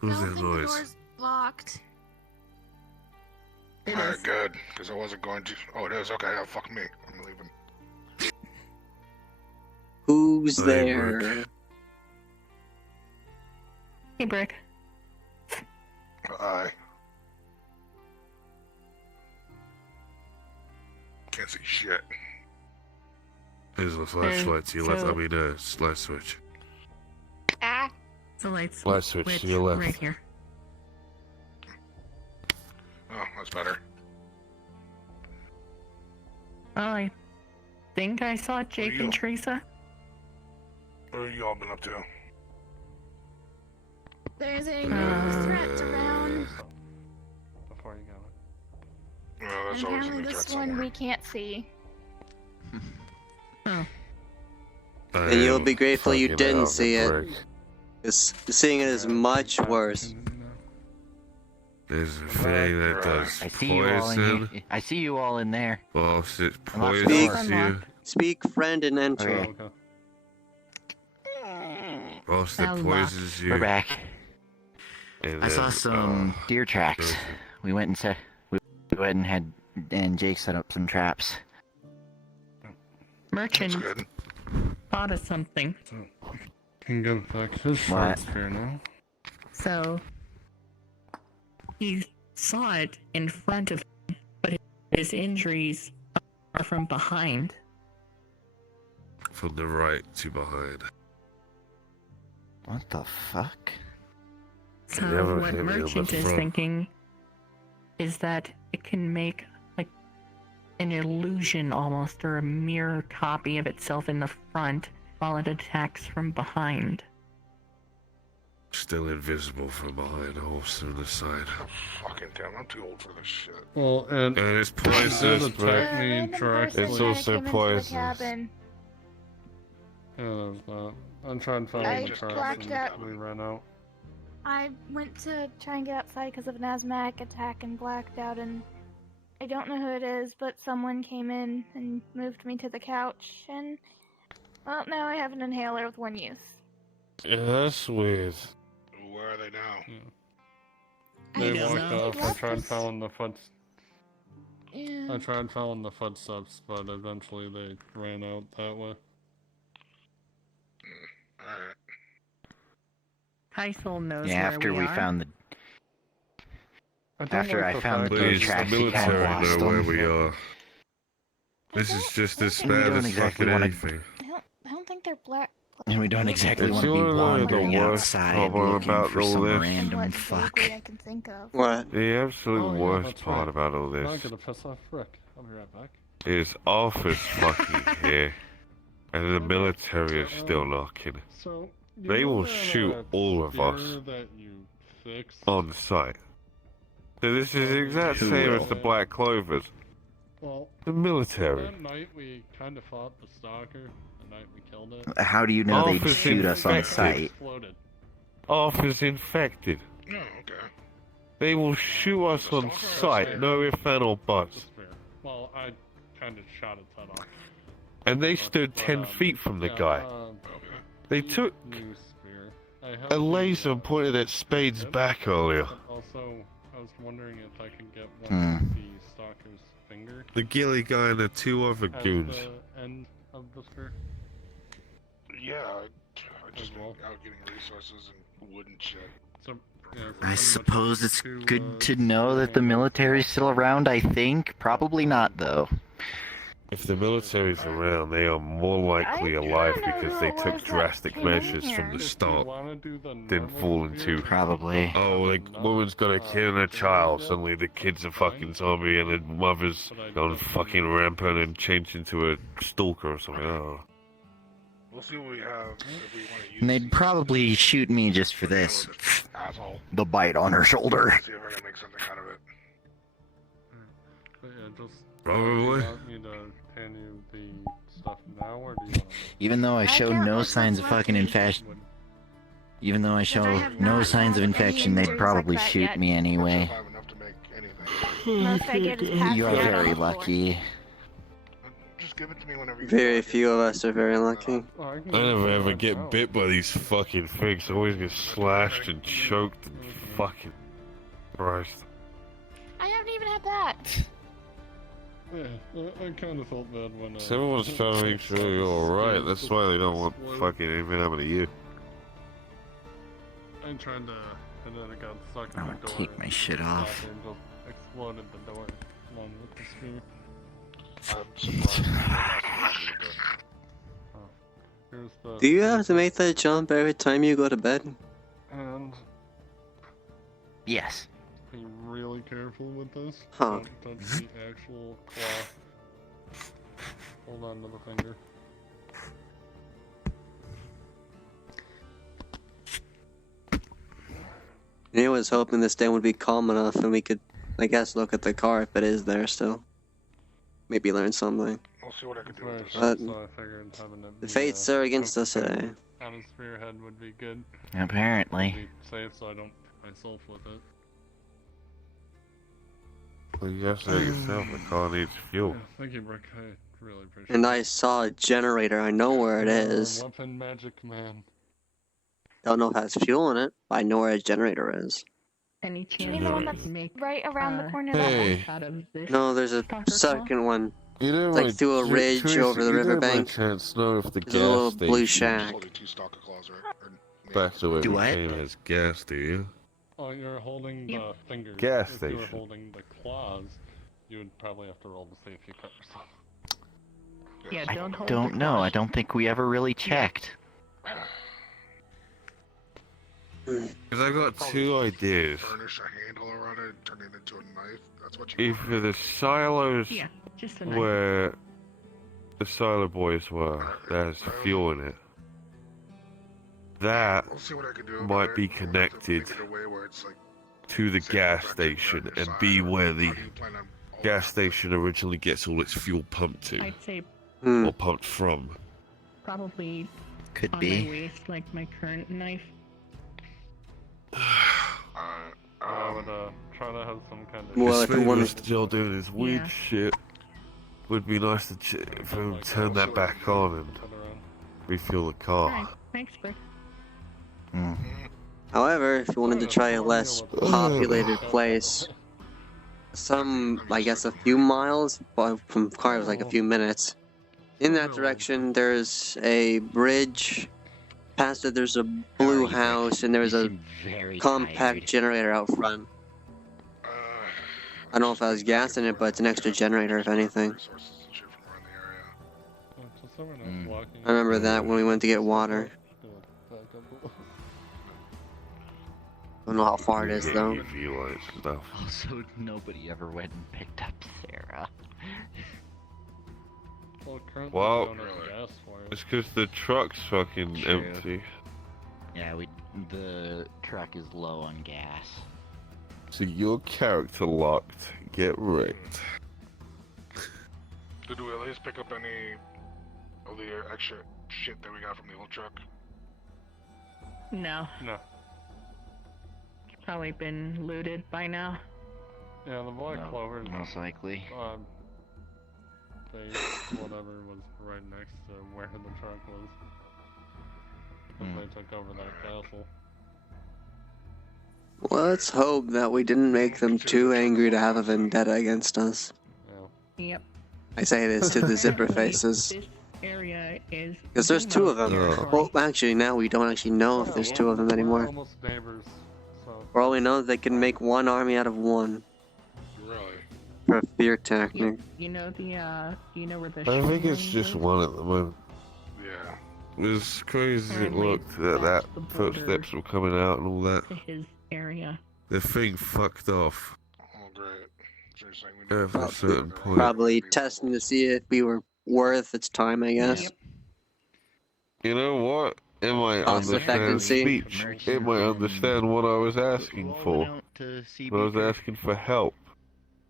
Who's don't that think noise? the door's locked. Alright, good, because I wasn't going to. Oh, it is? Okay, yeah, fuck me. I'm leaving. Who's Hey, there? Rick. Hey, Brick. Aye. Can't see shit. Here's the flashlight to your left. so- I mean, light switch. Ah. The light Light switch to your left. right here. Oh, that's better. Oh, I think I saw Jake you? and Teresa. What have you all been up to? There's a Uh, threat around. before you got it. Well, that's And always in apparently the this chat one somewhere. we can't see. And you'll be grateful you Fucking didn't hell, see it. prick. Because seeing it is much worse. There's a thing that does I see you all in here. poison. I see you all in there. Whilst it Unlock the poisons door. you. Speak, friend, and enter. Okay. Whilst it Unlock. poisons you. We're back. And I saw then, some deer tracks. We went and we went and Jake set up some traps. Merchant thought of something. Can go back to his What? sphere now. So he saw it in front of him, but his injuries are from behind. From the right to behind. What the fuck? So Never what hit me on the Merchant is front. thinking is that it can make like an illusion almost, or a mirror copy of itself in the front while it attacks from behind. Still invisible from behind, also on the side. Fucking damn, I'm too old for this shit. Well, and it's it poisonous, did but attack me Random person it's kinda also came into the poisonous. cabin. Yeah, there's not. I'm trying to find I the traps blacked and out. we ran out. I went to try and get outside because of an asthmatic attack and blacked out, and I don't know who it is, but someone came in and moved me to the couch, and well, now I have an inhaler with one use. Yeah, that's weird. Where are they now? They don't walked know. off. They I left tried us. following the Yeah. I tried following the footsteps, but eventually they ran out that way. Alright. Heisel knows Yeah, where after we are. found the don't after like I the found fact the that deer Please, the tracks, he kind of military lost know where them. we are. This is just as And we bad don't as exactly fucking wanna- anything. I don't think they're black. And we don't exactly It's want to be the wandering worst outside problem looking about for all some this. random What fuck. vaguely I can think of. What? The absolute Oh, yeah, worst that's part right. about all Not this gonna piss off Rick. I'll be right back. is Arthur's fucking here, and the military is still knocking. So you They know will that, shoot all of us spear that you fixed? on site. So this is the exact Who same will? as the Black Clovers. Well, The military. that night we kind of fought the stalker. The night we killed it. How do you know they'd Arthur's shoot us on infected. sight? Exploded. Arthur's infected. Oh, okay. They will shoot us on sight, no ifs, ands, or buts. Spear. Well, I kind of shot its head off. And they stood 10 feet from the Yeah, guy. They took new spear. I have a the, laser and pointed at Spade's back earlier. but also, I was wondering if I could get one Hmm. of the stalker's finger The ghillie guy and the two other as goons. the end of the spear. Yeah, I just been out getting resources and wood and shit. So, yeah, I suppose it's good to know that the military's still around, I think. Probably not, though. If the military's around, they are more likely alive because they took drastic measures from the start. Didn't fall into Probably. oh, like woman's got a kid and a child. Suddenly the kid's a fucking zombie and the mother's gone fucking rampant and changed into a stalker or something. Oh. We'll see what we have if we want to use And they'd probably shoot me just for this. asshole. The bite on her shoulder. See if I can make something out of it. But yeah, just Probably. Do you want me to hand you the stuff now, or do you want Even though I show no signs of fucking infection. Even though I show no signs of infection, they'd probably shoot me anyway. Most I get is passed You are out on very the floor. lucky. Just give it to me whenever you Very few of us are very lucky. I never ever get bit by these fucking things. I always get slashed and choked and fucking Christ. I haven't even had that. Yeah, I kind of felt bad when. So everyone's trying to make sure you're alright. That's why they don't want fucking anything happening to you. I'm trying to, and then it got stuck in I'm the gonna door. take my shit off. And just exploded the door along with the spear. Here's the. Do you have to make that jump every time you go to bed? And Yes. be really careful with this. Huh. Don't touch the actual claw. Hold on to the finger. I was hoping this day would be calm enough and we could I guess look at the car if it is there still. Maybe learn something. I'll see what I can do with this. So I figured having it The be, fates are against us today. Atmosphere head would be good. Apparently. Be safe so I don't myself with it. Well, you have to say yourself, the car needs fuel. Yeah, thank you, Brick. I really appreciate And it. I saw a generator. I know where it is. Weapon magic man. Don't know if it has fuel in it. But I know where a generator is. Any You chance mean the one you that's could make right around the corner of Hey. that out of this? No, there's a stalker second one. You know, It's like through a ridge over the riverbank. Chance know if the There's a little gas blue station shack. Only 2 stalker claws, right? back to where Do we what? came as gas, do you? Oh, you're holding the fingers. Gas If you were station. holding the claws, you would probably have to roll to see if you cut yourself. Yeah, I don't hold don't the know. claws. I don't think we ever really checked. Because I got two ideas. Furnish a handle around it and turn it into a knife. That's what you Either the silos Yeah, just a knife. where the silo boys were, there's fuel in it. That I'll see what I can do about might it. be I'll have to connected make it a way where it's like to the gas station and be where the gas station originally gets all its fuel pumped to, I'd say or pumped from. probably Could on be. my waist, like my current knife. I would try to have some kind of. Well, if you Especially want was still doing his weird Yeah. shit, would be nice to for him to turn that back on and refuel the car. Alright, thanks, Brick. However, if you wanted to try a less populated place, I guess a few miles, but from car it was like a few minutes. In that direction, there's a bridge. Past it, there's a blue house, and there's a compact generator out front. I don't know if that has gas in it, but it's an extra generator, if anything. I remember that when we went to get water. I don't know how far it is, though. UV lights and stuff. Also, nobody ever went and picked up Sarah. Well, it's because the truck's fucking True. empty. Yeah, the truck is low on gas. So your character locked. Get wrecked. Did we at least pick up any of the extra shit that we got from the old truck? No. No. It's probably been looted by now. Yeah, the black No, clovers. most likely. They whatever was right next to where the truck was. Because they took over that castle. Let's hope that we didn't make them too angry to have a vendetta against us. Yep. I say this to the zipper faces. This area is. Because there's two of them. Well, actually, now we don't actually know if there's two of them We're anymore. almost neighbors, so. For all we know, they can make one army out of one. Really? For a fear tactic. You know the you know where the. I think it's showroom just is? one at the moment. Yeah. As crazy as it Apparently looked that that's the border footsteps were coming out and all that, To his area. the thing fucked off Oh, great. So you're saying we at a certain point. Probably testing to see if we were worth its time, I guess. You know what? It might Cost understand effectivency. speech. It might understand what I was asking for. I was asking for help.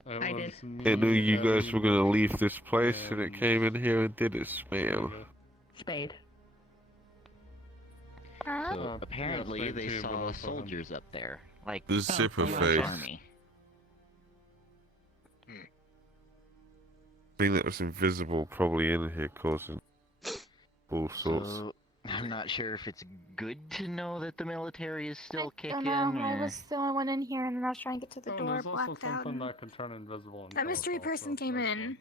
I did. It knew you guys were gonna leave this place, and it came in here and did its spam. Spade. So apparently they saw soldiers up there, like The zipper U.S. face. Army. Thing that was invisible, probably in here, causing all sorts. So I'm not sure if it's good to know that the military is still I kicking. don't know. I or... was the only one in here, and then I was trying to get to the Oh, door, there's also blacked out. something and- that could turn invisible. and That mystery teleport, person so came that's in.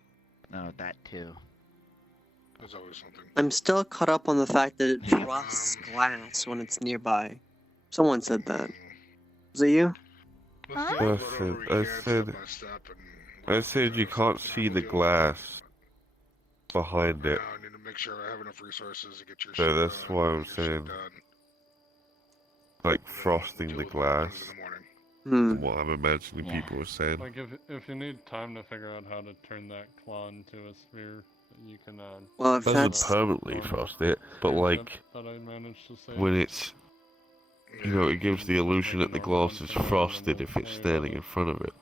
No, that too. There's always something. I'm still caught up on the fact that it frosts glass when it's nearby. Someone said that. Was it you? I said you can't see the glass behind it. I need to make sure I have enough resources to get your So shit, that's why I'm get your shit saying, done. like frosting the glass. Hmm. What I'm imagining people are saying. Like if you need time to figure out how to turn that claw into a sphere, you can. Well, if Doesn't that's permanently frost it, but like that I managed to save. when it's, you know, it gives the illusion that the glass is frosted if it's standing in front of it.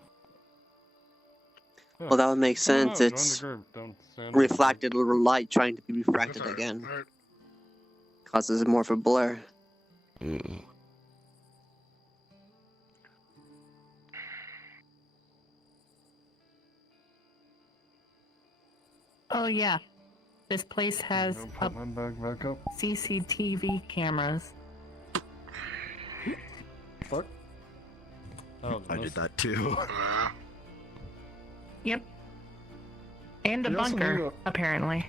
Well, that would make sense. Join the It's group. Don't stand reflected light trying to be refracted again. Causes more of a blur. Oh yeah, this place has Put my bag back up. CCTV cameras. Fuck. Oh, I did that too. Yep. And a We also bunker, need a- apparently.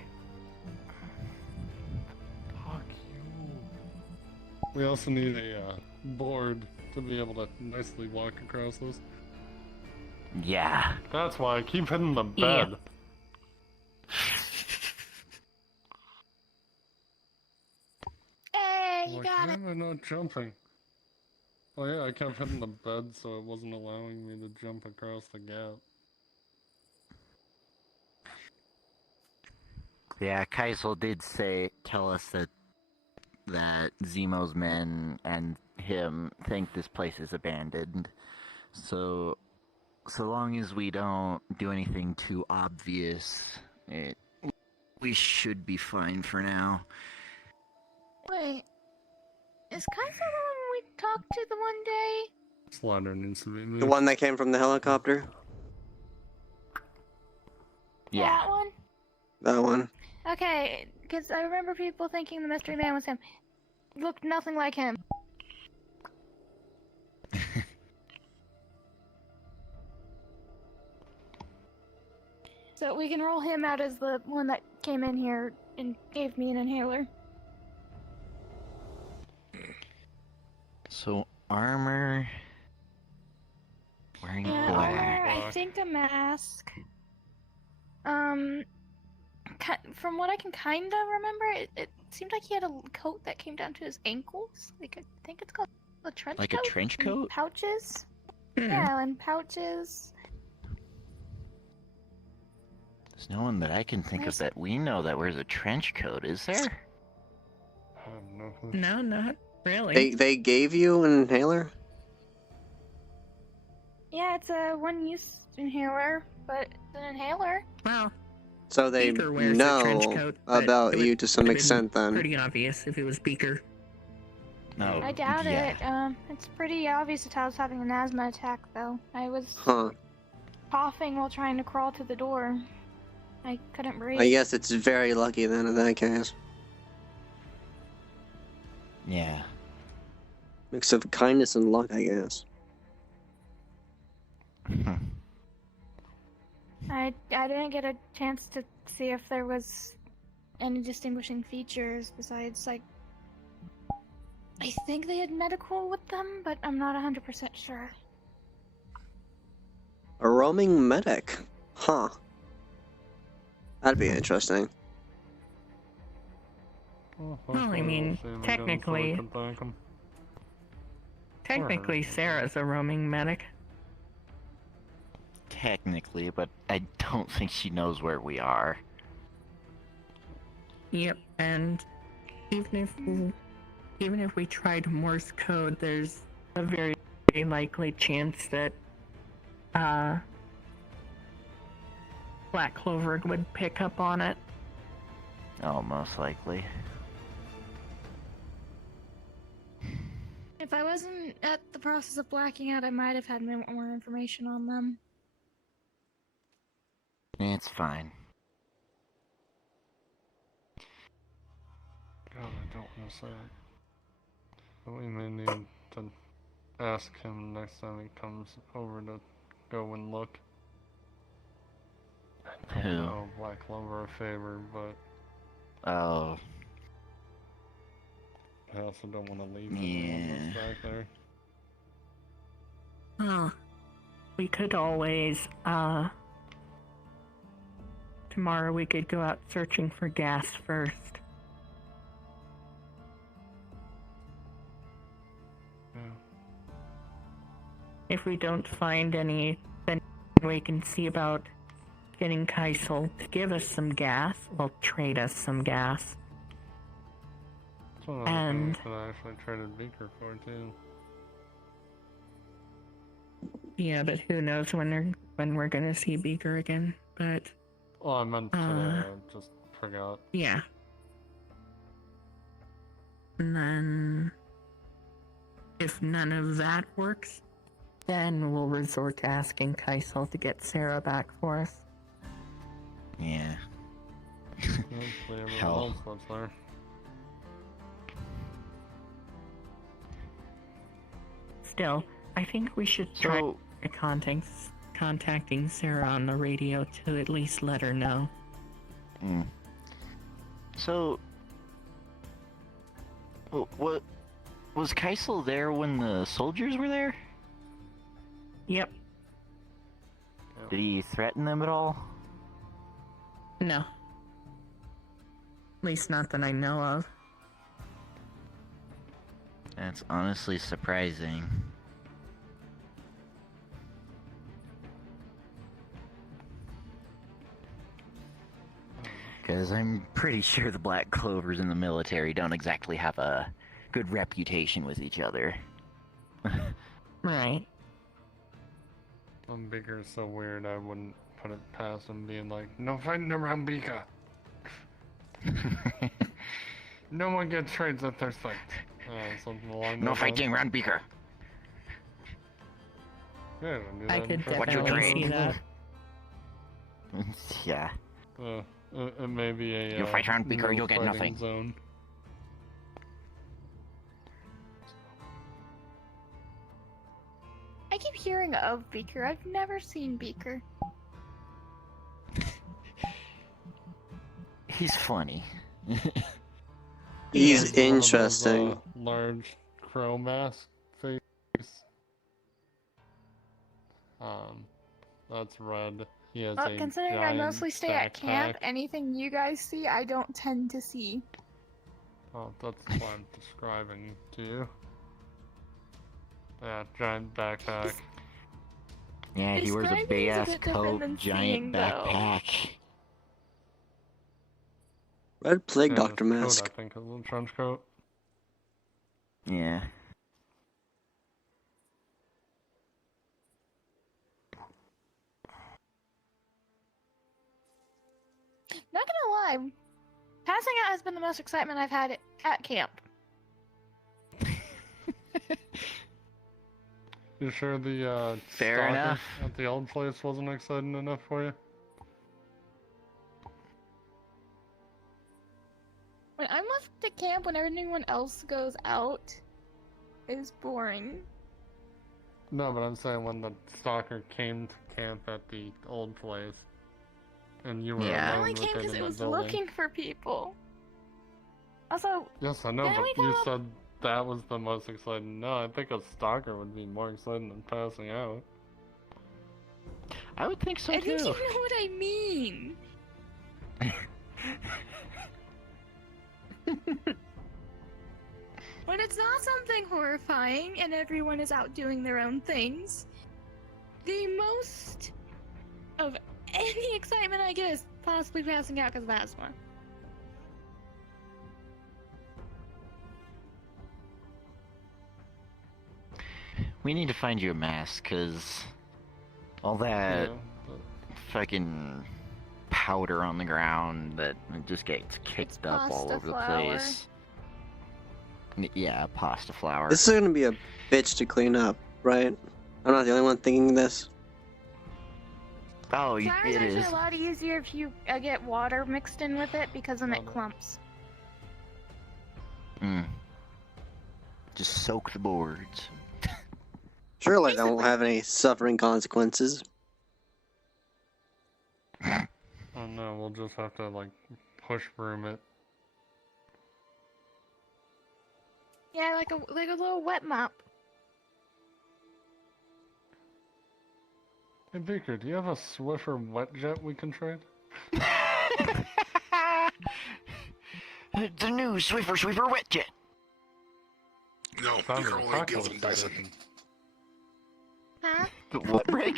We also need a board to be able to nicely walk across this. Yeah. That's why I keep hitting the Yeah. bed. Hey, you Like, got why it. am I not jumping? Oh yeah, I kept hitting the bed, so it wasn't allowing me to jump across the gap. Yeah, Kaisel did tell us that Zemo's men and him think this place is abandoned. So long as we don't do anything too obvious, we should be fine for now. Wait, is Kaiser the one we talked to the one day? Slaughter needs to be moved. The one that came from the helicopter? That one? That one. Okay, because I remember people thinking the mystery man was him. Looked nothing like him. So we can roll him out as the one that came in here and gave me an inhaler. So armor, wearing Yeah, black. armor, I think a mask. From what I can kinda remember, it seemed like he had a coat that came down to his ankles. Like, I think it's called a trench Like coat. a trench and coat? pouches. Yeah, and pouches. There's no one that I can think of that we know that wears a trench coat, is there? No, not really. They gave you an inhaler? Yeah, it's a one-use inhaler, but it's an inhaler. Wow. So they Beaker wears a trench know coat, but about it would- you to some would've been extent then. Pretty obvious if it was Beaker. No. I doubt it. It's pretty obvious that I was having an asthma attack, though. I was Huh. coughing while trying to crawl to the door. I couldn't breathe. I guess it's very lucky then in that case. Yeah. Mix of kindness and luck, I guess. I didn't get a chance to see if there was any distinguishing features besides, like, I think they had medical with them, but I'm not 100% sure. A roaming medic. Huh. That'd be interesting. Well, I mean, technically Sarah's a roaming medic. Technically, but I don't think she knows where we are. Yep, and even if we tried Morse code, there's a very likely chance that Black Clover would pick up on it. Oh, most likely. If I wasn't at the process of blacking out, I might have had more information on them. It's fine. God, I don't want to say it. But we may need to ask him next time he comes over to go and look. Who? Oh, Black Clover a favor, but Oh. I also don't want to leave Yeah. else back there. Oh, we could always, tomorrow we could go out searching for gas first. Yeah. If we don't find any, then we can see about getting Kaisel to give us some gas. Well, trade us some gas. That's one of the And- things that I actually traded Beaker for, too. Yeah, but who knows when they're when we're gonna see Beaker again, but Oh, I meant today. I just forgot. yeah. And then, if none of that works, then we'll resort to asking Kaisel to get Sarah back for us. Yeah. Hopefully everyone Hell. else was there. Still, I think we should try contacting Sarah on the radio to at least let her know. So, what was Kaisel there when the soldiers were there? Yep. Did he threaten them at all? No. At least not that I know of. That's honestly surprising. Because I'm pretty sure the Black Clovers in the military don't exactly have a good reputation with each other. Right. Beaker is so weird, I wouldn't put it past him being like, no fighting around Beaker. No one gets trades at their site. Something along No those fighting lines. around Beaker. Yeah, do I that could in trade. definitely see that. Yeah. It may be a. You fight around Beaker, no you'll get fighting nothing. Zone. I keep hearing of Beaker. I've never seen Beaker. He's funny. He's He has one of those, interesting. large crow mask face. That's red. He has Well, a considering I giant mostly stay at camp, backpack. anything you guys see, I don't tend to see. Oh, that's what I'm describing to you. Yeah, giant backpack. Yeah, he wears a Describing big is a ass bit different coat, than giant seeing, though. backpack. Red Plague Yeah, Doctor his coat, mask. I think, a little trench coat. Yeah. Not gonna lie, passing out has been the most excitement I've had at camp. You sure the Fair stalker enough. at the old place wasn't exciting enough for you? When I'm left at camp when everyone else goes out, is boring. No, but I'm saying when the stalker came to camp at the old place, and you were It alone only with came it because in it the was building. looking for people. Also, Yes, I know, didn't we but you come up- said that was the most exciting. No, I think a stalker would be more exciting than passing out. I would think so I think too. you know what I mean. When it's not something horrifying and everyone is out doing their own things, the most of any excitement I get is possibly passing out because of asthma. We need to find you a mask, cause all that fucking powder on the ground that just gets kicked up all pasta over flour. the place. Yeah, pasta flour. This is gonna be a bitch to clean up, right? I'm not the only one thinking this. Oh, Flour is it actually is. a lot easier if you get water mixed in with it because then it clumps. Just soak the boards. Surely that won't have any suffering consequences. Oh no, we'll just have to like push broom it. Yeah, like a little wet mop. Hey Baker, do you have a Swiffer wet jet we can trade? The new Swiffer wet jet. No, Sounds Beaker like only Taco deals in Dyson. edition. Huh? The what break?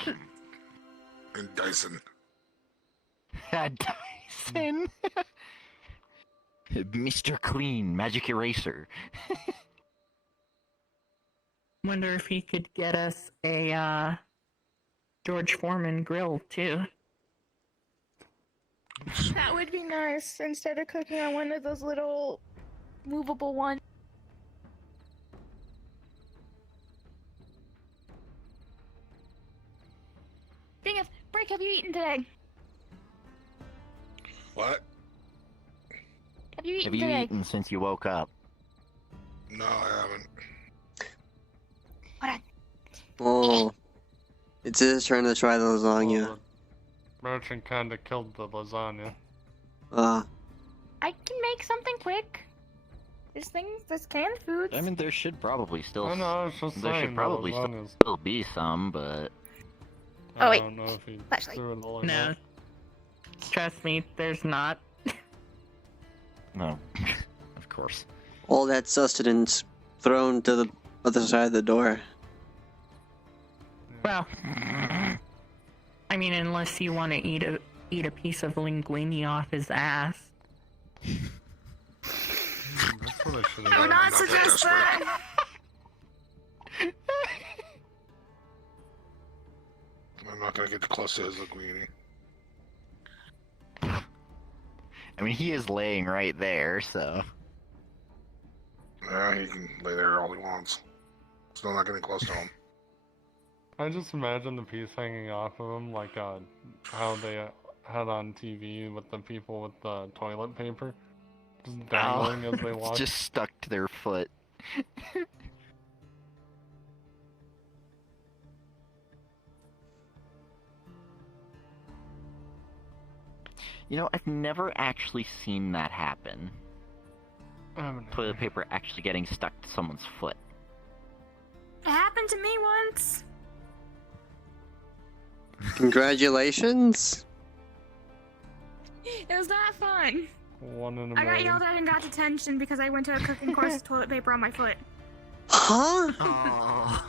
And Dyson. Dyson. Mr. Clean Magic Eraser. Wonder if he could get us a George Foreman grill too. That would be nice instead of cooking on one of those little movable ones. Thing of, Break, have you eaten today? What? Have you eaten Have you today? eaten since you woke up? No, I haven't. Oh, it's his turn to try the lasagna. Well, the merchant kinda killed the lasagna. Ah. I can make something quick. There's canned foods. I mean, there should probably still. I know, I was just there saying should probably the lasagna's- still be some, but. Oh, wait. I don't know if he Flashlight. threw it all or No. not. Trust me, there's not. No, of course. All that sustenance thrown to the other side of the door. Well, I mean, unless you want to eat a piece of linguine off his ass. That's what I should I would not suggest that. I'm not gonna get close to his linguine. I mean, he is laying right there, so. Yeah, he can lay there all he wants. Still not getting close to him. I just imagine the piece hanging off of him, like how they had on TV with the people with the toilet paper, just dangling as they walk. Just stuck to their foot. You know, I've never actually seen that happen. Toilet paper actually getting stuck to someone's foot. It happened to me once. Congratulations. It was not fun. One in a I got million. yelled at and got detention because I went to a cooking course with toilet paper on my foot. Huh?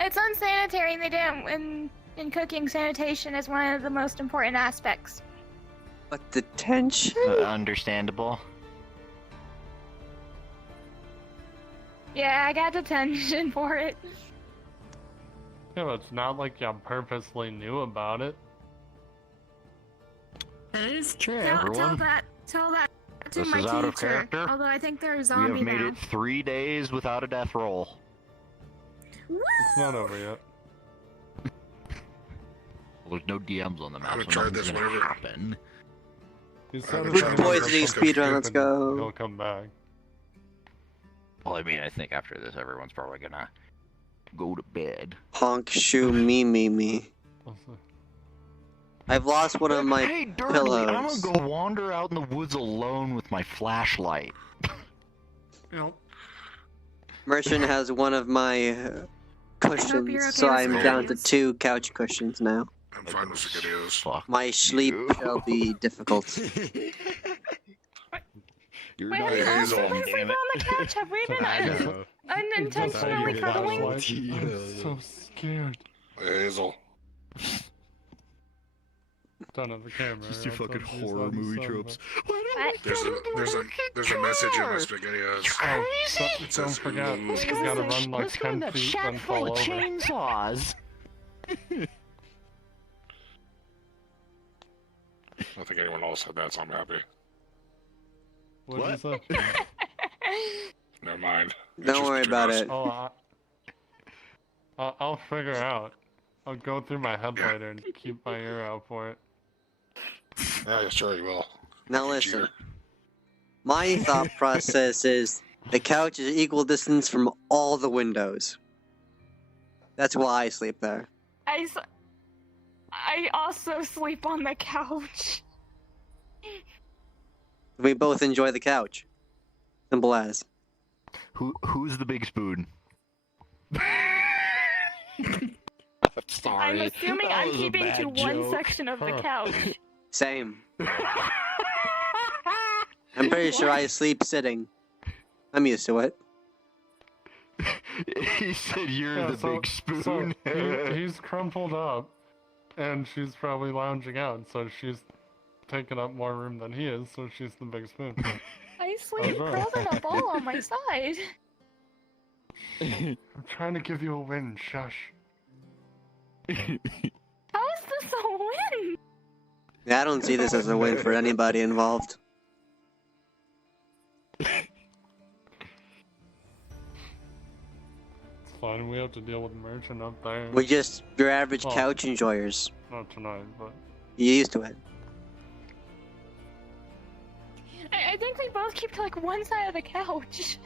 It's unsanitary, and they didn't. In cooking, sanitation is one of the most important aspects. But detention? Understandable. Yeah, I got detention for it. Yeah, but it's not like you purposely knew about it. That is true. Tell that to This my is teacher. out of character. Although I think they're a We zombie have made now. it 3 days without a death roll. It's not over yet. Well, there's no DMs on the map, haven't so tried nothing's this gonna whatever. happen. He said Good if anyone's poisoning fucking speedrun, let's stupid, go. He'll come back. Well, I mean, I think after this, everyone's probably gonna go to bed. Honk, shoe, me. I've lost one of my Hey, Dirty, pillows. I'm gonna go wander out in the woods alone with my flashlight. Yep. Merchant has one of my cushions, you're okay so with I'm down to spaghettios. 2 couch cushions now. I'm fine with spaghettios. Fuck. My sleep you. shall be difficult. You're Wait, not have you also Hazel, been damn sleeping it. on the couch? Have we been unintentionally Your cuddling? flashlight? I'm so scared. Hey, Hazel. Don't have the camera. Just your I'll fucking use that horror movie instead, tropes. What? There's a message in the spaghettios. Oh, It don't says, forget, "Ooh." you gotta run like Let's go 10 in that feet shack and full fall of over. chainsaws. I don't think anyone else said that, so I'm happy. What'd you say? Never mind. It's Don't just worry between about us. it. Oh, I'll figure out. I'll go through my headlighter and keep my ear out for it. Yeah, sure you will. Now listen. Cheater. My thought process is the couch is equal distance from all the windows. That's why I sleep there. I also sleep on the couch. We both enjoy the couch. Simple as. Who's the big spoon? Sorry. I'm assuming that I'm was a keeping to bad one joke. section of the couch. Same. I'm pretty sure I sleep sitting. I'm used to it. He said you're Yeah, the big spoon. So he's crumpled up, and she's probably lounging out, so she's taking up more room than he is, so she's the big spoon. I sleep Oh, curled in a ball on my side. I'm trying to give you a win, shush. How is this a win? Yeah, I don't see this as a win for anybody involved. It's fine, we have to deal with merchant up there. We're just your average Well, couch enjoyers. Not tonight, but... You're used to it. I think we both keep to like one side of the couch.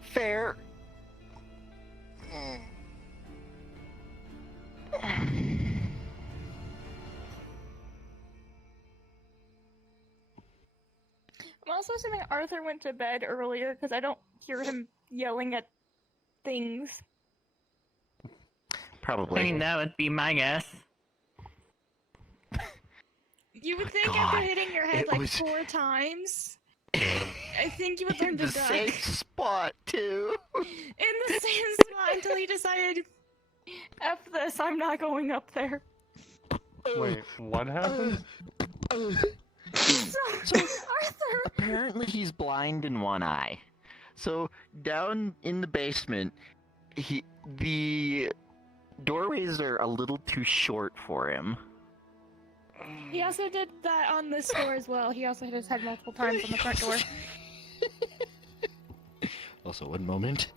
Fair. I'm also assuming Arthur went to bed earlier because I don't hear him yelling at things. Probably. I mean, that would be my guess. You would think God, after hitting your head it like was- 4 times, I think you would learn to the duck. same spot, too. In the same spot until he decided, F this, I'm not going up there. Wait, what happened? So, Arthur! Apparently he's blind in one eye. So, down in the basement, the doorways are a little too short for him. he also did that on this door as well. He also hit his head multiple times on the front door. Also, one moment.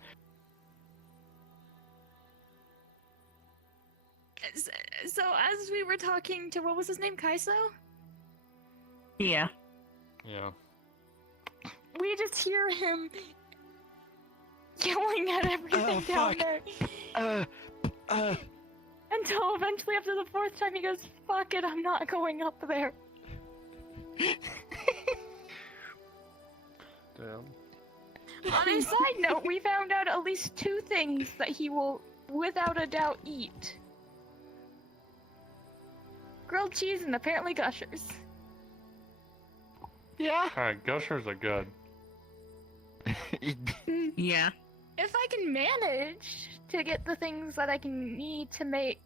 So as we were talking to, what was his name, Kaiso? Yeah. Yeah. we just hear him yelling at everything down there. Until eventually, after the 4th time, he goes, "Fuck it, I'm not going up there." Damn. On a side note, we found out at least 2 things that he will, without a doubt, eat. Grilled cheese and apparently Gushers. Yeah. Alright, Gushers are good. Yeah. If I can Manage to get the things that I can need to make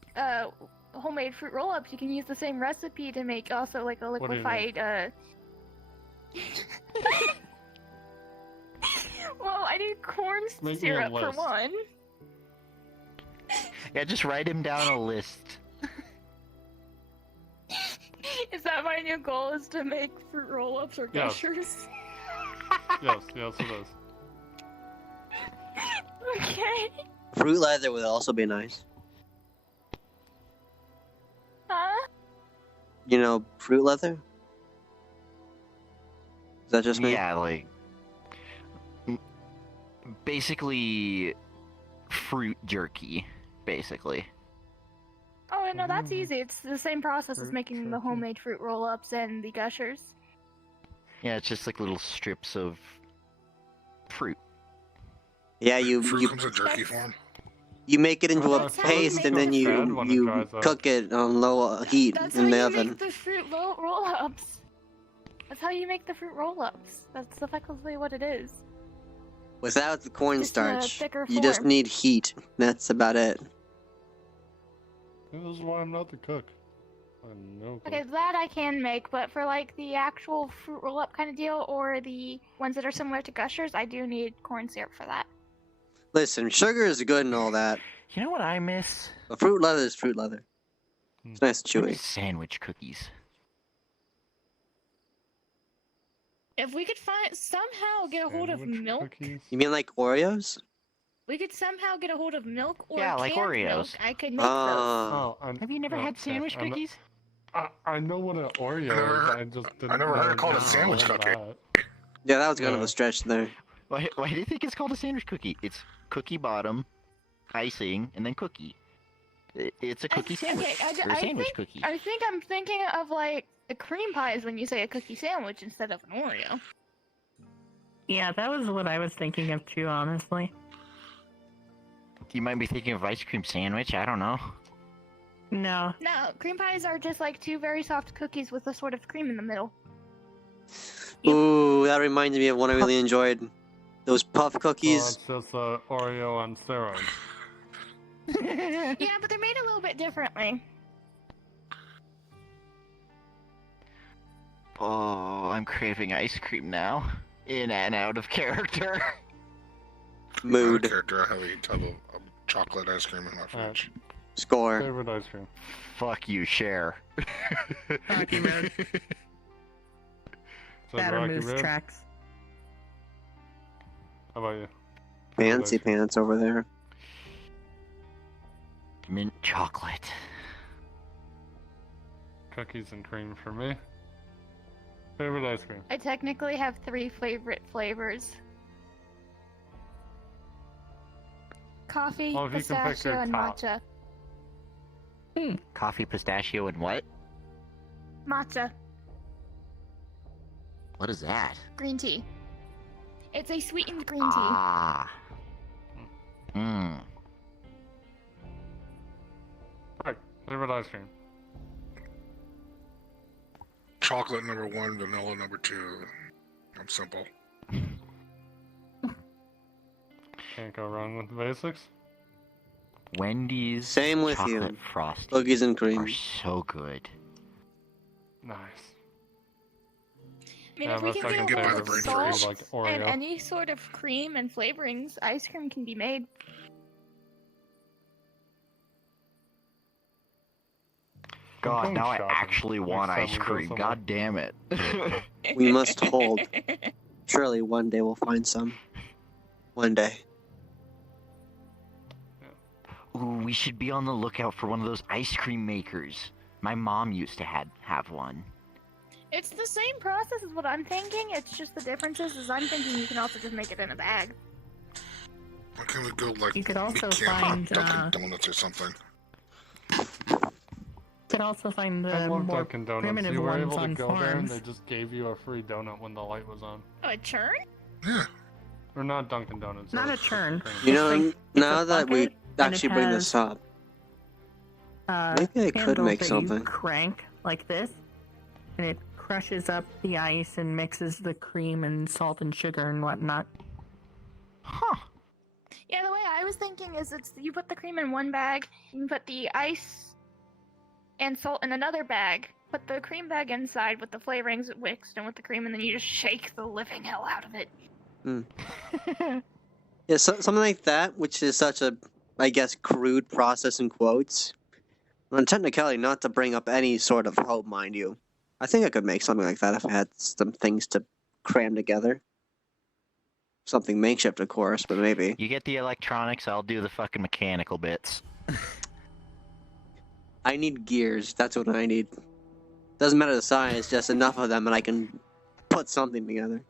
homemade fruit roll-ups, you can use the same recipe to make also like a do you liquefied well, I need corn Make me a syrup for list. one. Yeah, just write him down a list. Is that my new goal? Is to make fruit roll-ups or Yes. Gushers? Yes, yes it is. Okay. Fruit leather would also be nice. Huh? You know, fruit leather? Is that just me? Yeah, like... basically... fruit jerky, basically. Oh, no, that's easy. It's the same process as making the homemade fruit roll-ups and the Gushers. Yeah, it's just like little strips of... fruit. Yeah, you Fruit comes in jerky form. you make it into a That's how you paste make and then the fruit you when it you dries out. cook it on low heat That's in how the you oven. make the fruit Roll-ups. That's how you make the fruit roll-ups. That's effectively what it is. Without the Just in a cornstarch, thicker you just form. need heat. That's about it. This is why I'm not the cook. I'm no cook. Okay, that I can make, but for like the actual fruit roll-up kind of deal, or the ones that are similar to Gushers, I do need corn syrup for that. Listen, sugar is good and all that, You know what I miss? but fruit leather is fruit leather. It's nice and I chewy. miss sandwich cookies. If we could somehow get a hold of Sandwich milk, cookies? You mean like Oreos? we could somehow get a hold of milk or Yeah, like canned Oreos. milk. I could make those. Ah, Have you never had sandwich I know- cookies? I know what an Oreo never is, heard- I just didn't I never heard know it called a what sandwich that. cookie. yeah, that was kind of Yeah. a stretch there. Why do you think it's called a sandwich cookie? It's cookie bottom, icing, and then cookie. It's a cookie sandwich. Okay, or a sandwich cookie. I think I'm thinking of like the cream pies when you say a cookie sandwich instead of an Oreo. Yeah, that was what I was thinking of too, honestly. You might be thinking of ice cream sandwich. I don't know. No. No, cream pies are just like 2 very soft cookies with a sort of cream in the middle. Ooh, that reminded me of one I really enjoyed. Those puff So cookies. it's just Oreo on steroids. Yeah, but they're made a little bit differently. Oh, I'm craving ice cream now. In and out of character. Mood. Character, I have a tub of chocolate ice cream in my fridge. Score. Favorite ice cream. Fuck you, share. Rocky Road. Batter Rocky Moose Road? tracks. How about you? Fancy pants over there. Mint chocolate. Cookies and cream for me. Favorite ice cream. I technically have 3 favorite flavors. Coffee, Well, if you can pick your pistachio, and top. matcha. Coffee, pistachio, and what? Matcha. What is that? Green tea. It's a sweetened green tea. Ah. Mmm. Right. Favorite ice cream. Chocolate number 1, vanilla number 2. I'm simple. Can't go wrong with the basics. Wendy's Same with chocolate you. frosty Cookies and cream. are so good. Nice. I mean, Yeah, if we my can second get a favorite little bit of flavor is salt like Oreo. and any sort of cream and flavorings, ice cream can be made. God, going now I shopping actually next want time ice we go cream. somewhere. God damn it. We must hold. Surely one day we'll find some. One day. Ooh, we should be on the lookout for one of those ice cream makers. My mom used to have one. It's the same process as what I'm thinking. It's just the difference is I'm thinking you can also just make it in a bag. Why can't we go like You could also meat can, find, Dunkin' Donuts or something? You could also find I the love more Dunkin' Donuts. primitive You were ones able to on go there and farms. they just gave you a free donut when the light was on. A churn? Yeah. Or not Dunkin' Donuts. Not that a was churn. cream. You know, It's like- now it's a that we bucket, and it actually bring this has, up, maybe I could handle make that something. You crank like this, and it crushes up the ice and mixes the cream and salt and sugar and whatnot. Huh. Yeah, the way I was thinking is it's you put the cream in one bag, you can put the ice and salt in another bag, put the cream bag inside with the flavorings mixed and with the cream, and then you just shake the living hell out of it. Yeah, something like that, which is such a, I guess, crude process in quotes. On technicality, not to bring up any sort of hope, mind you. I think I could make something like that if I had some things to cram together. Something makeshift, of course, but maybe. You get the electronics, I'll do the fucking mechanical bits. I need gears. That's what I need. Doesn't matter the size, just enough of them, and I can put something together.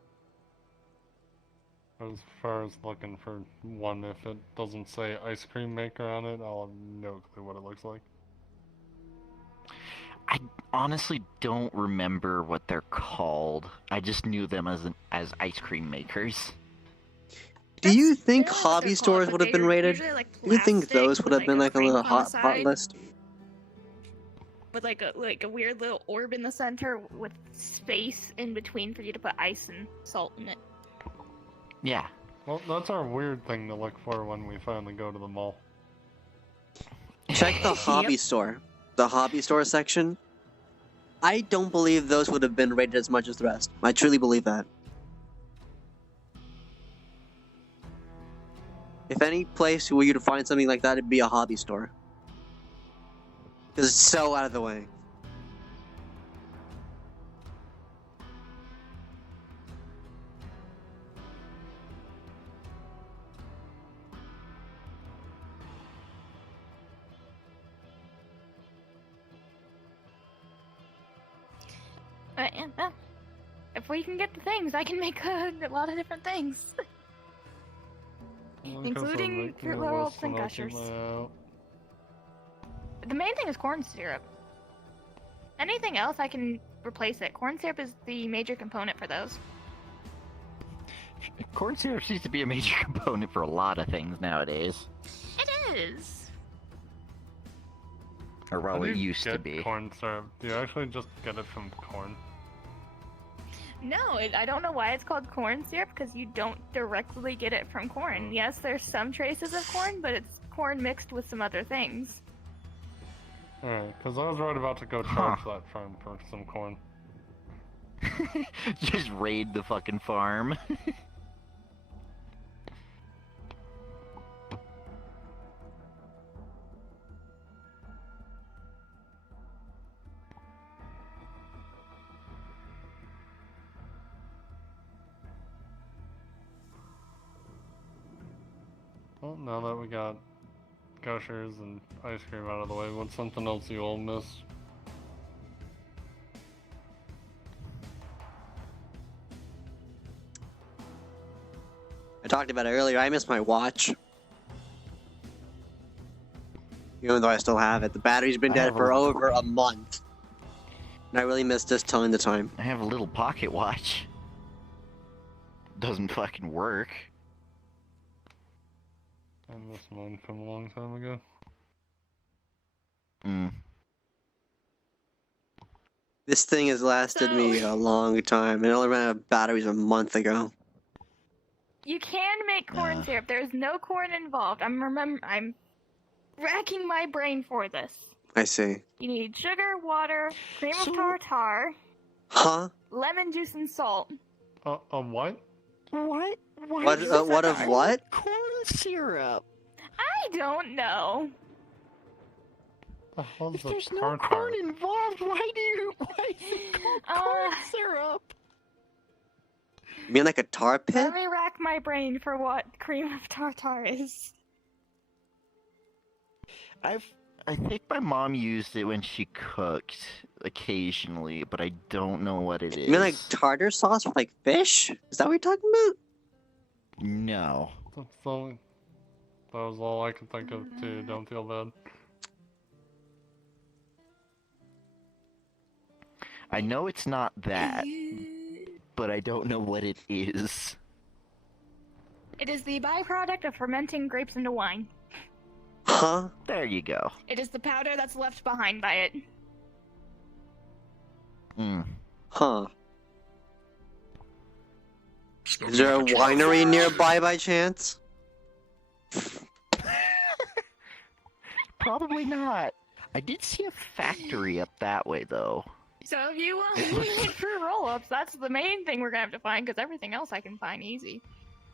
As far as looking for one, if it doesn't say ice cream maker on it, I'll have no clue what it looks like. I honestly don't remember what they're called. I just knew them as ice cream makers. Do you think They're hobby they're stores called, would but have been they're rated? usually, like, Do you think plastic those would with, have been like like a little crank on the hot side. list? With like a weird little orb in the center with space in between for you to put ice and salt in it. Yeah. Well, that's our weird thing to look for when we finally go to the mall. Check the hobby store. The hobby store section. I don't believe those would have been rated as much as the rest. I truly believe that. If any place where you'd find something like that, it'd be a hobby store. Because it's so out of the way. Yeah, if we can get the things, I can make a lot of different things. Including fruit rolls and gushers. The main thing is corn syrup. Anything else, I can replace it. Corn syrup is the major component for those. Corn syrup seems to be a major component for a lot of things nowadays. It is. Or well, How do it you used to get be. corn syrup? Do you actually just get it from corn? No, I don't know why it's called corn syrup, because you don't directly get it from corn. Yes, there's some traces of corn, but it's corn mixed with some other things. Alright, because I was right about to go charge that farm for some corn. Just raid the fucking farm. Well, now that we got gushers and ice cream out of the way, what's something else you all miss? I talked about it earlier. I miss my watch. Even though I still have it. The battery's been dead for over a month. And I really miss just telling the time. I have a little pocket watch. Doesn't fucking work. I miss mine from a long time ago. This thing has lasted me a long time. It only ran out of batteries a month ago. You can make corn syrup. There's no corn involved. I'm racking my brain for this. I see. You need sugar, water, cream of tartar, Huh? lemon juice, and salt. What? What? What of what? Corn syrup. I don't know. The hell's If the there's no tartar? corn involved, why is it called corn syrup? You mean like a tar pit? Let me rack my brain for what cream of tartar is. I think my mom used it when she cooked occasionally, but I don't know what it is. You mean like tartar sauce with like fish? Is that what you're talking about? No. That was all I could think of too. Don't feel bad. I know it's not that, but I don't know what it is. It is the byproduct of fermenting grapes into wine. Huh? There you go. It is the powder that's left behind by it. Huh. Is there a winery nearby by chance? Probably not. I did see a factory up that way, though. So if you want to make true roll-ups, that's the main thing we're gonna have to find, because everything else I can find easy.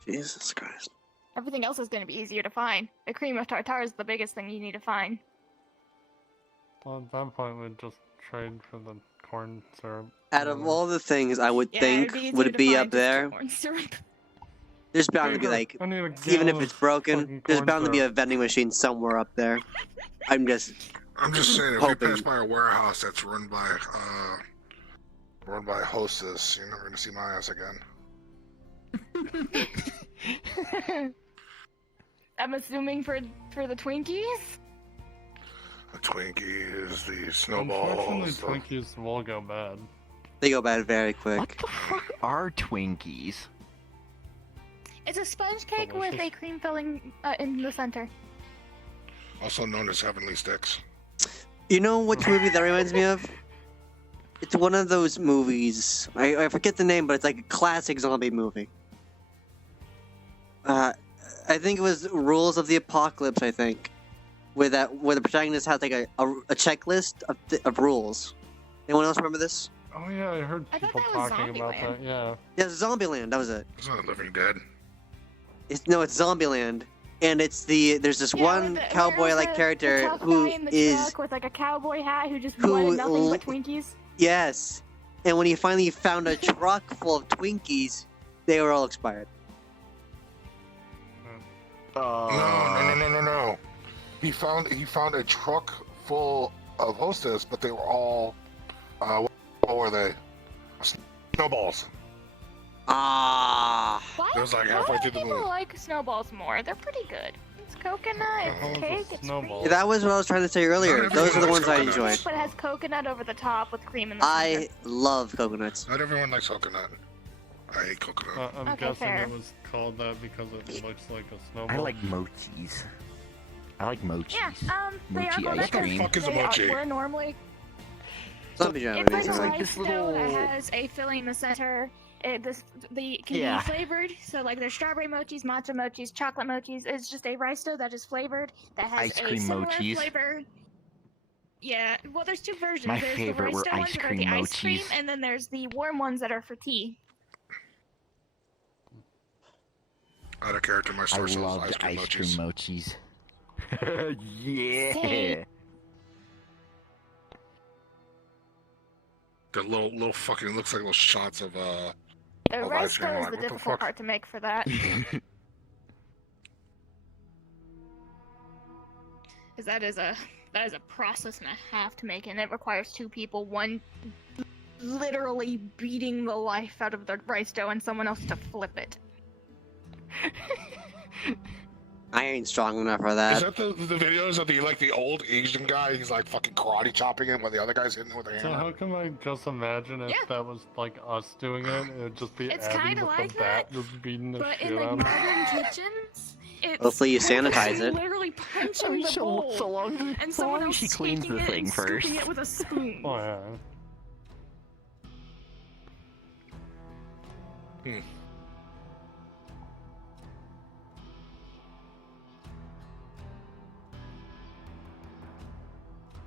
Jesus Christ. Everything else is gonna be easier to find. The cream of tartar is the biggest thing you need to find. Well, at that point, we'd just trade for the corn syrup. Out of all the things I would Yeah, think it'd be easier would to be find up just the there, corn syrup. there's bound to be like, I need a even if gallon it's of broken, fucking there's corn bound to be syrup. a vending machine somewhere up there. I'm just saying, if hoping. we pass by a warehouse that's run by hostess, you're never gonna see my ass again. I'm assuming for the Twinkies? The Twinkies, the snowballs. Unfortunately, Twinkies will go bad. They go bad very quick. What the fuck are Twinkies? It's a sponge cake with a cream filling in the center. Also known as Heavenly Sticks. You know which movie that reminds me of? It's one of those movies. I forget the name, but it's like a classic zombie movie. I think it was Rules of the Apocalypse, I think. Where the protagonist has like a checklist of rules. Anyone else remember this? Oh yeah, I heard people talking about that. Yeah. Yeah, Zombieland, that was it. It's not Living Dead. It's Zombieland. And there's this one cowboy-like character the tough who guy in the is truck with like a cowboy hat who just wanted nothing but Twinkies. Yes. And when he finally found a truck full of Twinkies, they were all expired. No. He found a truck full of Hostess, but they were all what were they? Snowballs. Ah. Why It was like why halfway do through the people movie. like snowballs more? They're pretty good. It's coconut, it's cake, it's cream. Yeah, that was what I was trying to say earlier. Those are the ones I enjoyed. But it has coconut over the top with cream in the I center. love coconuts. Not everyone likes coconut. I hate coconut. I'm Okay, guessing fair. it was called that because it looks like a snowball. I like mochis. I like mochis. Yeah, they are Mochi called ice that 'cause cream. Fuck is a they mochi? were normally. Zombie genre, It's like a basically. rice dough that has a filling in the center. It can Yeah. be flavored, so like there's strawberry mochis, matcha mochis, chocolate mochis. It's just a rice dough that is flavored that has Ice a cream similar mochis. flavor. Yeah, well, there's two versions. My there's favorite the were Rice ice ones that are cream the ice cream, mochis. and then there's the warm ones that are for tea. Out of character, my I store sells loved ice cream mochis. Yeah. Same. The little fucking looks like little shots of The of rice ice cream. dough I'm is like, the what the difficult fuck? part to make for that. Because that is a process and a half to make, and it requires two people, one literally beating the life out of the rice dough and someone else to flip it. I ain't strong enough for Is that. that the videos of the old Asian guy? He's like fucking karate chopping him while the other guy's hitting him with a So hammer. how come I just imagine if that was like us doing it, it would just be It's Abby kinda with like the bat just beating the But shit in like out of him. modern kitchens, it's Hopefully you sanitize it. literally punching the bowl, and someone else she cleans taking the it thing and first. scooping it with a spoon. Oh yeah.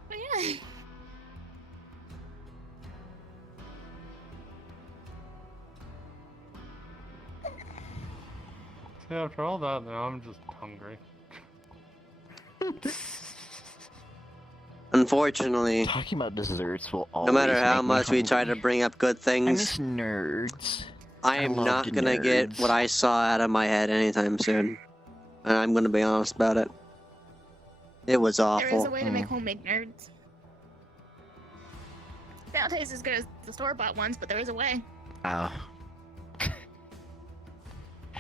But yeah. See, after all that, now I'm just hungry. Unfortunately, Talking about desserts will no always matter how make me much we try hungry. to bring up good I things, miss nerds. I am loved not gonna get nerds. what I saw out of my head anytime soon. And I'm gonna be honest about it. It was There is a awful. way to make homemade nerds. They don't taste as good as the store-bought ones, but there is a way. Oh.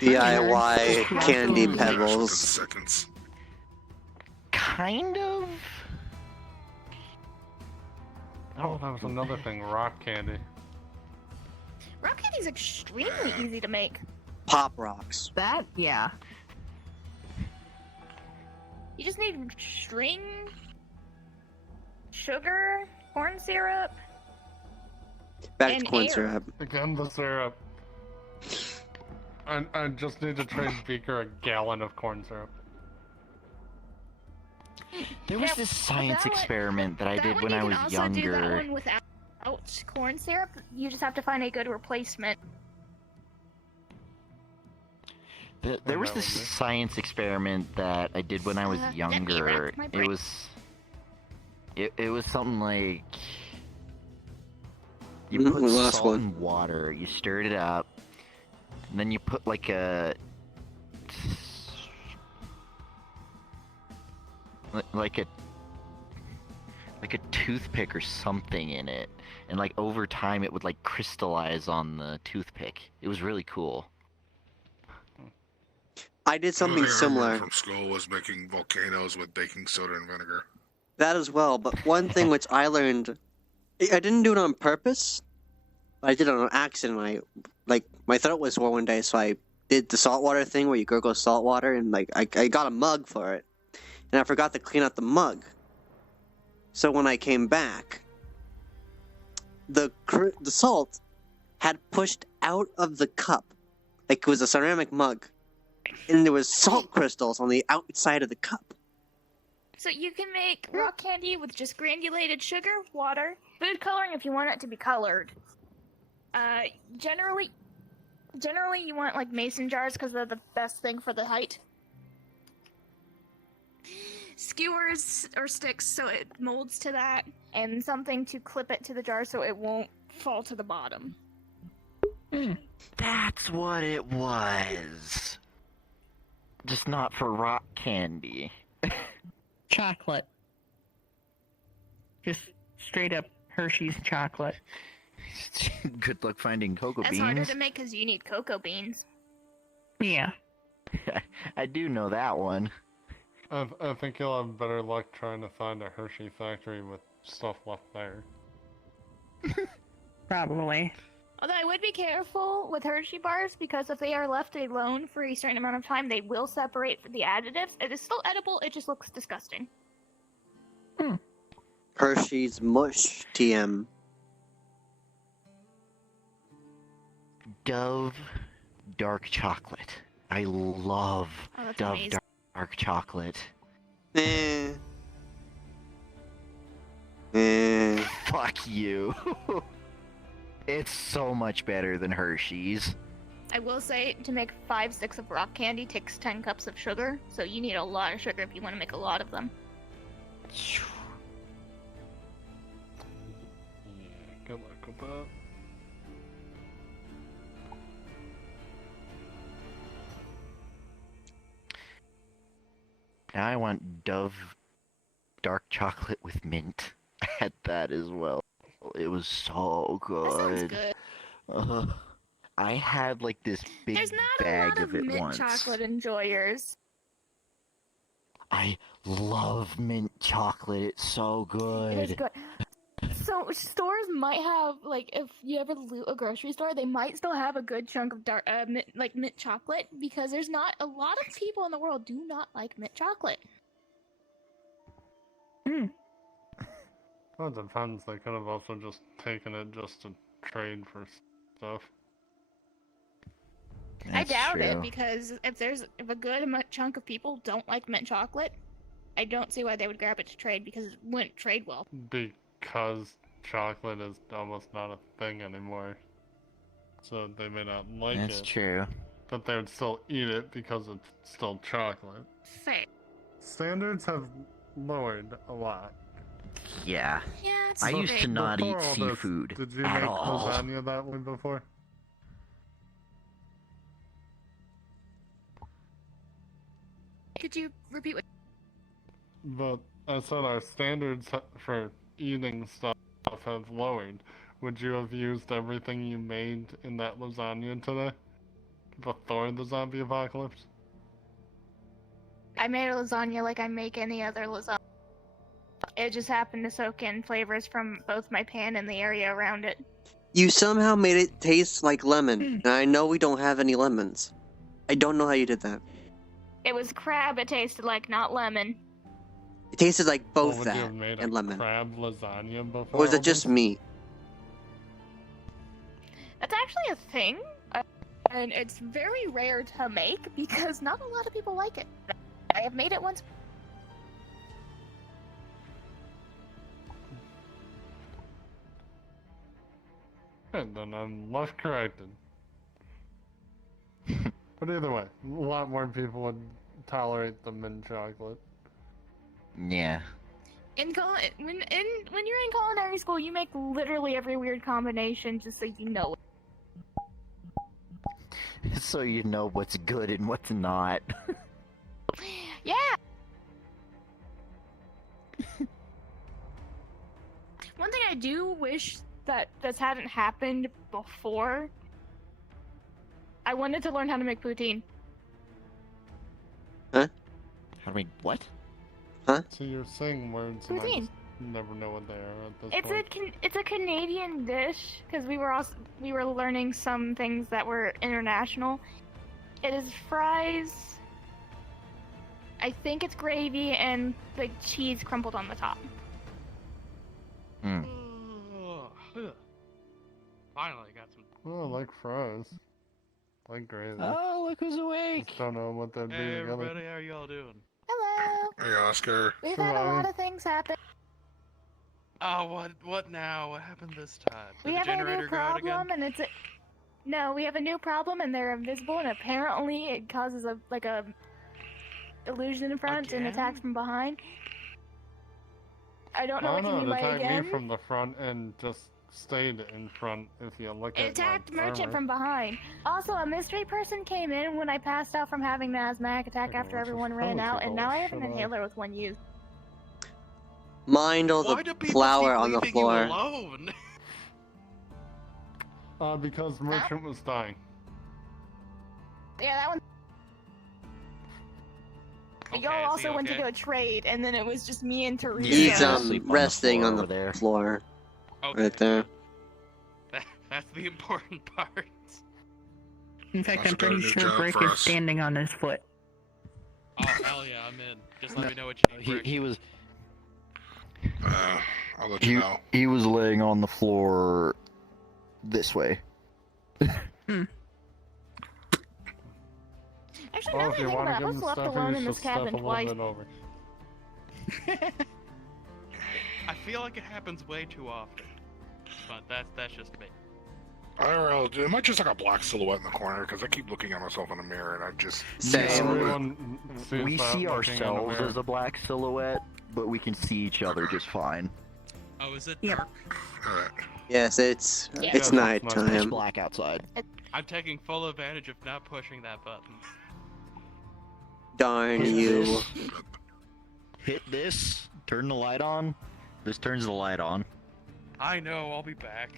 DIY candy Within pebbles. seconds. Kind of. Oh, that was another thing, rock candy. Rock candy is extremely easy to make. Pop rocks. That, yeah. You just need string, sugar, corn syrup. Back and to corn air. syrup. Again, the syrup. I just need to trade Beaker a gallon of corn syrup. There was Yeah, this but science that one- experiment that I that did one when you I can was also do that younger. one without corn syrup. You just have to find a good replacement. There was that this would be? science experiment that I did when I was let me younger. rack my brain. It was something like you Mm, put the last salt one. and water, you stirred it up, and then you put like a like a toothpick or something in it, and like over time it would like crystallize on the toothpick. It was really cool. I did something The only thing I remember similar. from school was making volcanoes with baking soda and vinegar. That as well, but one thing which I learned, I didn't do it on purpose. I did it on accident. My throat was sore one day, so I did the saltwater thing where you gurgle salt water, and I got a mug for it, and I forgot to clean out the mug. So when I came back, the salt had pushed out of the cup, like it was a ceramic mug, and there was salt crystals on the outside of the cup. So you can make rock candy with just granulated sugar, water, food coloring if you want it to be colored. Generally you want like mason jars because they're the best thing for the height. Skewers or sticks so it molds to that. And something to clip it to the jar so it won't fall to the bottom. That's what it was. Just not for rock candy. Chocolate. Just straight up Hershey's chocolate. Good luck finding cocoa That's beans. harder to make because you need cocoa beans. Yeah. I do know that one. I think you'll have better luck trying to find a Hershey factory with stuff left there. Probably. Although I would be careful with Hershey bars because if they are left alone for a certain amount of time, they will separate the additives. It is still edible, it just looks disgusting. Hershey's Mush TM. Dove dark chocolate. I love Oh, that's Dove amazing. dark chocolate. Eh. Fuck you. It's so much better than Hershey's. I will say, to make 5 sticks of rock candy takes 10 cups of sugar, so you need a lot of sugar if you want to make a lot of them. Yeah, good luck with that. Now I want Dove dark chocolate with mint. I had that as well. It was so good. That sounds good. I had like this big There's not bag a lot of it mint once. chocolate enjoyers. I love mint chocolate. It's so good. It is good. So stores might have, like, if you ever loot a grocery store, they might still have a good chunk of dark, mint chocolate, because there's not a lot of people in the world do not like mint chocolate. Well, it depends. They could have also just taken it just to trade for stuff. I doubt it, because if a good chunk of people don't like mint chocolate, I don't see why they would grab it to trade, because it wouldn't trade well. Because chocolate is almost not a thing anymore. So they may not like it. That's true. But they would still eat it because it's still chocolate. Fair. Standards have lowered a lot. Yeah. Yeah, it's I used to not eat Before all this, seafood Did you at make all. lasagna that way before? Could you repeat what? But I said our standards for eating stuff have lowered. Would you have used everything you made in that lasagna today? Before the zombie apocalypse? I made a lasagna like I make any other lasagna. It just happened to soak in flavors from both my pan and the area around it. You somehow made it taste like lemon, and I know we don't have any lemons. I don't know how you did that. It was crab, it tasted like, not lemon. It tasted like both Would you that have made and a lemon. crab lasagna before? Or was all it just this? me? That's actually a thing, and it's very rare to make because not a lot of people like it. I have made it once. Good, then I'm left corrected. But either way, a lot more people would tolerate the mint chocolate. Yeah. When you're in culinary school, you make literally every weird combination just so you know it. So you know what's good and what's not. Yeah. One thing I do wish that this hadn't happened before. I wanted to learn how to make poutine. Huh? How do we what? Huh? So you're saying words and I Poutine. just never know what they are at this It's point. it's a Canadian dish because we were learning some things that were international. It is fries. I think it's gravy and the cheese crumpled on the top. Finally got some. Oh, I like fries. I like gravy. Oh, look who's awake! Just don't know what that'd be Hey together. everybody, how y'all doing? Hello. Hey, Oscar. We've had a lot of things happen. Oh, what now? What happened this time? Did We the have a generator new go out again? problem, and no. We have a new problem, and they're invisible, and apparently it causes a illusion in front and attacks from behind. I don't know Oh what you no, mean it by attacked again. me from the front and just stayed in front if you look It at attacked my Merchant armor. from behind. Also, a mystery person came in when I passed out from having the asthmatic attack after everyone ran out, and now I have an inhaler with one use. Mind all Why the do people flour keep on the leaving floor. you alone? Because Merchant was dying. Yeah, that one. Okay, Y'all is he also went to okay? go trade, and then it was just me and Teresa. He's Sleep on the resting floor on over the there. floor. Okay, Right there. That's the important part. In fact, That's I'm a good pretty new sure job Brick for is us. standing on his foot. Oh hell yeah, I'm in. Just let me know what you need. Brick. He was I'll let you know. he was laying on the floor this way. Actually, Well, now if that I you think want about to it, I give was him left stuff, alone you in should this step a cabin little twice. bit over. I feel like it happens way too often. But that's just me. IRL, am I just like a black silhouette in the corner? Because I keep looking at myself in the mirror and I just... Everyone sees We that see looking in the ourselves mirror. as a black silhouette, but we can see each other just fine. Oh, is it dark? Yes, it's Yeah. it's Yeah, It's nighttime. black outside. I'm taking full advantage of not pushing that button. Darn Hit you. this. Hit this. Turn the light on. This turns the light on. I know, I'll be back.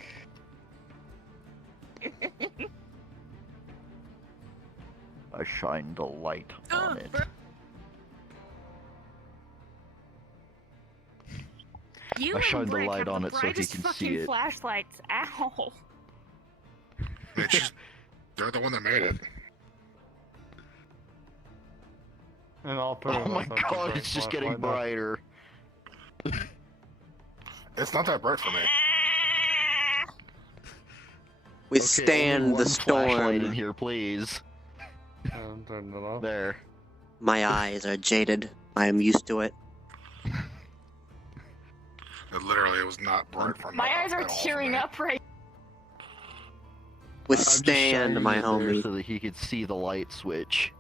I shined a light on it. You I and shined the Brick light have on the it so he brightest can fucking see it. flashlights. Ow. They're the one that made it. And all three Oh of my us have the god, bright it's just getting flashlight now. brighter. It's not that bright for me. Withstand the Flashlight in storm. here, please. Turn it off. There. My eyes are jaded. I am used to it. Literally, it was not bright for me. My eyes are tearing up right. Withstand, I'm just my shining it there homie. so that he could see the light switch.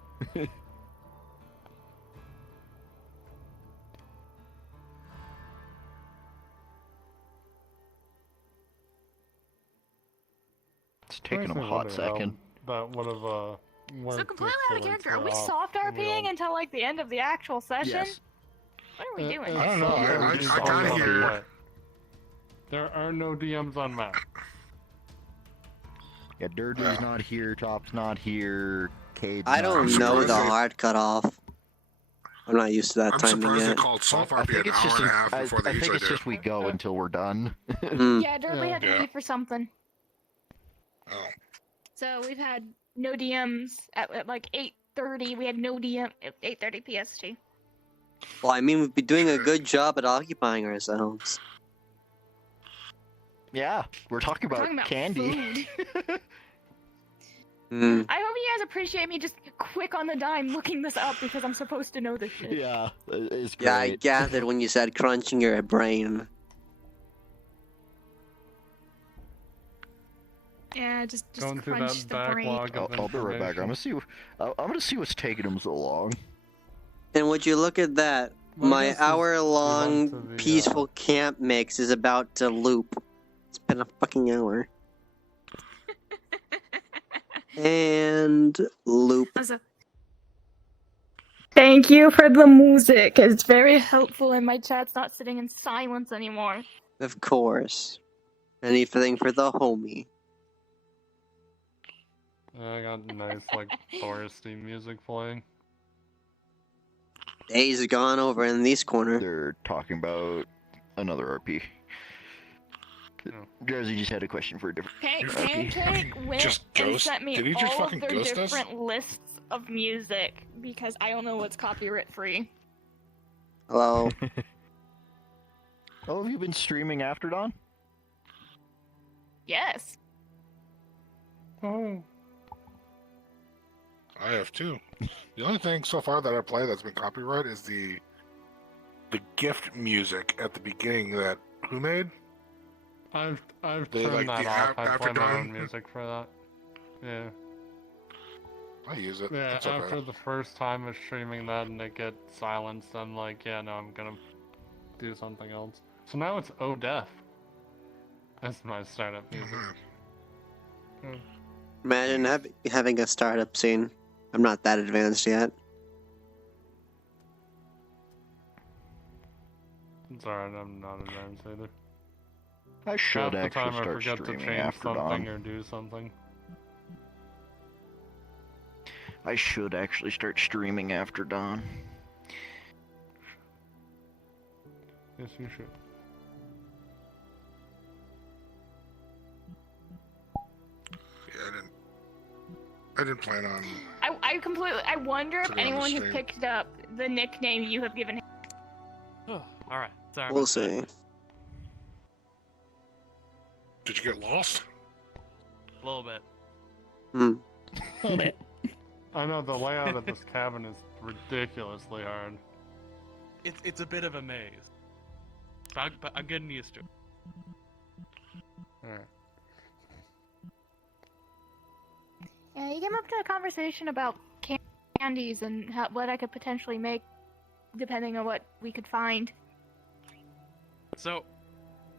It's taking him a hot second. That would have So completely out of character. Are we soft RPing until like the end of the actual session? Yes. What are we doing? I don't know. I got here. There are no DMs on map. Yeah, Dirty's not here, Top's not here, Cade's I not don't here. know the hard cutoff. I'm not used to that I'm timing surprised they yet. called soft I RP think an it's hour just and a half I before they think usually it's do. just we go until we're done. Yeah, Derby had to Yeah. leave for something. Oh. So we've had no DMs at like 8:30. We had no DM at 8:30 PST. Well, I mean, we've been doing a good job at occupying ourselves. Yeah, we're talking We're about, talking about candy. food. Hmm. I hope you guys appreciate me just quick on the dime looking this up because I'm supposed to know this shit. Yeah, it's great. Yeah, I gathered when you said crunching your brain. Yeah, just Going through crunch that the brain. backlog of I'll be right back. I'm gonna see what's taking him so long. And would you look at that? Well, I My guess let's move on hour-long to the, peaceful camp mix is about to loop. It's been a fucking hour. And loop. Thank you for the music. It's very helpful, and my chat's not sitting in silence anymore. Of course. Anything for the homie. I got nice, like, foresty music playing. Days gone over in this corner. They're talking about another RP. Jersey just had a question for a different Pancake went Just and ghost? sent me Did he just all fucking of their ghost us? different lists of music because I don't know what's copyright free. Hello. Oh, have you been streaming After Dawn? Yes. Oh. I have too. The only thing so far that I play that's been copyright is the gift music at the beginning that who made? I've They, turned like, that the off. I After play my Dawn? own music for that. Yeah. I use it. Yeah, It's okay. after the first time of streaming that and it gets silenced, I'm like, yeah, no, I'm gonna do something else. So now it's Oh Deaf. That's my startup music. Imagine having a startup scene. I'm not that advanced yet. It's alright, I'm not advanced either. I should Half the time actually I start forget to streaming change After something Dawn. or do something. I should actually start streaming After Dawn. Yes, you should. Yeah, I didn't plan on. I wonder if Put it on the anyone has stream. picked up the nickname you have given him. Oh, alright. Sorry We'll about that. see. Did you get lost? A little bit. Hmm. I know the layout of this cabin is ridiculously hard. It's a bit of a maze. I'm getting used to it. Alright. Yeah, you came up to a conversation about candies and what I could potentially make, depending on what we could find. So,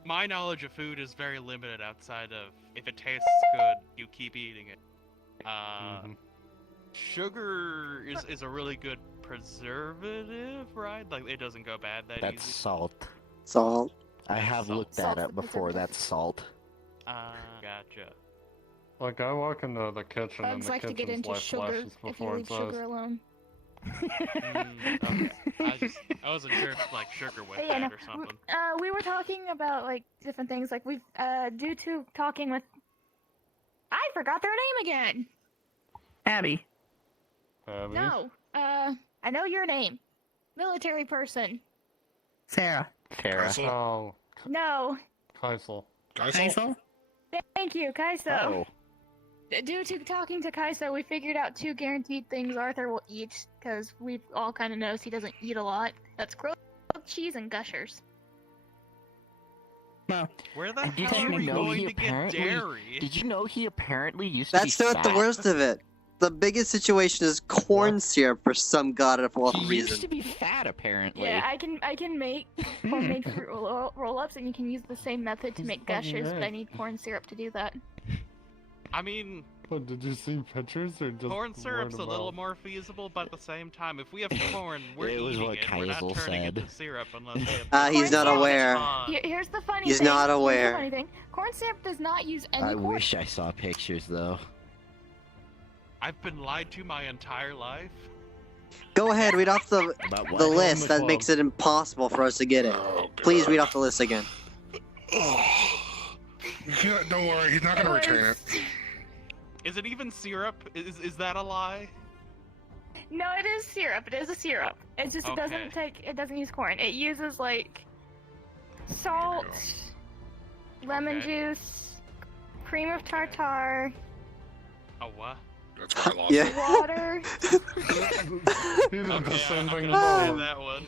my knowledge of food is very limited outside of if it tastes good, you keep eating it. Sugar is a really good preservative, right? Like, it doesn't go bad that That's easy. salt. Salt. I have looked that up before. That's salt. Gotcha. Like, I walk into the kitchen and Bugs the like to get kitchen's into light sugar flashes if you before leave it says. sugar alone. Okay. I wasn't sure if like sugar went But yeah, bad no, or something. we were talking about like different things. Like we've due to talking with, I forgot their name again. Abby. Abby? No, I know your name. Military person. Sarah. Sarah. Oh, No. Kaisel. Kaisel? Thank you, Kaiso. Oh. Due to talking to Kaiso, we figured out 2 guaranteed things Arthur will eat, because we all kind of knows he doesn't eat a lot. That's grilled cheese and gushers. No. Where the Did hell are you we know going he to get apparently? dairy? Did you know he apparently used That's to be not the fat? worst of it. The biggest situation is corn syrup for some god-awful He reason. used to be fat, apparently. Yeah, I can make homemade fruit roll-ups, and you can use the same method to make gushers, but I need corn syrup to do that. I mean, But did you see pictures or just corn syrup's a word of little mouth? more feasible, but at the same time, if we have corn, we're It was eating what it. We're not Kaisel turning it said. to syrup unless we have. He's not Corn syrup- aware. Here's the funny He's thing. not Here's the aware. funny thing. Corn syrup does not use any I corn. wish I saw pictures, though. I've been lied to my entire life. Go ahead, read off the About what? the list that makes it impossible for us to get it. Please read off the list again. Yeah, don't worry, he's not gonna retain it. Is it even syrup? Is that a lie? No, it is syrup. It is a syrup. It's just Okay. it doesn't use corn. It uses like salt, lemon juice, cream of tartar, A what? That's quite lost. Yeah. water. He did the Okay, same I'm thing gonna as say well. that one.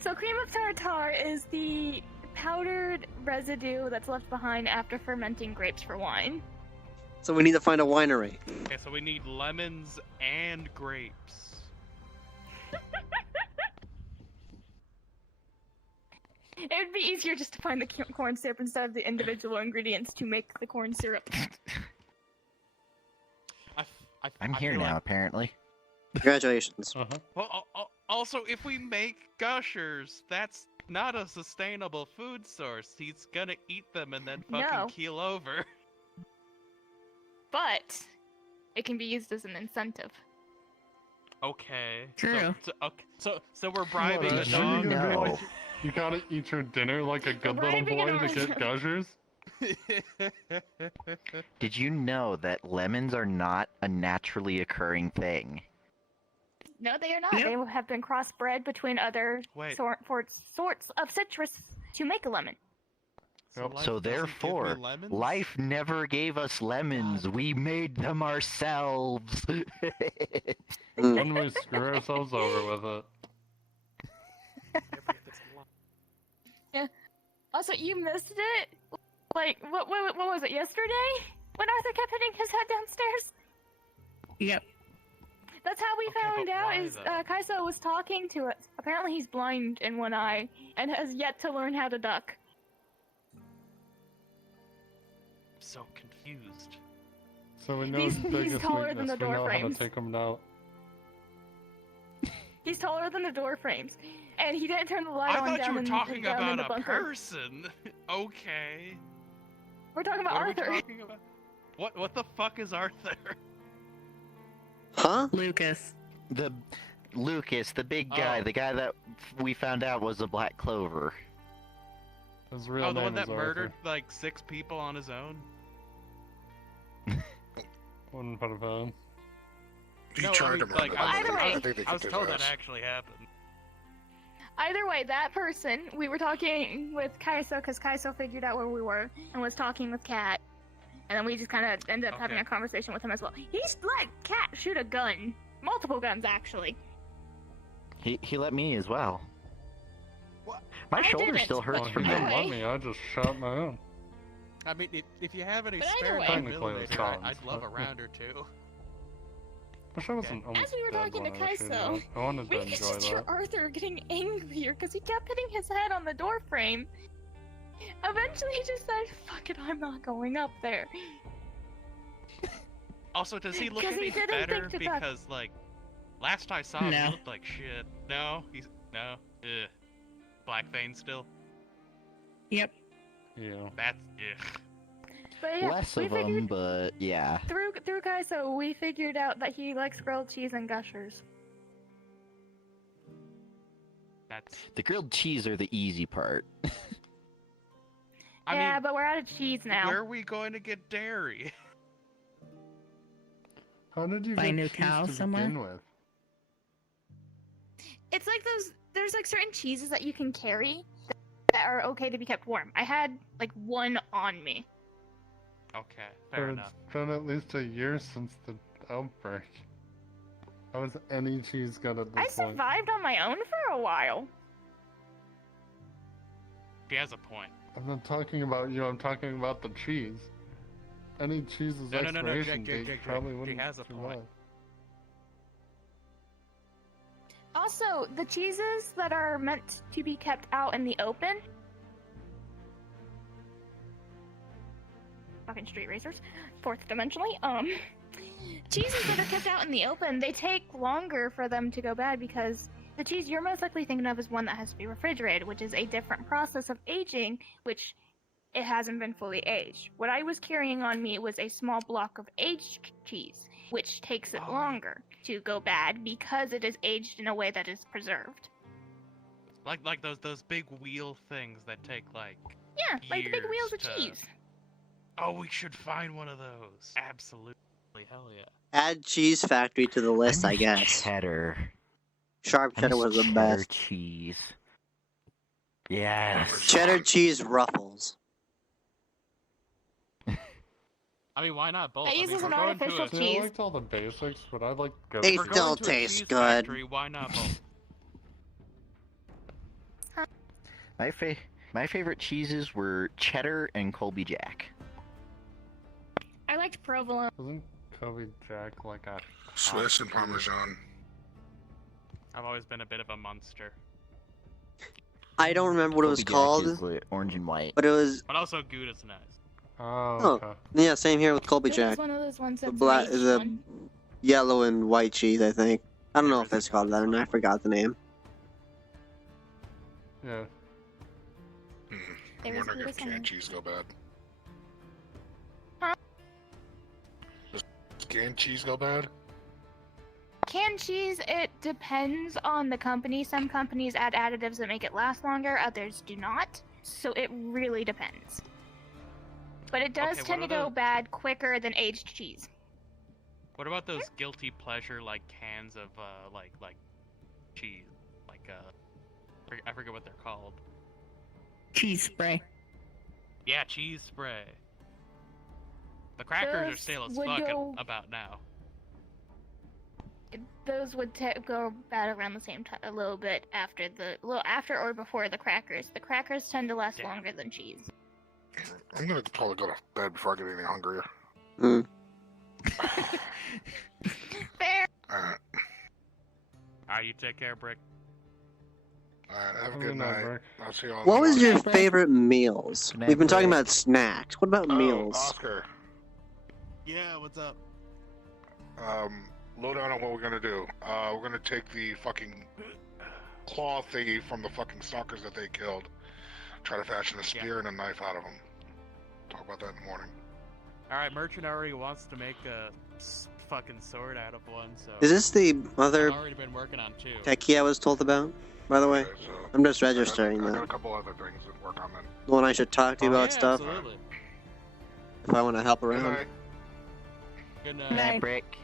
So cream of tartar is the powdered residue that's left behind after fermenting grapes for wine. So we need to find a winery. Okay, so we need lemons and grapes. It would be easier just to find the corn syrup instead of the individual ingredients to make the corn syrup. I'm I here feel now, like- apparently. Congratulations. Well, also, if we make gushers, that's not a sustainable food source. He's gonna eat them and then fucking No. keel over. But it can be used as an incentive. Okay. True. So we're bribing What, the are you dog. gonna be like, you gotta eat your dinner like a good little Bribing an boy to get gushers? Did you know that lemons are not a naturally occurring thing? No, they are not. Yep. They have been crossbred between other Wait. sorts of citrus to make a lemon. So therefore, life never gave us lemons. We made them ourselves. When we screw ourselves over with it. Yeah. Also, you missed it. Like, what was it, yesterday? When Arthur kept hitting his head downstairs? Yep. That's how we found but out why, is though? Kaiso was talking to us. Apparently he's blind in one eye and has yet to learn how to duck. So confused. So we know He's- his he's biggest taller than weakness. the We door know how to frames. take him out. He's taller than the door frames. And he didn't turn the light I on thought down you were in, talking down in about the a bunker. person. Okay. We're talking about What Arthur. are we talking about? What the fuck is Arthur? Huh? Lucas. The Lucas, the big guy, Oh. the guy that we found out was a black clover. His real Oh, the name one that is Arthur. murdered like 6 people on his own? Wouldn't put it on. He No, I tried mean, to murder like, them. Either way. I think they I was kicked his told that ass. actually happened. Either way, that person, we were talking with Kaiso because Kaiso figured out where we were and was talking with Kat. And then we just kind of ended up having a conversation with him as well. He's let Kat shoot a gun. Multiple guns, actually. He let me as well. My I shoulder didn't, still hurts but from He didn't that. let me. I just shot my own. I mean, if you have any But either spare way- Technically, it's defibrillator, Tom's, I'd love a but- round or two. Wish I wasn't almost As we were dead talking to when I was shooting Kaiso, it. I wanted to we could enjoy just hear that. Arthur getting angrier because he kept hitting his head on the door frame. Eventually, he just said, "Fuck it, I'm not going up there." Also, does he look 'Cause he any didn't better? think to touch- Because, like, last I saw him, No. he looked like shit. No? No? Ugh. Black vein still? Yep. Yeah. That's, ugh. But yeah, Less we of them, figured but yeah. through Kaiso, we figured out that he likes grilled cheese and gushers. That's... The grilled cheese are the easy part. I Yeah, mean, but we're out of cheese now. where are we going to get dairy? How did you Buy a get new cheese cow to somewhere? begin with? It's like there's like certain cheeses that you can carry that are okay to be kept warm. I had like one on me. Okay, fair But enough. it's been at least a year since the outbreak. How is any cheese good at I this point? survived on my own for a while. He has a point. I'm not talking about you, I'm talking about the cheese. Any cheese's No, expiration Jake, date probably wouldn't has a point. survive. Also, the cheeses that are meant to be kept out in the open. Fucking street racers. Fourth dimensionally. Cheeses that are kept out in the open, they take longer for them to go bad because the cheese you're most likely thinking of is one that has to be refrigerated, which is a different process of aging, which it hasn't been fully aged. What I was carrying on me was a small block of aged cheese, which takes it longer to go bad because it is aged in a way that is preserved. Like those big wheel things that take like Yeah, like the big wheels of years to- cheese. Oh, we should find one of those. Absolutely, hell yeah. Add Cheese Factory to the list, I miss guess. Cheddar. Sharp I cheddar miss was the cheddar best. cheese. Yes. Cheddar cheese ruffles. I mean, why not both? That I mean, uses an we're going to artificial a- See, cheese. I liked all the basics, but I like go They we're for still going to a taste cheese good. factory, why not both? My favorite cheeses were cheddar and Colby Jack. I liked provolone. Wasn't Kobe Jack like a Swiss and Parmesan. I've always been a bit of a monster. I don't remember what it was Colby Jack called, is the orange and white. but it was But also Gouda's nice. Oh, okay. yeah, same here with Colby It was Jack. one of those ones The that's black, aged the one. yellow and white cheese, I think. I don't know if it's called that or not. I forgot the name. Yeah. There I'm was wondering Gouda if canned somewhere. cheese go bad. Huh? Does canned cheese go bad? Canned cheese, it depends on the company. Some companies add additives that make it last longer, others do not. So it really depends. But it does Okay, tend to what are go the- bad quicker than aged cheese. What about those guilty pleasure like cans of like cheese, like I forget what they're called. Cheese spray. Yeah, cheese spray. The crackers are Those stale as would fuck go- about now. Those would go bad around the same time, a little bit after after or before the crackers. The crackers tend to last longer than cheese. I'm gonna probably go to bed before I get any hungrier. Mm. Fair. Alright. Alright, you take care, Brick. Alright, have a Have a good good night, night. Rick. I'll see you all What was tomorrow. your favorite meals? Can I We've been have talking a- about snacks. What about meals? Oscar, Yeah, what's up? load down on what we're gonna do. We're gonna take the fucking claw thingy from the fucking stalkers that they killed. Try to fashion a spear and a knife out of them. Talk about that in the morning. Alright, Merchant already wants to make a fucking sword out of one, so... Is this the other I've already been working on two. techie I was told about, by the way? Okay, so I'm just I registering got a that. couple other things to work on then. The one I should talk to you about yeah, stuff absolutely. if I want to help Good around. night. Good Good night, night. Brick.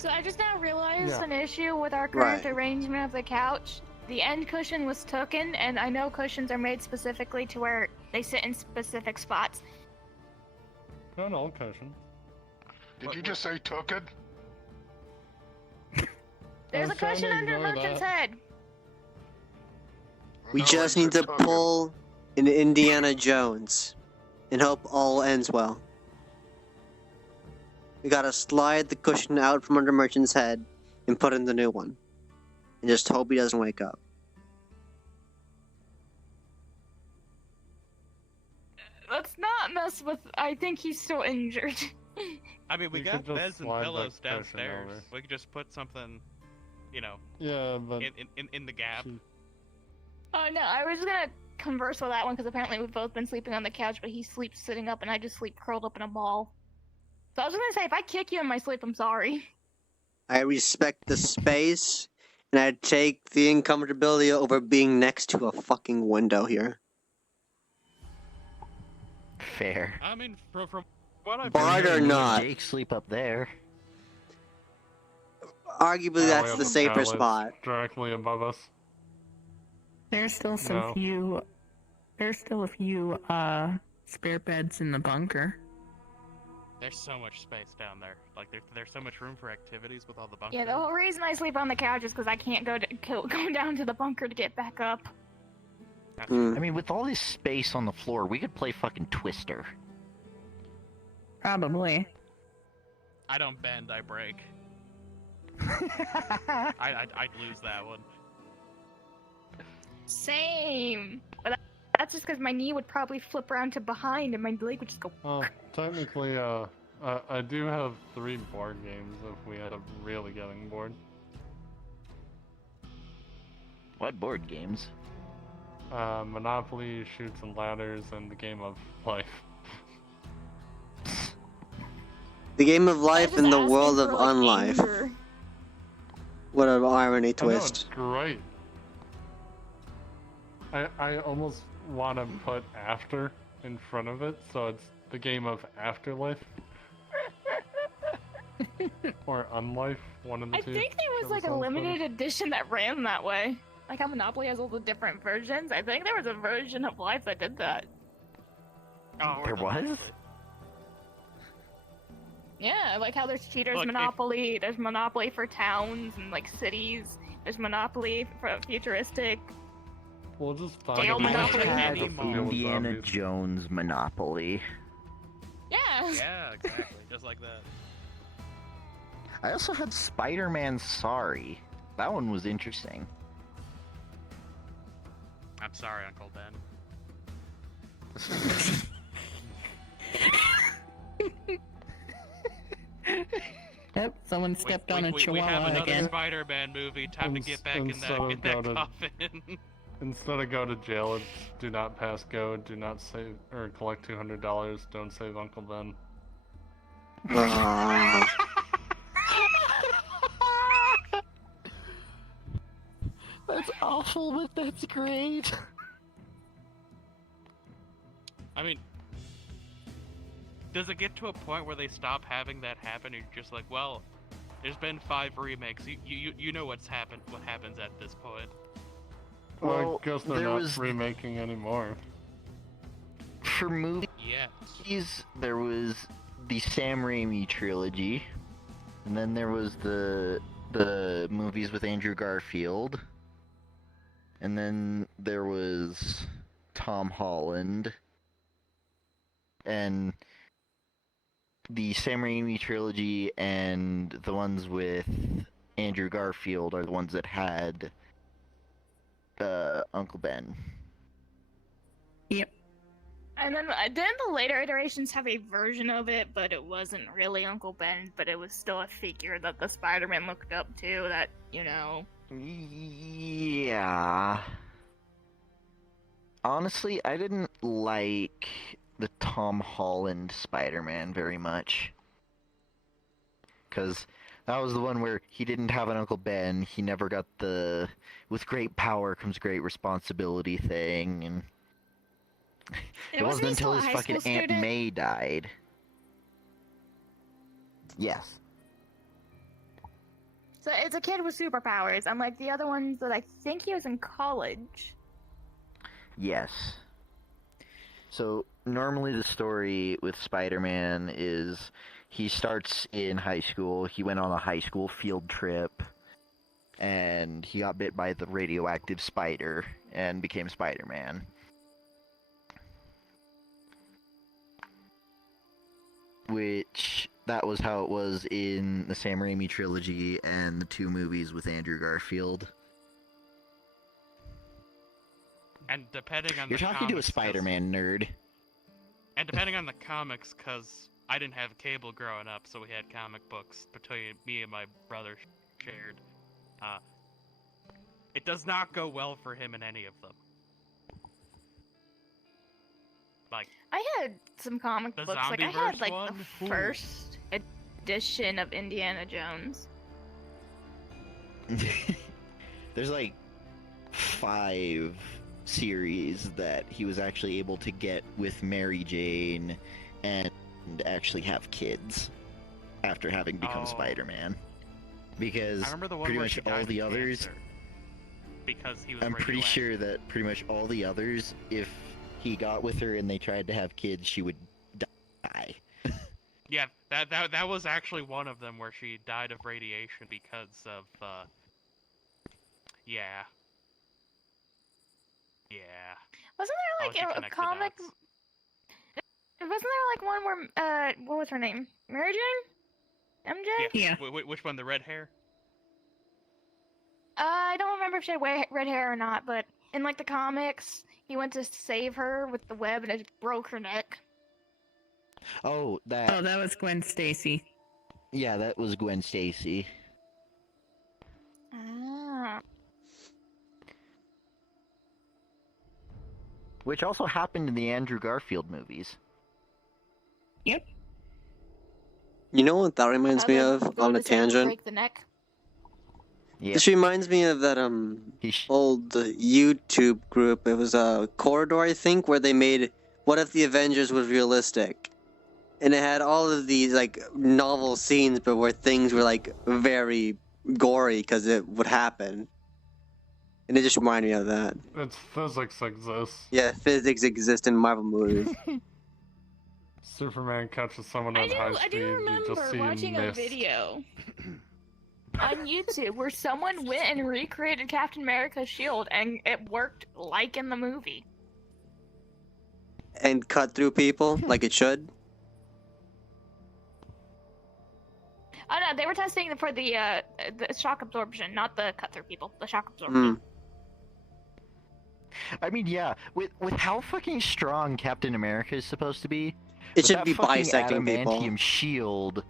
So I just now realized Yeah. an issue with our current Right. arrangement of the couch. The end cushion was taken, and I know cushions are made specifically to where they sit in specific spots. Not all cushions. Did you just say token? There's I a was trying cushion to under ignore Merchant's that. head. We No, just it's need to Tuggin. pull an Indiana Jones and hope all ends well. We gotta slide the cushion out from under Merchant's head and put in the new one. And just hope he doesn't wake up. Let's not mess with. I think he's still injured. I mean, we You got could just beds and slide that pillows cushion downstairs. over. We could just put something, you know, Yeah, but in the gap. Oh no, I was gonna converse with that one because apparently we've both been sleeping on the couch, but he sleeps sitting up and I just sleep curled up in a ball. So I was gonna say, if I kick you in my sleep, I'm sorry. I respect the space, and I take the uncomfortability over being next to a fucking window here. Fair. I mean, from what I've Bard or Me and not, Jake sleep up there. arguably we that's have the the safer pallets spot. directly above us. There's still some No. few. There's still a few spare beds in the bunker. There's so much space down there. Like there's so much room for activities with all the bunk Yeah, the beds. whole reason I sleep on the couch is because I can't go down to the bunker to get back up. I mean, with all this space on the floor, we could play fucking Twister. Probably. I don't bend, I break. I'd lose that one. Same. But that's just because my knee would probably flip around to behind and my leg would just go. Well, technically, I do have 3 board games if we end up really getting bored. What board games? Monopoly, Shoots and Ladders, and the Game of Life. The game of life in the asking world of for, like, unlife. anger. What an irony I know, twist. it's great. I almost want to put after in front of it, so it's the game of afterlife. Or unlife, one of the I two. think there was whichever like a sounds limited edition that ran that way. Like how Monopoly has all the different versions. I think there was a version of Life that did that. Oh, There was? Yeah, like how there's Cheaters Look, Monopoly, there's Monopoly for towns and like cities, there's Monopoly for futuristic. We'll just Jail talk about Monopoly. it. Had Mini mall. Indiana Jones Monopoly. Yeah. Yeah, exactly. Just like that. I also had Spider-Man Sorry. That one was interesting. I'm sorry, Uncle Ben. Yep, someone stepped on a we have chihuahua another again. Spider-Man movie. Time to get back in that coffin. Instead of go to jail, it's do not pass go, do not save or collect $200, don't save Uncle Ben. That's awful, but that's great. I mean, does it get to a point where they stop having that happen? And you're just like, well, there's been 5 remakes. You know what's happened. What happens at this point? Well, I guess they're there not was- remaking anymore. For movies, Yes. there was the Sam Raimi trilogy, and then there was the movies with Andrew Garfield, and then there was Tom Holland, and the Sam Raimi trilogy and the ones with Andrew Garfield are the ones that had Uncle Ben. Yep. And then didn't the later iterations have a version of it, but it wasn't really Uncle Ben, but it was still a figure that the Spider-Man looked up to that, you know. Yeah. Honestly, I didn't like the Tom Holland Spider-Man very much. Because that was the one where he didn't have an Uncle Ben, he never got the with great power comes great responsibility thing, and it wasn't until his fucking Aunt May died. Yes. So it's a kid with superpowers, unlike the other ones that I think he was in college. Yes. So, normally the story with Spider-Man is he starts in high school, he went on a high school field trip, and he got bit by the radioactive spider and became Spider-Man. Which, that was how it was in the Sam Raimi trilogy and the 2 movies with Andrew Garfield. And depending on You're the talking to a comics, 'cause- Spider-Man nerd. And depending on the comics, because I didn't have cable growing up, so we had comic books between me and my brother shared. It does not go well for him in any of them. Like, I had some comic The books. Like I Zombieverse had like one? the Ooh. first edition of Indiana Jones. There's like 5 series that he was actually able to get with Mary Jane and actually have kids after having become Spider-Man. Because I remember the one pretty where much she all died the of others, cancer because he was I'm pretty radioactive. sure that pretty much all the others, if he got with her and they tried to have kids, she would die. Yeah, that was actually one of them where she died of radiation because of yeah. Wasn't I'll there let you like a connect the comic? dots. Wasn't there like one where what was her name? Mary Jane? MJ? Yeah. Which one? The red hair? I don't remember if she had red hair or not, but in like the comics, he went to save her with the web and it broke her neck. Oh, that. Oh, that was Gwen Stacy. Yeah, that was Gwen Stacy. Ah. Which also happened in the Andrew Garfield movies. Yep. You know what that reminds me of on a tangent? Break the neck. Yeah. This reminds me of that old YouTube group. It was a Corridor, I think, where they made "What if the Avengers was realistic?" And it had all of these like novel scenes, but where things were like very gory because it would happen. And it just reminded me of that. It's physics exists. Yeah, physics exist in Marvel movies. Superman catches someone at high I speed, do you just remember see watching a mist. video on YouTube where someone went and recreated Captain America's shield and it worked like in the movie. And cut through people like it should. Oh no, they were testing for the shock absorption, not the cut through people. The shock absorption. I mean, yeah, with how fucking strong Captain America is supposed to be, It with should that be fucking bisecting people. adamantium shield.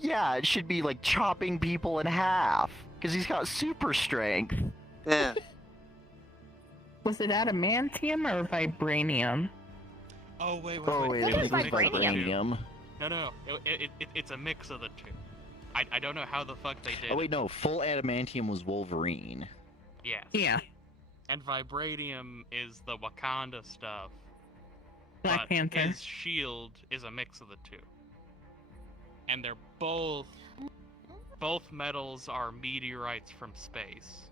Yeah, it should be like chopping people in half because he's got super strength. Yeah. Was it adamantium or vibranium? Oh wait, Oh, wait, I think it was vibranium. No. It's a mix of the two. I don't know how the fuck they did. Oh wait, no, full adamantium was Wolverine. Yeah. Yeah. And vibranium is the Wakanda stuff. Black but Panther. His shield is a mix of the two. And they're both metals are meteorites from space.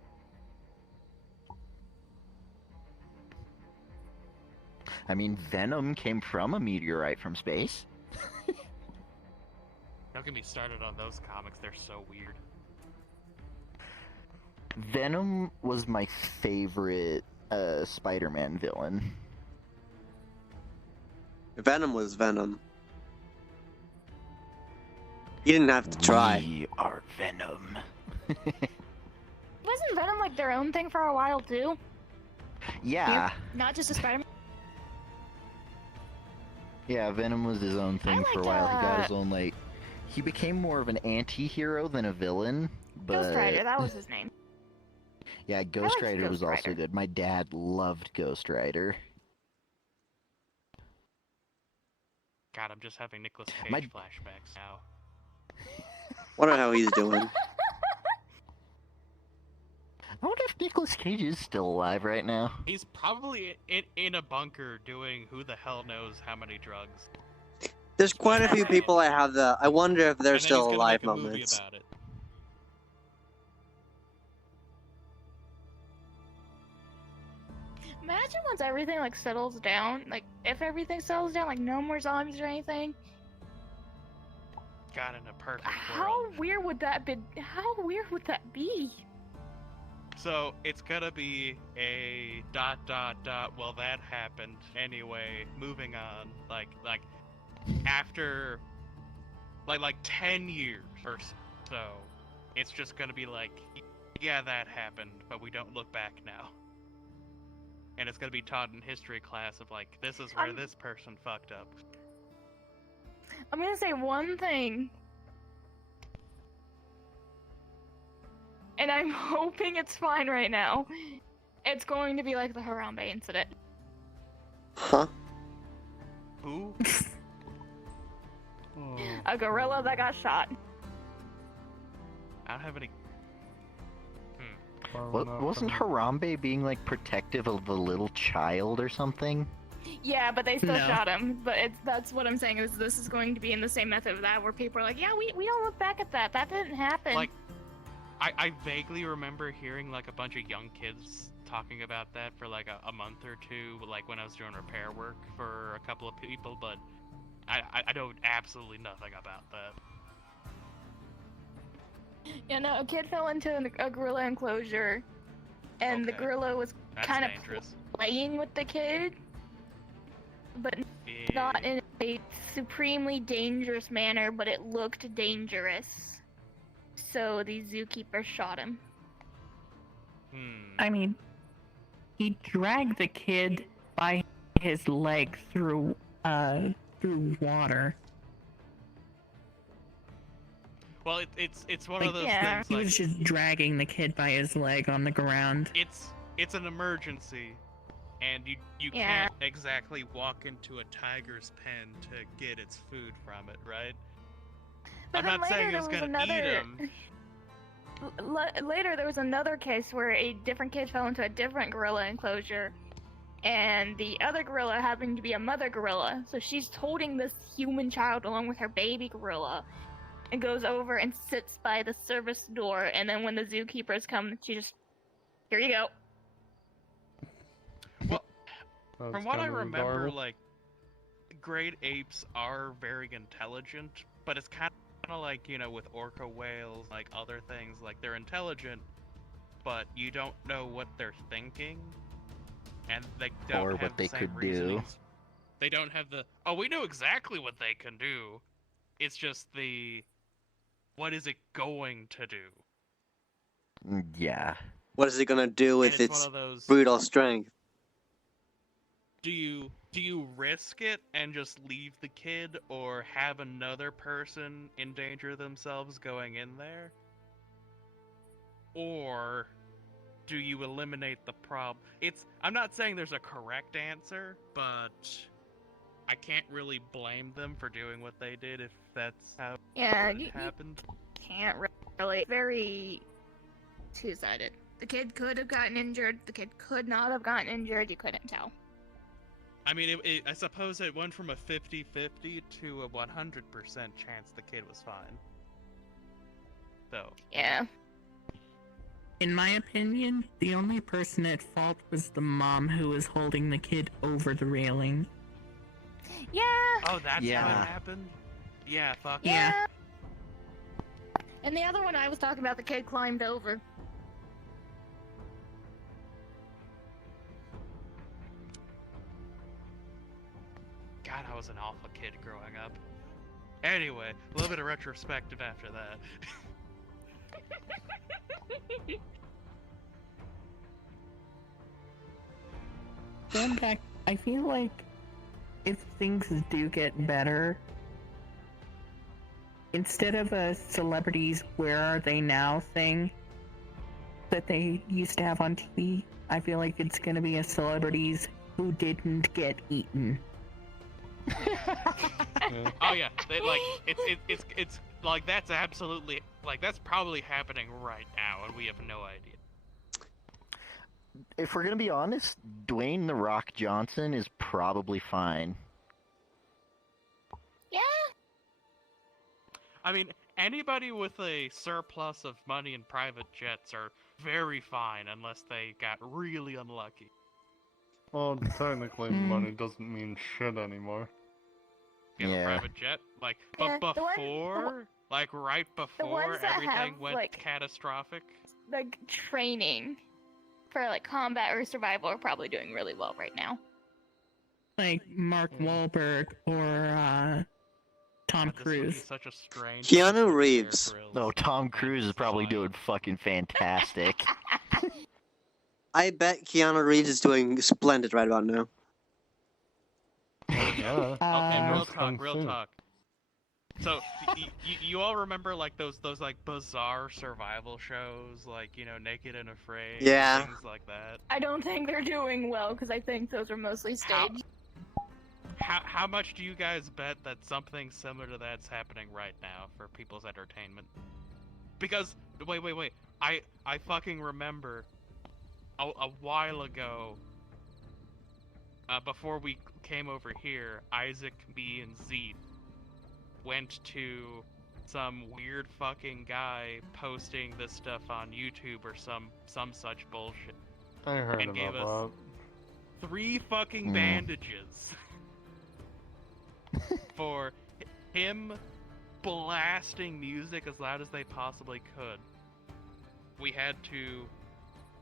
I mean, Venom came from a meteorite from space. Don't get me started on those comics, they're so weird. Venom was my favorite Spider-Man villain. Venom was Venom. You didn't have to try. We are Venom. Wasn't Venom like their own thing for a while too? Yeah. Not just a Spider-Man. Yeah, Venom was his own thing for a while. He got his own, like... He became more of an anti-hero than a villain, but... Ghost Rider, that was his name. Yeah, Ghost liked Rider was Ghost also Rider. good. My dad loved Ghost Rider. God, I'm just having Nicolas Cage My- flashbacks now. Wonder how he's doing. I wonder if Nicolas Cage is still alive right now. He's probably in a bunker doing who the hell knows how many drugs. There's quite a few people I have the. I wonder if they're And then still he's gonna alive make a movie moments. about it. Imagine once everything like settles down, like if everything settles down, like no more zombies or anything. God, in a perfect world. How weird would that be? How weird would that be? So it's gonna be a ... Well, that happened anyway. Moving on, like after like 10 years or so, it's just gonna be like, yeah, that happened, but we don't look back now. And it's gonna be taught in history class of like, this is where this person fucked up. I'm gonna say one thing. And I'm hoping it's fine right now. It's going to be like the Harambe incident. Huh? Who? A gorilla that got shot. I don't have any. Wasn't Harambe being like protective of a little child or something? Yeah, but they still No. shot him. But that's what I'm saying is this is going to be in the same method of that, where people are like, yeah, we don't look back at that. That didn't happen. Like, I vaguely remember hearing like a bunch of young kids talking about that for like a month or two, like when I was doing repair work for a couple of people, but I know absolutely nothing about that. Yeah, no, a kid fell into a gorilla enclosure, and the gorilla was That's kind of dangerous. playing with the kid, but not in a supremely dangerous manner, but it looked dangerous. So the zookeeper shot him. I mean, he dragged the kid by his leg through water. Well, it's one of those He things like was just dragging the kid by his leg on the ground. it's an emergency, and you Yeah. can't exactly walk into a tiger's pen to get its food from it, right? But I'm then not saying later it's there was gonna eat another. him. Later, there was another case where a different kid fell into a different gorilla enclosure, and the other gorilla happened to be a mother gorilla. So she's holding this human child along with her baby gorilla, and goes over and sits by the service door. And then when the zookeepers come, she just, here you go. From what I remember, like, great apes are very intelligent, but it's kind of like, you know, with orca whales, like other things, like they're intelligent, but you don't know what they're thinking, and they don't Or have what the they same could do. reasonings. They don't have the, oh, we know exactly what they can do. It's just the, what is it going to do? Yeah. What is it gonna do with it's one its of those- brutal strength? Do you risk it and just leave the kid, or have another person endanger themselves going in there? Or do you eliminate the problem? I'm not saying there's a correct answer, but I can't really blame them for doing what they did if that's how Yeah, it you happened. can't really. Very two-sided. The kid could have gotten injured. The kid could not have gotten injured. You couldn't tell. I mean, I suppose it went from a 50-50 to a 100% chance the kid was fine. So. Yeah. In my opinion, the only person at fault was the mom who was holding the kid over the railing. Yeah. Oh, that's how Yeah. it happened? Yeah, fuck. Yeah. And the other one I was talking about, the kid climbed over. God, I was an awful kid growing up. Anyway, a little bit of retrospective after that. Going back, I feel like if things do get better, instead of a celebrities where are they now thing that they used to have on TV, I feel like it's gonna be a celebrities who didn't get eaten. Oh yeah, it's like that's absolutely like that's probably happening right now, and we have no idea. If we're gonna be honest, Dwayne "The Rock" Johnson is probably fine. Yeah. I mean, anybody with a surplus of money and private jets are very fine unless they got really unlucky. Well, technically, money doesn't mean shit anymore. You have Yeah. a private jet? Like, Yeah, but the one- before, like right before ones that everything have, went like- catastrophic. Like training for like combat or survival are probably doing really well right now. Like Mark Wahlberg or Tom God, this would be Cruise. such a strange. Keanu Reeves. No, Tom Cruise is probably doing fucking fantastic. I bet Keanu Reeves is doing splendid right about now. Yeah. Okay, real Most kung talk, real fu. talk. So you all remember like those like bizarre survival shows, like Naked and Afraid, Yeah. things like that. I don't think they're doing well because I think those are mostly staged. How much do you guys bet that something similar to that's happening right now for people's entertainment? Because wait, I fucking remember a while ago, before we came over here, Isaac, me, and Zeke went to some weird fucking guy posting this stuff on YouTube or some such bullshit. I heard and gave about us 3 fucking Mm. bandages for him blasting music as loud as they possibly could. We had to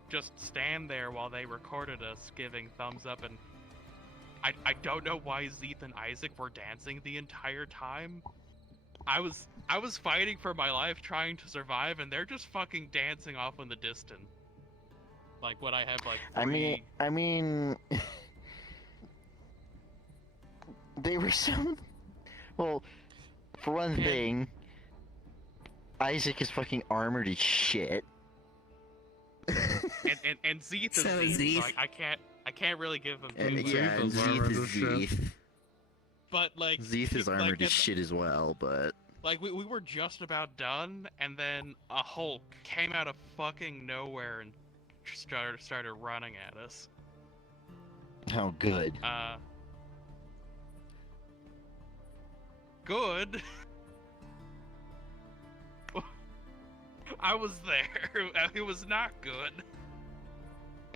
just stand there while they recorded us giving thumbs up, and I don't know why Zeeth and Isaac were dancing the entire time. I was fighting for my life trying to survive, and they're just fucking dancing off in the distance. Like when I have like 3... I mean, they were so. Well, for one thing, Isaac is fucking armored as shit. and Zeeth is So is Zeeth, so Zeeth. I can't really give him And too much. yeah, and Zeeth is Zeeth. But like Zeeth is like, armored as at- shit as well, but. Like we were just about done, and then a Hulk came out of fucking nowhere and started running at us. How good. Good. I was there. It was not good.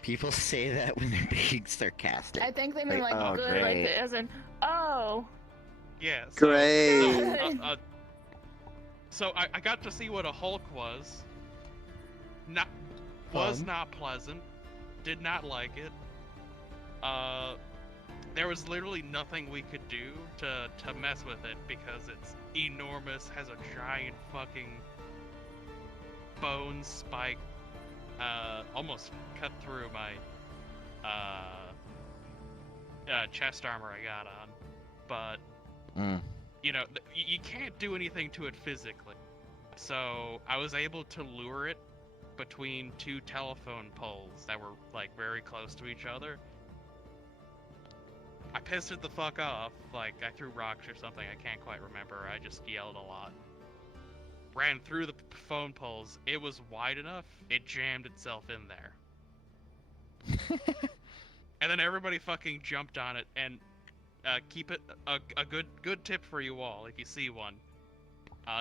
People say that when they're being sarcastic. I think they mean like oh, good, great. like as in oh. Yeah. Great. So I got to see what a Hulk was. Was not pleasant. Did not like it. There was literally nothing we could do to mess with it because it's enormous, has a giant fucking bone spike, almost cut through my chest armor I got on, but you can't do anything to it physically. So I was able to lure it between 2 telephone poles that were like very close to each other. I pissed it the fuck off, like I threw rocks or something, I can't quite remember, I just yelled a lot. Ran through the phone poles, it was wide enough, it jammed itself in there. And then everybody fucking jumped on it, and keep it a good tip for you all if you see one.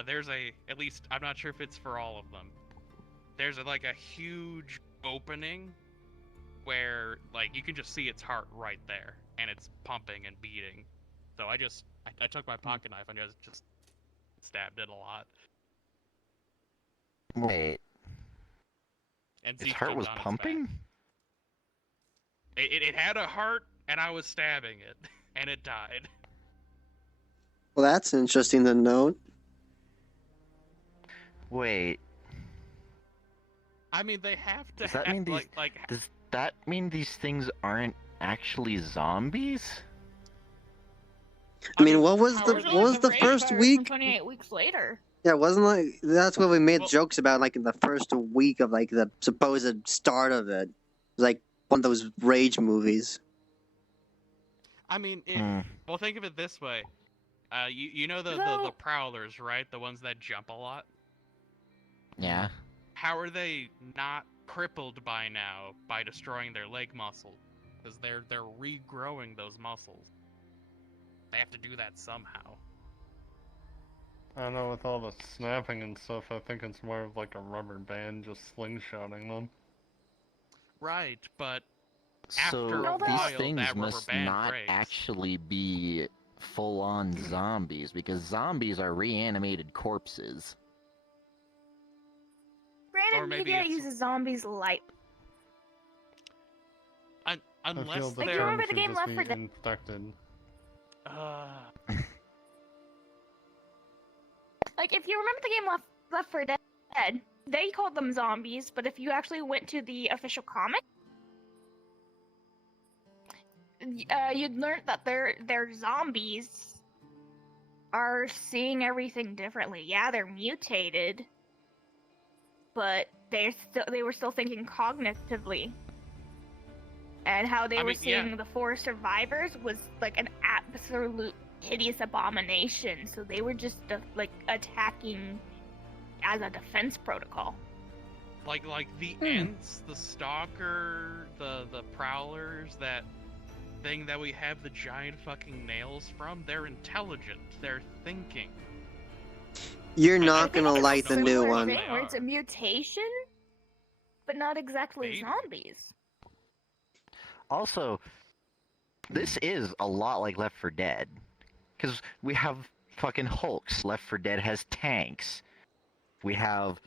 There's at least I'm not sure if it's for all of them. There's like a huge opening where like you can just see its heart right there, and it's pumping and beating. So I took my pocket knife and just stabbed it a lot. Wait. And Its Zeke heart jumped was on its back. pumping? It had a heart, and I was stabbing it, and it died. Well, that's interesting to note. Wait. I mean, they have to Does that have, mean these? Does that mean these things aren't actually zombies? I mean, what was How the was what was the rage first virus from week? 28 weeks later. Yeah, wasn't like that's what we made jokes about, like in the first week of like the supposed start of it. It was like one of those rage movies. I mean, well, think of it this way. You know the prowlers, right? The ones that jump a lot. Yeah. How are they not crippled by now by destroying their leg muscle? Because they're regrowing those muscles. They have to do that somehow. I don't know, with all the snapping and stuff, I think it's more of like a rubber band just slingshotting them. Right, but So after a these while, things that rubber must band not breaks. actually be full-on zombies, because zombies are reanimated corpses. Granted, Or maybe media it's- uses zombies light. I feel Unless the Like, you they're remember term the should game just Left be 4 Dead? infected. Like, if you remember the game Left 4 Dead, they called them zombies, but if you actually went to the official comic, you'd learn that their zombies are seeing everything differently. Yeah, they're mutated, but they were still thinking cognitively. And how they were seeing the 4 survivors was like an absolute hideous abomination. So they were just like attacking as a defense protocol. Like the Ents, the Stalker, the Prowlers, that thing that we have the giant fucking nails from, they're intelligent. They're thinking. You're not gonna like the new Similar one. thing where it's a mutation, but not exactly zombies. Also, this is a lot like Left 4 Dead, because we have fucking Hulks. Left 4 Dead has tanks. We have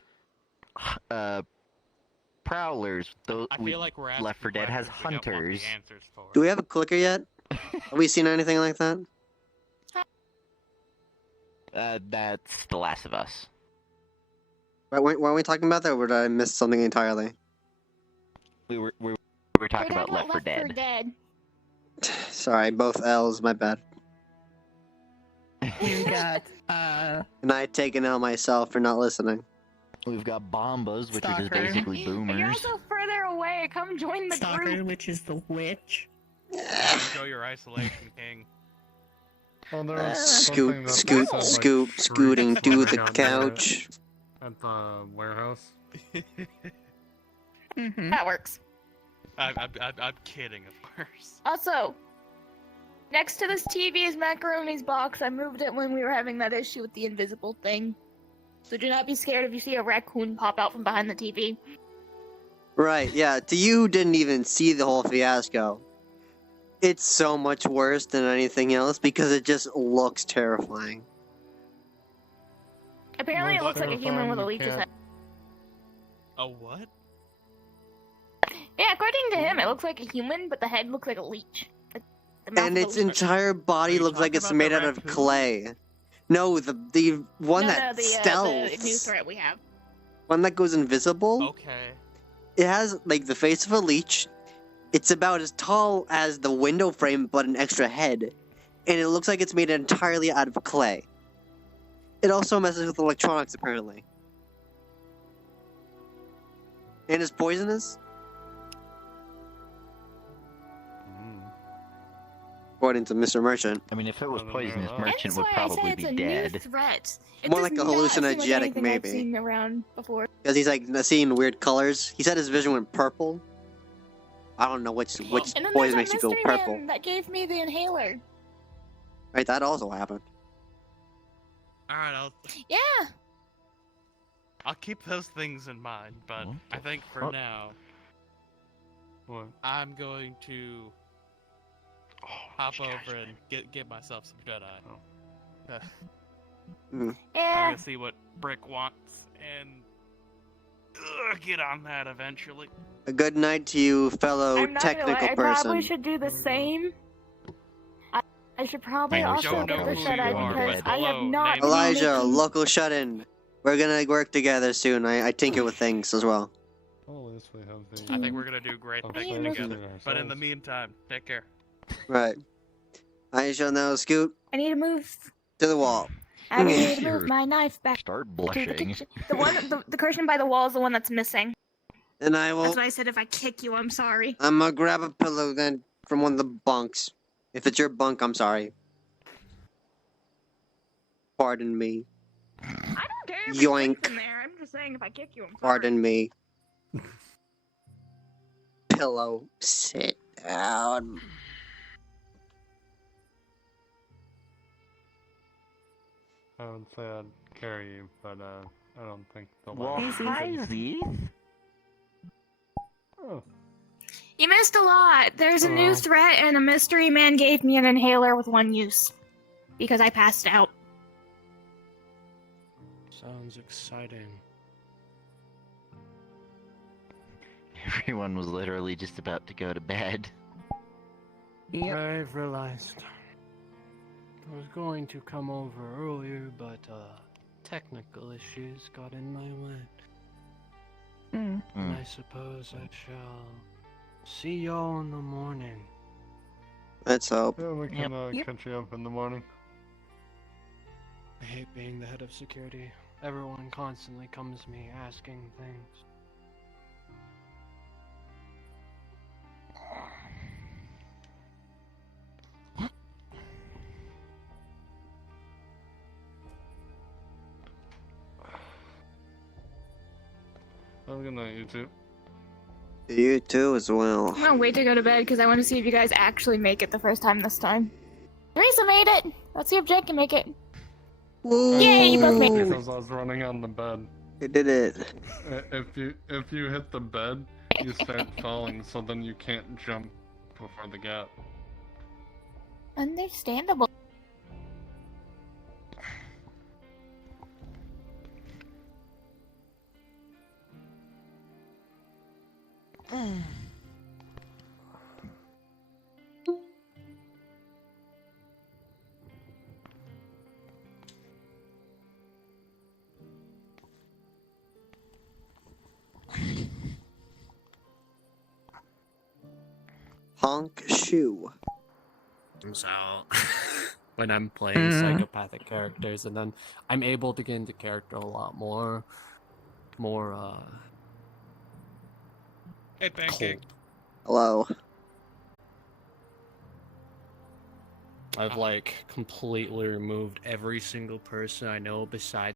Prowlers. I feel like we're asking Left 4 Dead has questions we don't want the hunters. answers for. Do we have a clicker yet? Have we seen anything like that? That's The Last of Us. Weren't we talking about that, or did I miss something entirely? We were talking about Left 4 Dead. Sorry, both L's, my bad. We've got And I take an L myself for not listening. We've got Bombas, which are just Stalker. basically You're boomers. also further away. Come join the Stalker, group. which is the witch. Enjoy your isolation, King. Oh, there was Scoot, something that scoot, said, like, scoot, shriek scooting to the flying on couch. At the warehouse. That works. I'm kidding, of course. Also, next to this TV is Macaroni's box. I moved it when we were having that issue with the invisible thing. So do not be scared if you see a raccoon pop out from behind the TV. Right, yeah, to you who didn't even see the whole fiasco, it's so much worse than anything else because it just looks terrifying. Apparently, it Well, looks like a human with a leech's can't- head. A what? Yeah, according to him, it looks like a human, but the head looks like a leech. Like, the mouth And of a its leech. entire body looks like it's made out of clay. No, the one that the stealths, new threat we have. one that goes invisible. Okay. It has like the face of a leech. It's about as tall as the window frame, but an extra head, and it looks like it's made entirely out of clay. It also messes with electronics, apparently. And is poisonous, according to Mr. Merchant. I mean, if it was poisonous, Hence Merchant would why I probably say it's be a dead. new threat. It More does like a not seem like hallucinogenic, anything maybe. I've seen around before. Because he's like seeing weird colors. He said his vision went purple. I don't know which And then there's poison a makes you go mystery purple. man that gave me the inhaler. Right, that also happened. Alright, Yeah. I'll keep those things in mind, but I think for fuck? now, What? I'm going to hop over and get myself some Jedi. I'm Yeah. gonna see what Brick wants and get on that eventually. A good night to you, fellow I'm not gonna lie, technical I person. probably should do the same. I should probably I also don't get know the who Jedi you are, because but I have not been Elijah, making- local shut-in. We're gonna work together soon. I tinker with things as well. Oh, this we have the. I think we're gonna do great of things things together. in But in the ourselves. meantime, take care. Right. I shall now scoot I need to move. to the wall. I need to move my knife back Start to the blushing. kitchen. The one, the cushion by the wall is the one that's missing. And I will. That's why I said if I kick you, I'm sorry. I'm gonna grab a pillow then from one of the bunks. If it's your bunk, I'm sorry. Pardon me. I don't care if Yoink. it's in there. I'm just saying if I kick you, I'm sorry. Pardon me. Pillow, sit down. I would say I'd carry you, but I don't think the Well, last. hi, Zeke. Oh. You missed a lot. There's a new threat, and a mystery man gave me an inhaler with one use. because I passed out. Sounds exciting. Everyone was literally just about to go to bed. I've realized I was going to come over earlier, but technical issues got in my way. And I suppose I shall see y'all in the morning. Let's hope. Yeah, we can catch you up in the morning. I hate being the head of security. Everyone constantly comes to me asking things. Have a good night, you two. You too as well. I'm gonna wait to go to bed because I want to see if you guys actually make it the first time this time. Teresa made it! Let's see if Jake can make it. Yay, you both made it! Because I was running on the bed. You did it. If you hit the bed, you start falling, so then you can't jump before the gap. Understandable. Honk shoe. Comes out when I'm playing psychopathic characters, and then I'm able to get into character a lot more. Hey, Pancake. Hello. I've like completely removed every single person I know besides